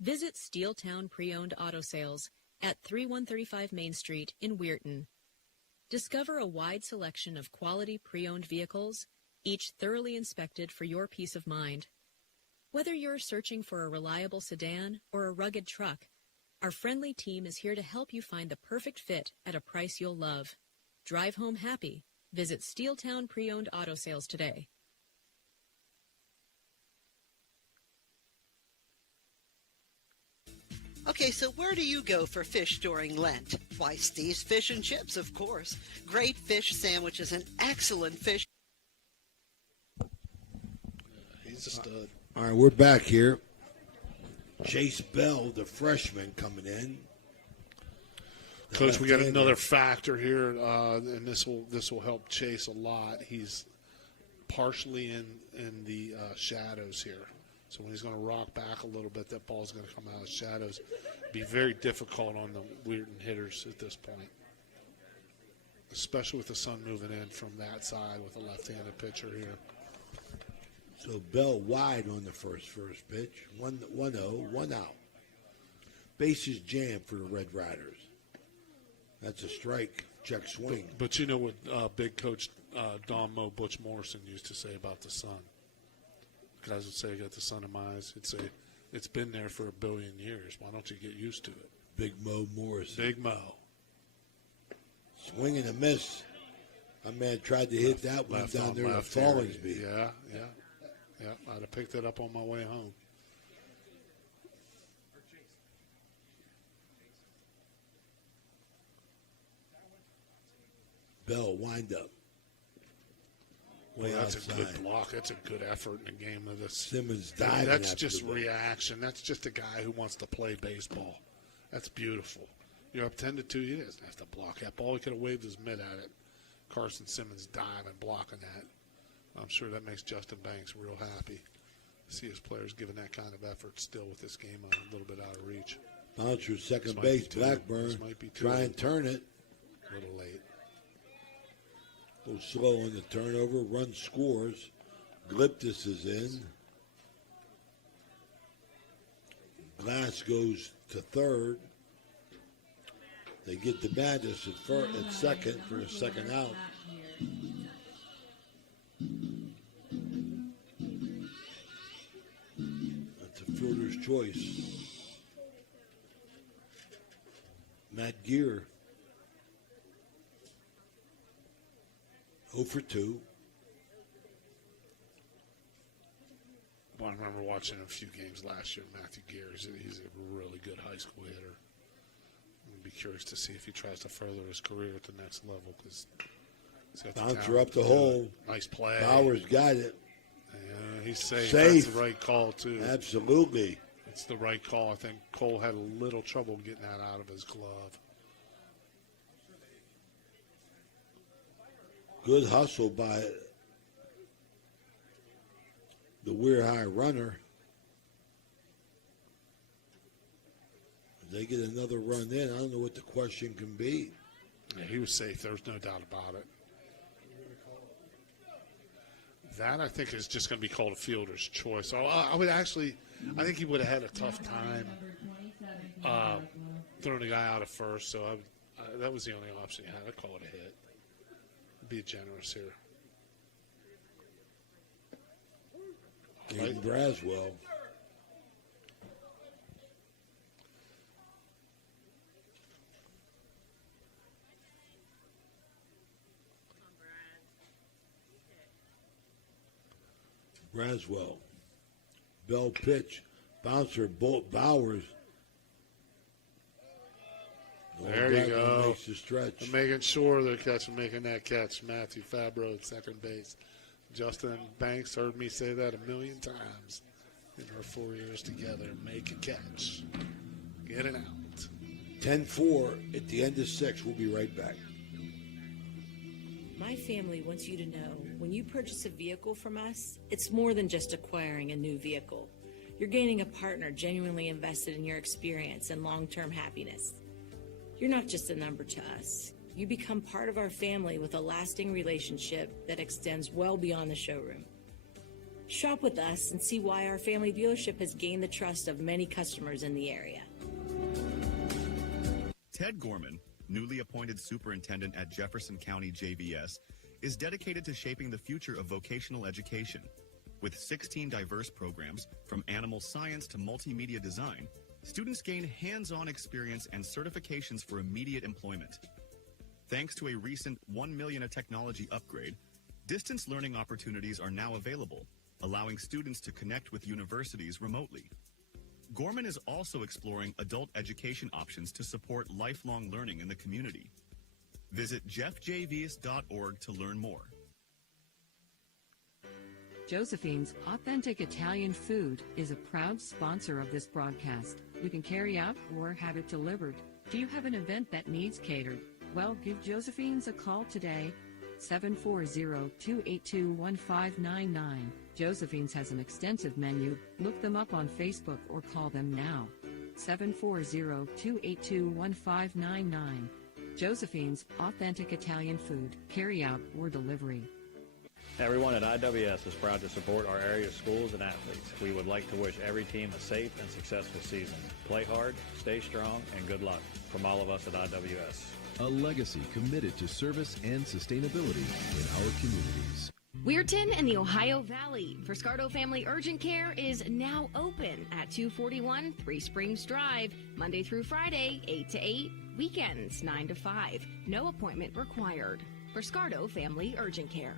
Visit Steeltown Pre-Owned Auto Sales at 3135 Main Street in Weirton. Discover a wide selection of quality pre-owned vehicles, each thoroughly inspected for your peace of mind. Whether you're searching for a reliable sedan or a rugged truck, our friendly team is here to help you find the perfect fit at a price you'll love. Drive home happy. Visit Steeltown Pre-Owned Auto Sales today. Okay, so where do you go for fish during Lent? Why, Steve's Fish and Chips, of course. Great fish sandwiches and excellent fish. He's a stud. All right, we're back here. Chase Bell, the freshman, coming in. Coach, we got another factor here, and this will help Chase a lot. He's partially in the shadows here. So when he's going to rock back a little bit, that ball's going to come out of the shadows. Be very difficult on the Weirton hitters at this point, especially with the sun moving in from that side with a left-handed pitcher here. So Bell wide on the first pitch. 1-0, 1 out. Bases jammed for the Red Riders. That's a strike. Check swing. But you know what big coach Don Mo Butch Morrison used to say about the sun? Guys would say, I got the sun in my eyes. He'd say, it's been there for 1 billion years. Why don't you get used to it? Big Mo Morrison. Big Mo. Swing and a miss. My man tried to hit that one down there at Follinsby. Yeah. I'd have picked it up on my way home. Bell wind up. Well, that's a good block. That's a good effort in the game of this. Simmons diving. That's just reaction. That's just a guy who wants to play baseball. That's beautiful. You're up 10-2. He doesn't have to block that ball. He could have waved his mitt at it. Carson Simmons diving, blocking that. I'm sure that makes Justin Banks real happy. See his players giving that kind of effort still with this game a little bit out of reach. Bouncer second This might base, be two. Blackburn. This might be two. Try and turn it. A little late. A little slow on the turnover. Run scores. Gliptis is in. Glass goes to third. They get the Bandits at second for the second out. That's a fielder's choice. Matt Gear. 0 for 2. Well, I remember watching a few games last year. Matthew Gear, he's a really good high school hitter. I'd be curious to see if he tries to further his career at the next level. Because Bouncer up the hole. Nice play. Bowers got it. Yeah, he's safe. Safe. That's the right call, too. Absolutely. It's the right call. I think Cole had a little trouble getting that out of his glove. Good hustle by the Weir High runner. If they get another run in, I don't know what the question can be. Yeah, he was safe. There was no doubt about it. That, I think, is just going to be called a fielder's choice. I think he would have had a tough time throwing a guy out at first, so that was the only option he had. I'd call it a hit. Be generous here. Caden Braswell. Braswell. Bell pitch. Bouncer. Bowers. There you go. Makes the stretch. I'm making sure they're making that catch. Matthew Fabro at second base. Justin Banks heard me say that a million times in our 4 years together. Make a catch. Get it out. 10-4 at the end of 6. We'll be right back. My family wants you to know, when you purchase a vehicle from us, it's more than just acquiring a new vehicle. You're gaining a partner genuinely invested in your experience and long-term happiness. You're not just a number to us. You become part of our family with a lasting relationship that extends well beyond the showroom. Shop with us and see why our family dealership has gained the trust of many customers in the area. Ted Gorman, newly appointed superintendent at Jefferson County JVS, is dedicated to shaping the future of vocational education. With 16 diverse programs, from animal science to multimedia design, students gain hands-on experience and certifications for immediate employment. Thanks to a recent $1 million technology upgrade, distance learning opportunities are now available, allowing students to connect with universities remotely. Gorman is also exploring adult education options to support lifelong learning in the community. Visit jeffjvs.org to learn more. Josephine's Authentic Italian Food is a proud sponsor of this broadcast. You can carry out or have it delivered. Do you have an event that needs catered? Well, give Josephine's a call today, 740-282-1599. Josephine's has an extensive menu. Look them up on Facebook or call them now, 740-282-1599. Josephine's Authentic Italian Food, carry out or delivery. Everyone at IWS is proud to support our area schools and athletes. We would like to wish every team a safe and successful season. Play hard, stay strong, and good luck from all of us at IWS. A legacy committed to service and sustainability in our communities. Weirton and the Ohio Valley. Friscardo Family Urgent Care is now open at 241 Three Springs Drive, Monday through Friday, 8 to 8, weekends 9 to 5. No appointment required. Friscardo Family Urgent Care.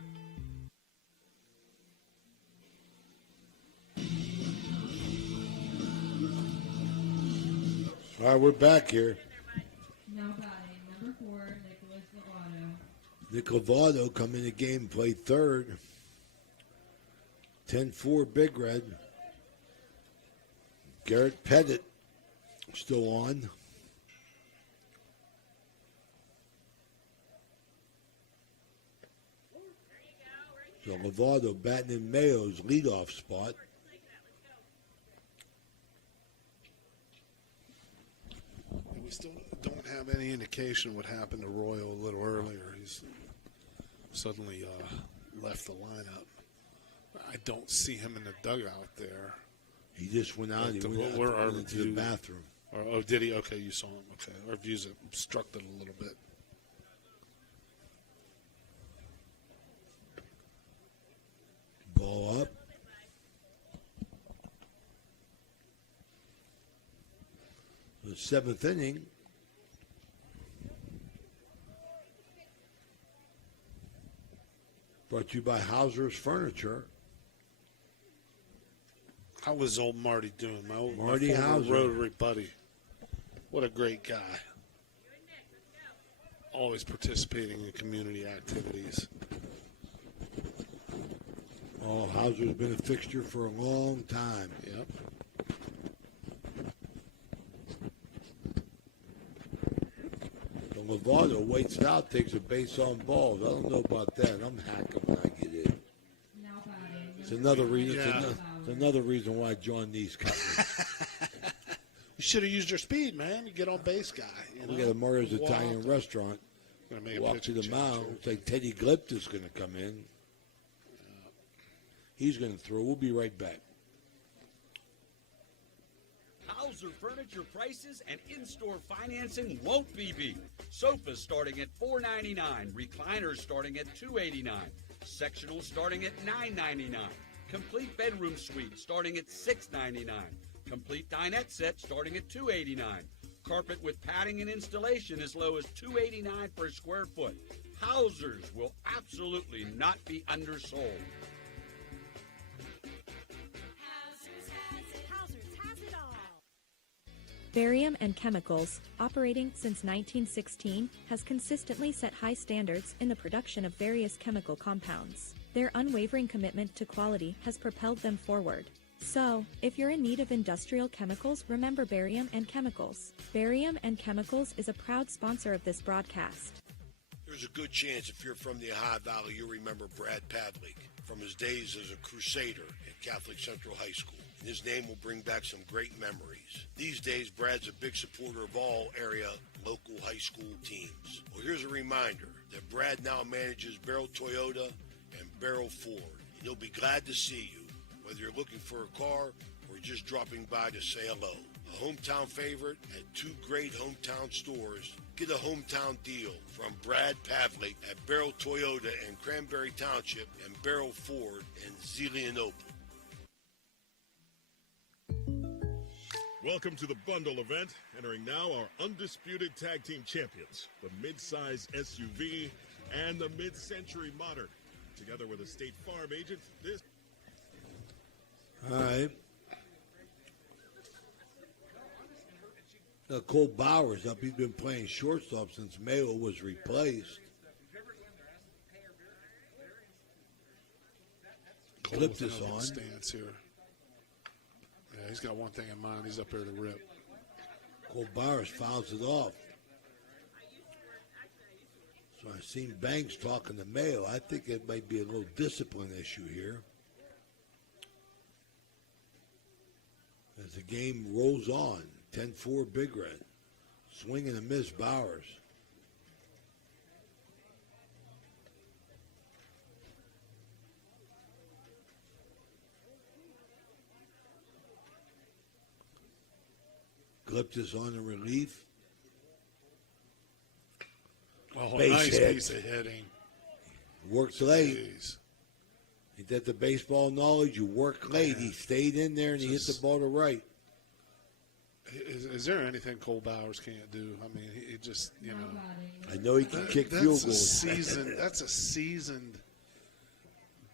All right, we're back here. Now batting, number 4, Nicholas Lovato. Nick Lovato come in the game, played third. 10-4 Big Red. Garrett Pettit still on. So Lovato batting in Mayo's leadoff spot. still don't have any indication what happened to Royal a little earlier. He's suddenly left the lineup. I don't see him in the dugout there. He just went out. He went to the bathroom. Oh, did he? Okay, you saw him. Okay, our views obstructed a little bit. Ball up. The seventh inning. Brought to you by Hauser's Furniture. How was old Marty doing? My Marty former Hauser. Rotary buddy. What a great guy. Always participating in community activities. Oh, Hauser's been a fixture for a long time. Yep. So Lovato waits it out, takes a base on balls. I don't know about that. I'm hacking when I get in. It's another reason. It's another reason why John Neese cut me. You should have used your speed, man. You get on base guy. We got a Mario's Italian restaurant. Walk to the mound. It's like Teddy Glipt is going to come in. He's going to throw. We'll be right back. Hauser Furniture prices and in-store financing won't be beat. Sofas starting at $4.99, recliners starting at $2.89, sectionals starting at $9.99, complete bedroom suite starting at $6.99, complete dinette set starting at $2.89, carpet with padding and installation as low as $2.89 per square foot. Hausers will absolutely not be undersold. Barium and Chemicals, operating since 1916, has consistently set high standards in the production of various chemical compounds. Their unwavering commitment to quality has propelled them forward. So, if you're in need of industrial chemicals, remember Barium and Chemicals. Barium and Chemicals is a proud sponsor of this broadcast. There's a good chance if you're from the Ohio Valley, you'll remember Brad Pavlik from his days as a crusader at Catholic Central High School. And his name will bring back some great memories. These days, Brad's a big supporter of all area local high school teams. Well, here's a reminder that Brad now manages Barrel Toyota and Barrel Ford. And he'll be glad to see you, whether you're looking for a car or just dropping by to say hello. A hometown favorite at two great hometown stores. Get a hometown deal from Brad Pavlik at Barrel Toyota in Cranberry Township and Barrel Ford in Zelienople. Welcome to the bundle event. Entering now our undisputed tag team champions, the mid-size SUV and the mid-century modern. Together with a State Farm agent, this... All right. Cole Bauer's up. He's been playing shortstop since Mayo was replaced. Clip this on. Stance here. Yeah, he's got one thing in mind. He's up here to rip. Cole Bowers fouls it off. So I've seen Banks talking to Mayo. I think it might be a little discipline issue here. As the game rolls on, 10-4 Big Red. Swing and a miss Bowers. Glyptis on in relief. Oh, Base nice hit. piece of hitting. Works late. Jeez. Ain't that the baseball knowledge? You work late. He stayed in there and he hit the ball to right. Is there anything Cole Bowers can't do? I mean, he just, you know. I know he can kick field goals. That's a seasoned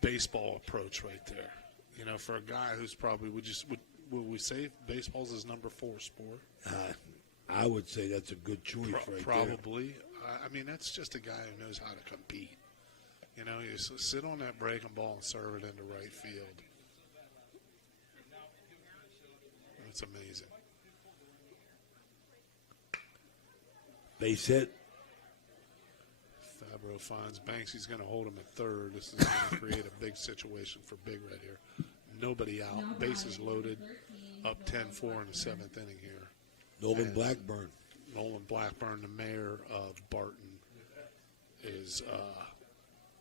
baseball approach right there. You know, for a guy who's probably would we say baseball's his number 4 sport? I would say that's a good choice right probably. I mean, that's just a guy who knows how to compete. You know, you sit on that breaking ball and serve it into right field. It's amazing. Base hit. Fabro finds Banks. He's going to hold him at third. This is going to create a big situation for Big Red here. Nobody out. Bases loaded. Up 10-4 in the 7th inning here. Nolan Blackburn. Nolan Blackburn, the mayor of Barton, is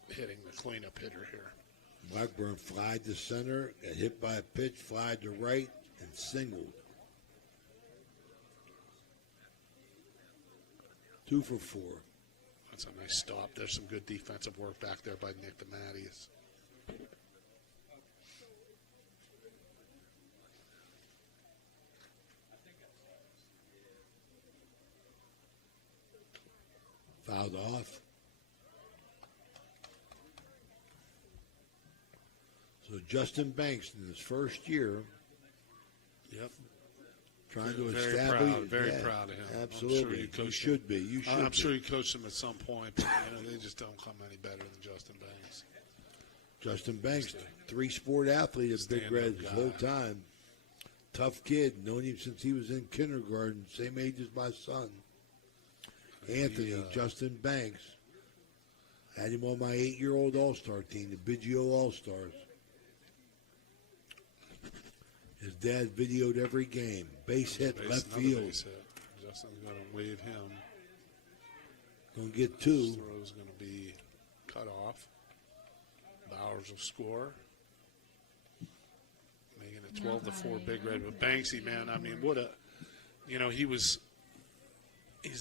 hitting the cleanup hitter here. Blackburn flied to center, got hit by a pitch, flied to right, and singled. 2 for 4. That's a nice stop. There's some good defensive work back there by Nick DeMatteis. Fouled off. So Justin Banks in his first year. Yep. Trying to very establish. very proud of him. Absolutely. I'm sure you should be. You should I'm sure be. you coached him at some point, but they just don't come any better than Justin Banks. Justin Banks, 3-sport athlete at Big Red his whole time. Tough kid. Known him since he was in kindergarten, same age as my son. Anthony, Justin Banks. Had him on my 8-year-old All-Star team, the Biggio All-Stars. His dad videoed every game. Base hit, left field. Base hit. Justin's going to wave him. Going to get 2. His throw's going to be cut off. Bowers will score. Making it 12-4 Big Red. But Banksy, man, I mean, what a, he's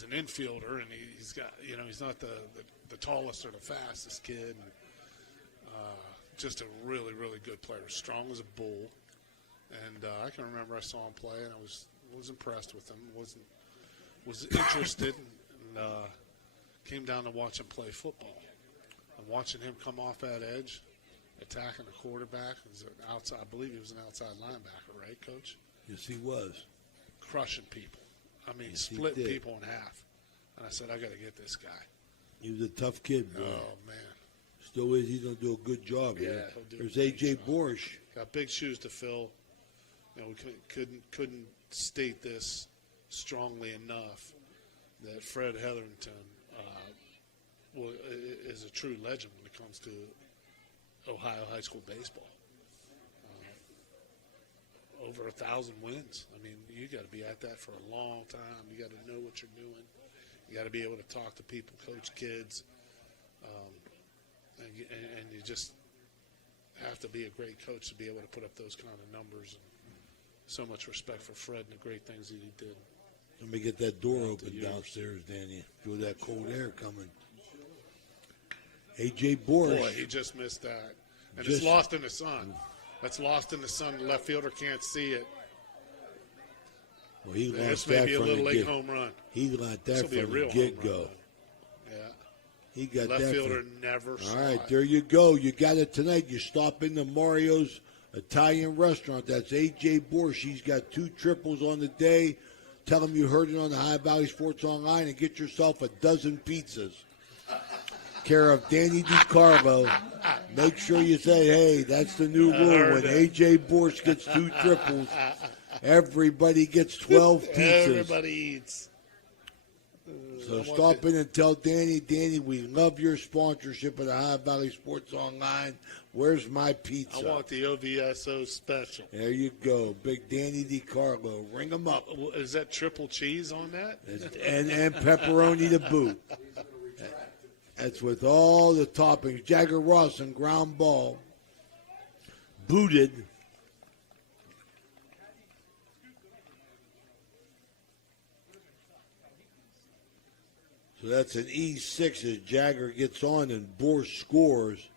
an infielder, and he's got, he's not the tallest or the fastest kid. And, just a really, really good player. Strong as a bull. And I can remember I saw him play, and I was impressed with him. Was interested, and came down to watch him play football. And watching him come off that edge, attacking the quarterback. I believe he was an outside linebacker, right, Coach? Yes, he was. Crushing people. I mean, Yes, he splitting did. people in half. And I said, I got to get this guy. He was a tough kid, boy. Oh, man. Still is. He's going to do a good job here. He'll do There's a great A.J. job. Borsch. Got big shoes to fill. We couldn't state this strongly enough that Fred Hetherington is a true legend when it comes to Ohio high school baseball. Over 1,000 wins. I mean, you got to be at that for a long time. You got to know what you're doing. You got to be able to talk to people, coach kids, and you just have to be a great coach to be able to put up those kind of numbers. And so much respect for Fred and the great things that he did. Let me get that door open downstairs, Danny. Feel that cold air coming. A.J. Borsch. Boy, he just missed that. And it's lost in the sun. That's lost in the sun. The left fielder can't see it. Well, he This lost may that be a from little the late get. home run. He got This'll that be a from real the home get-go. run. Yeah. He got Left that. fielder from, never saw all right, it. there you go. You got it tonight. You stop into Mario's Italian restaurant. That's A.J. Borsch. He's got 2 triples on the day. Tell him you heard it on the High Valley Sports Online and get yourself a dozen pizzas. Care of Danny DiCarlo. Make sure you say, hey, that's the new rule. When A.J. Borsch gets 2 triples, everybody gets 12 pizzas. Everybody eats. So stop in and tell Danny, we love your sponsorship of the High Valley Sports Online. Where's my pizza? I want the OVSO special. There you go. Big Danny DiCarlo. Ring him up. Is that triple cheese on that? And pepperoni to boot. That's with all the toppings. Jagger Rawson, ground ball. Booted. So that's an E6 as Jagger gets on and Borsch scores.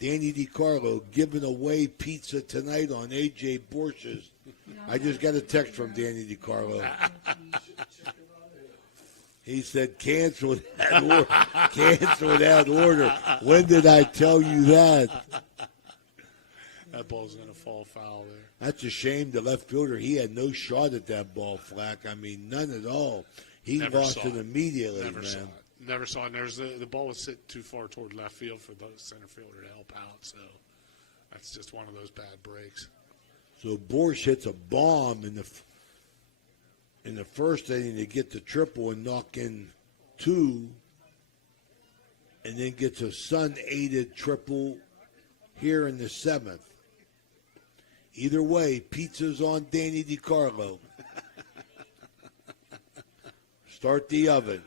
Danny DiCarlo giving away pizza tonight on A.J. Borsch's. I just got a text from Danny DiCarlo. He said, cancel that order. Cancel that order. When did I tell you that? That ball's going to fall foul there. That's a shame. The left fielder, he had no shot at that ball, Flack. I mean, none at all. He Never lost saw it immediately, Never man. saw it. Never saw it. And there's the ball was hit too far toward left field for the center fielder to help out. So that's just one of those bad breaks. So Borsch hits a bomb in the first inning to get the triple and knock in 2, and then gets a Sun-aided triple here in the 7th. Either way, pizza's on Danny DiCarlo. Start the oven.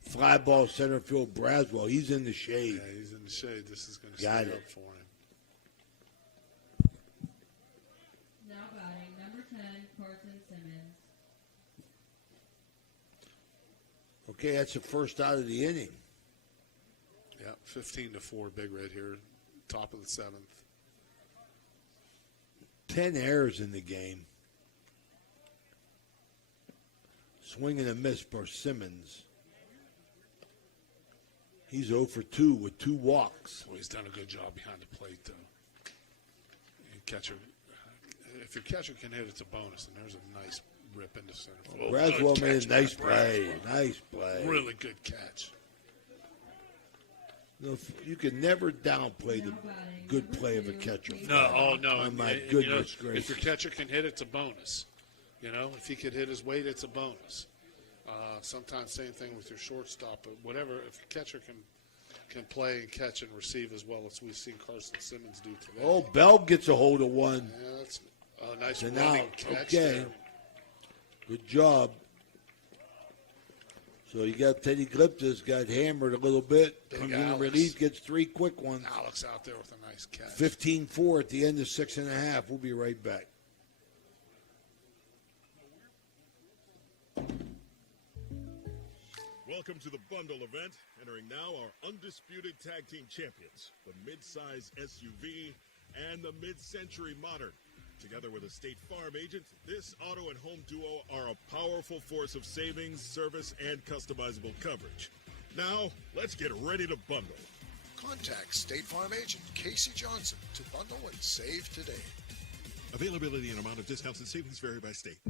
Fly ball center field Braswell. He's in the shade. Yeah, he's in the shade. This is going to Got stay it. up for him. Now batting, number 10, Carson Simmons. Okay, that's the first out of the inning. Yeah, 15-4, Big Red here, top of the seventh. 10 errors in the game. Swing and a miss for Simmons. He's 0 for 2 with 2 walks. Well, he's done a good job behind the plate, though. Catcher, if your catcher can hit, it's a bonus, and there's a nice rip into center field. Braswell Good made catch a nice by play. Braswell. Nice play. Really good catch. You can never downplay the good play of a catcher. No, no. Oh, my and, goodness you know, gracious. if your catcher can hit, it's a bonus. You know, if he could hit his weight, it's a bonus. Sometimes same thing with your shortstop, but whatever. If your catcher can play and catch and receive as well as we've seen Carson Simmons do today. Oh, Bell gets a hold of one. Yeah, that's a nice And running out. catch Okay. there. Good job. So you got Teddy Glipta's got hammered a little bit. Big Comes in Alex. relief, gets 3 quick ones. Alex out there with a nice catch. 15-4 at the end of 6.5. We'll be right back. Welcome to the bundle event. Entering now our undisputed tag team champions, the mid-size SUV and the mid-century modern. Together with a State Farm agent, this auto and home duo are a powerful force of savings, service, and customizable coverage. Now, let's get ready to bundle. Contact State Farm agent Casey Johnson to bundle and save today. Availability and amount of discounts and savings vary by state.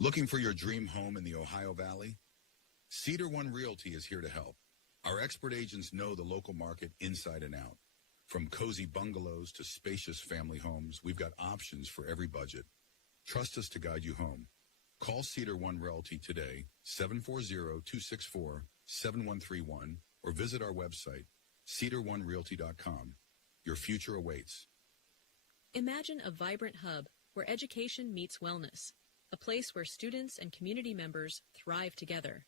Looking for your dream home in the Ohio Valley? Cedar One Realty is here to help. Our expert agents know the local market inside and out. From cozy bungalows to spacious family homes, we've got options for every budget. Trust us to guide you home. Call Cedar One Realty today, 740-264-7131, or visit our website, cedaronerealty.com. Your future awaits. Imagine a vibrant hub where education meets wellness, a place where students and community members thrive together.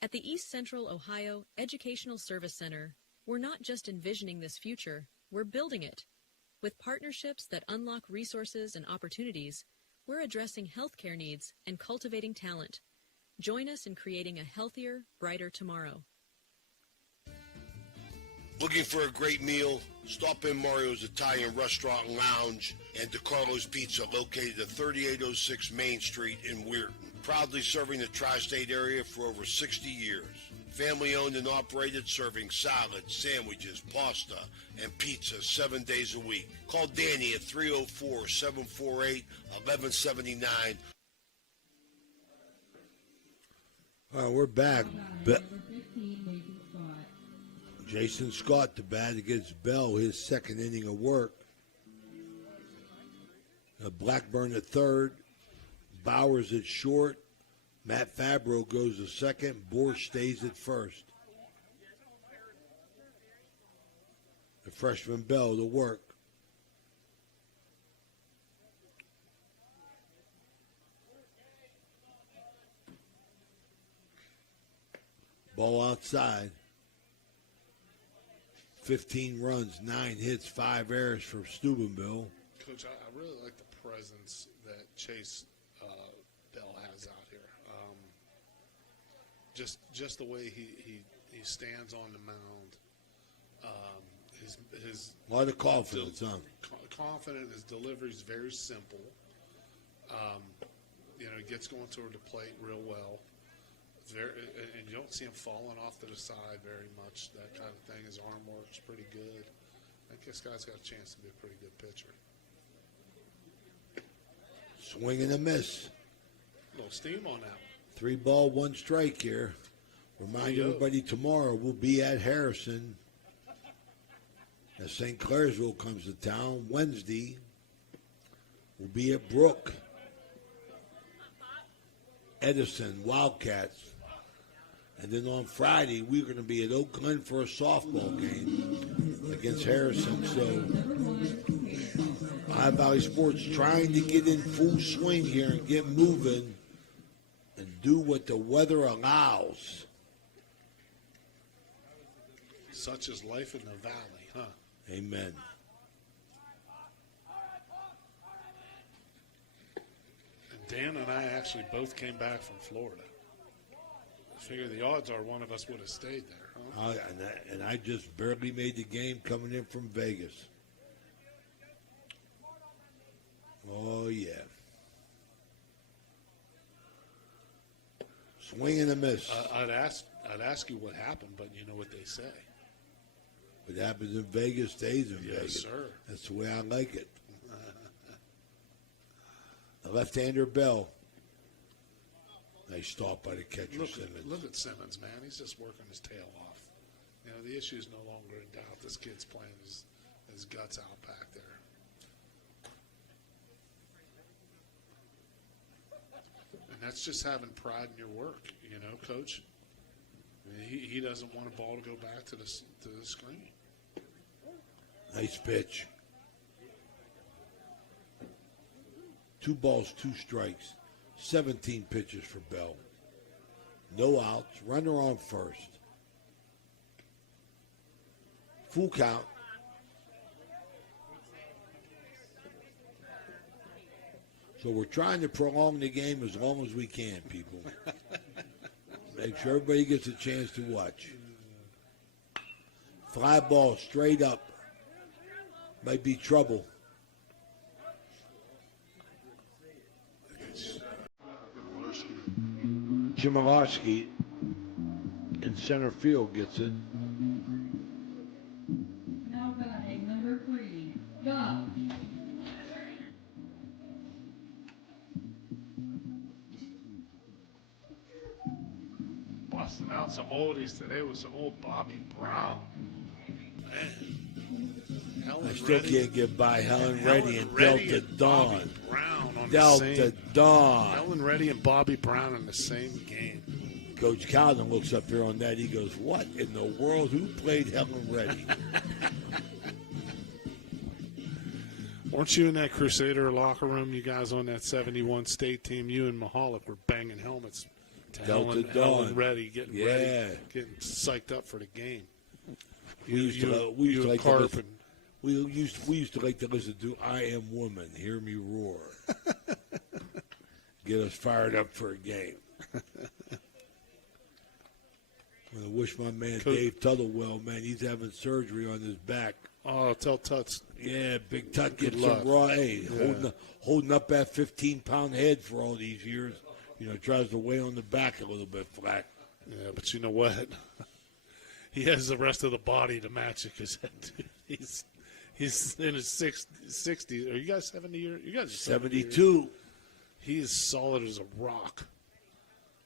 At the East Central Ohio Educational Service Center, we're not just envisioning this future, we're building it. With partnerships that unlock resources and opportunities, we're addressing healthcare needs and cultivating talent. Join us in creating a healthier, brighter tomorrow. Looking for a great meal? Stop in Mario's Italian Restaurant and Lounge and DeCarlo's Pizza, located at 3806 Main Street in Weirton. Proudly serving the tri-state area for over 60 years. Family owned and operated, serving salads, sandwiches, pasta, and pizza 7 days a week. Call Danny at 304-748-1179. All right, we're back. Jason Scott to bat against Bell, his second inning of work. Blackburn at third. Bowers at short. Matt Fabro goes to second. Borsch stays at first. The freshman Bell to work. Ball outside. 15 runs, 9 hits, 5 errors for Steubenville. Coach, I really like the presence that Chase Bell has out here. Just the way he stands on the mound. His A lot of confidence, huh? Confident. His delivery is very simple. He gets going toward the plate real well. And you don't see him falling off to the side very much, that kind of thing. His arm works pretty good. I think this guy's got a chance to be a pretty good pitcher. Swing and a miss. A little steam on that. 3 ball, 1 strike here. Remind everybody tomorrow we'll be at Harrison as St. Clairsville comes to town. Wednesday we'll be at Brook. Edison, Wildcats. And then on Friday, we're going to be at Oak Glen for a softball game. against Harrison. So High Valley Sports trying to get in full swing here and get moving and do what the weather allows. Such is life in the valley, huh? Amen. And Dan and I actually both came back from Florida. I figure the odds are one of us would have stayed there, huh? And I just barely made the game coming in from Vegas. Oh, yeah. Swing and a miss. I'd ask you what happened, but you know what they say. What happens in Vegas stays in Vegas. Yes, sir. That's the way I like it. The left-hander Bell. Nice stop by the catcher, Simmons. Look at Simmons, man. He's just working his tail off. You know, the issue is no longer in doubt. This kid's playing his guts out back there. And that's just having pride in your work, you know, Coach. I mean, he doesn't want a ball to go back to the screen. Nice pitch. 2 balls, 2 strikes. 17 pitches for Bell. No outs. Runner on first. Full count. So we're trying to prolong the game as long as we can, people. Make sure everybody gets a chance to watch. Fly ball straight up. Might be trouble. Chmielewski in center field gets it. Now batting number 3, Goff. Busting out some oldies today with some old Bobby Brown. Man. I still can't get by Helen Reddy and Delta Dawn. Brown on Delta Dawn. Helen Reddy and Bobby Brown in the same game. Coach Calvin looks up here on that. He goes, "What in the world? Who played Helen Reddy?" Weren't you in that Crusader locker room? You guys on that 71 state team? You and Mahalik were banging helmets to Delta Dawn. Helen Reddy, getting ready, getting psyched up for the game. We used to like to listen to "I Am Woman, Hear Me Roar." Get us fired up for a game. I wish my man Dave Tuttle well, man. He's having surgery on his back. Oh, tell Tuts. Yeah, Big Tut Good gets luck. some raw. Hey, Yeah. holding up that 15-pound head for all these years. You know, tries to weigh on the back a little bit flat. Yeah, but you know what? He has the rest of the body to match it because he's in his 60s. Are you guys 70 years? You guys are 72. He is solid as a rock.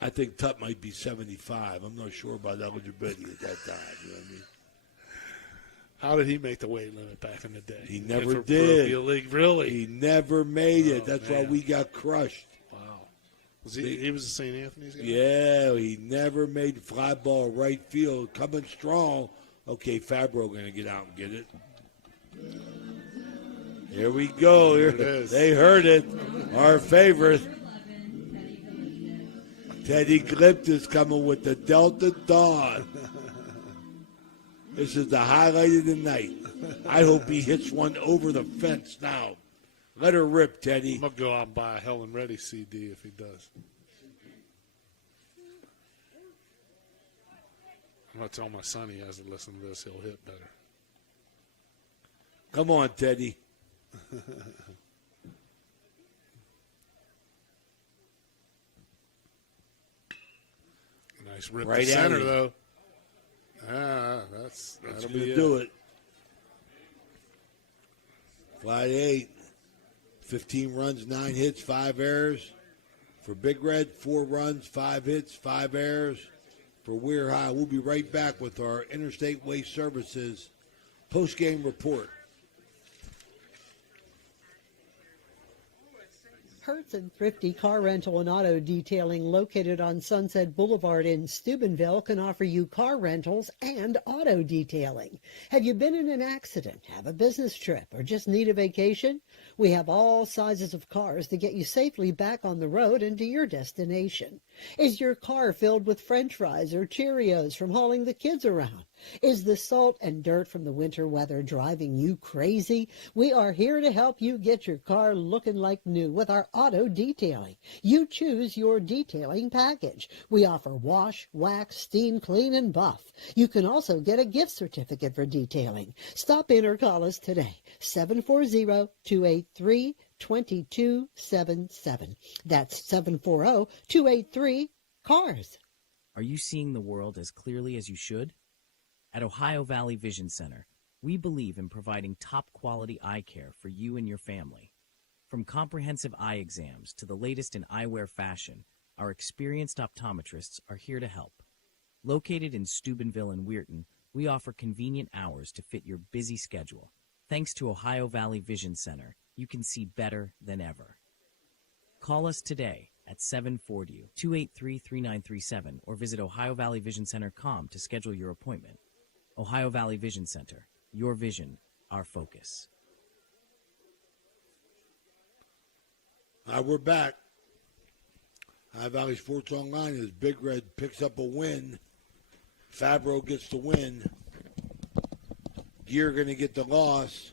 I think Tut might be 75. I'm not sure about eligibility at that time. You know what I mean? How did he make the weight limit back in the day? He never For did. Parochial League, really? He never made it. Oh, That's man. why we got crushed. Wow. Was he was the St. Anthony's guy? Yeah, he never made the fly ball right field. Coming strong. Okay, Fabro going to get out and get it. Here we go. There it is. They heard it. Our favorite. Teddy Glipt is coming with the Delta Dawn. This is the highlight of the night. I hope he hits one over the fence now. Let her rip, Teddy. I'm going to go out and buy a Helen Reddy CD if he does. I'm going to tell my son he has to listen to this. He'll hit better. Come on, Teddy. Nice rip Right to center, alley. though. That'll That's be going to it. do it. Fly to 8. 15 runs, 9 hits, 5 errors. For Big Red, 4 runs, 5 hits, 5 errors. For Weir High, we'll be right back with our Interstate Waste Services post-game report. Hertz and Thrifty Car Rental and Auto Detailing, located on Sunset Boulevard in Steubenville, can offer you car rentals and auto detailing. Have you been in an accident, have a business trip, or just need a vacation? We have all sizes of cars to get you safely back on the road and to your destination. Is your car filled with French fries or Cheerios from hauling the kids around? Is the salt and dirt from the winter weather driving you crazy? We are here to help you get your car looking like new with our auto detailing. You choose your detailing package. We offer wash, wax, steam, clean, and buff. You can also get a gift certificate for detailing. Stop in or call us today, 740-283-2277. That's 740-283-CARS. Are you seeing the world as clearly as you should? At Ohio Valley Vision Center, we believe in providing top-quality eye care for you and your family. From comprehensive eye exams to the latest in eyewear fashion, our experienced optometrists are here to help. Located in Steubenville and Weirton, we offer convenient hours to fit your busy schedule. Thanks to Ohio Valley Vision Center, you can see better than ever. Call us today at 740-283-3937 or visit OhioValleyVisionCenter.com to schedule your appointment. Ohio Valley Vision Center. Your vision, our focus. We're back. High Valley Sports Online as Big Red picks up a win. Fabro gets the win. Gear going to get the loss.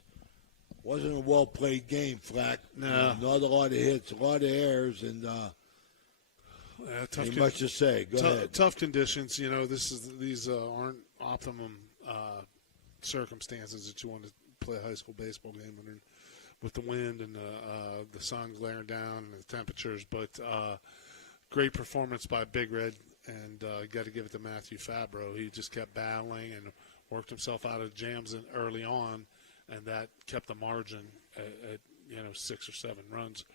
Wasn't a well-played game, Flack. No. Not a lot of hits, a lot of errors, and ain't much to say. Go ahead. Tough conditions. You know, these aren't optimum circumstances that you want to play a high school baseball game under, with the wind and the sun glaring down and the temperatures. But great performance by Big Red, and got to give it to Matthew Fabro. He just kept battling and worked himself out of jams early on, and that kept the margin at 6 or 7 runs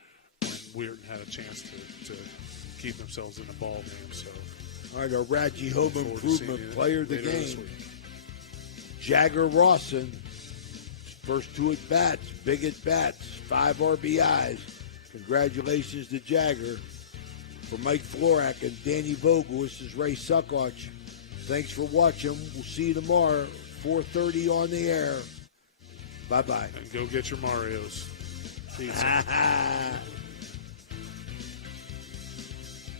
when Weirton had a chance to keep themselves in the ball game. So, all right, our Radji Home Improvement Player of the game, Jagger Rawson. First 2 at-bats, big at-bats, 5 RBIs. Congratulations to Jagger. For Mike Florak and Danny Vogel, this is Ray Suckoch. Thanks for watching. We'll see you tomorrow, 4:30 on the air. Bye-bye. And go get your Marios. Pizza.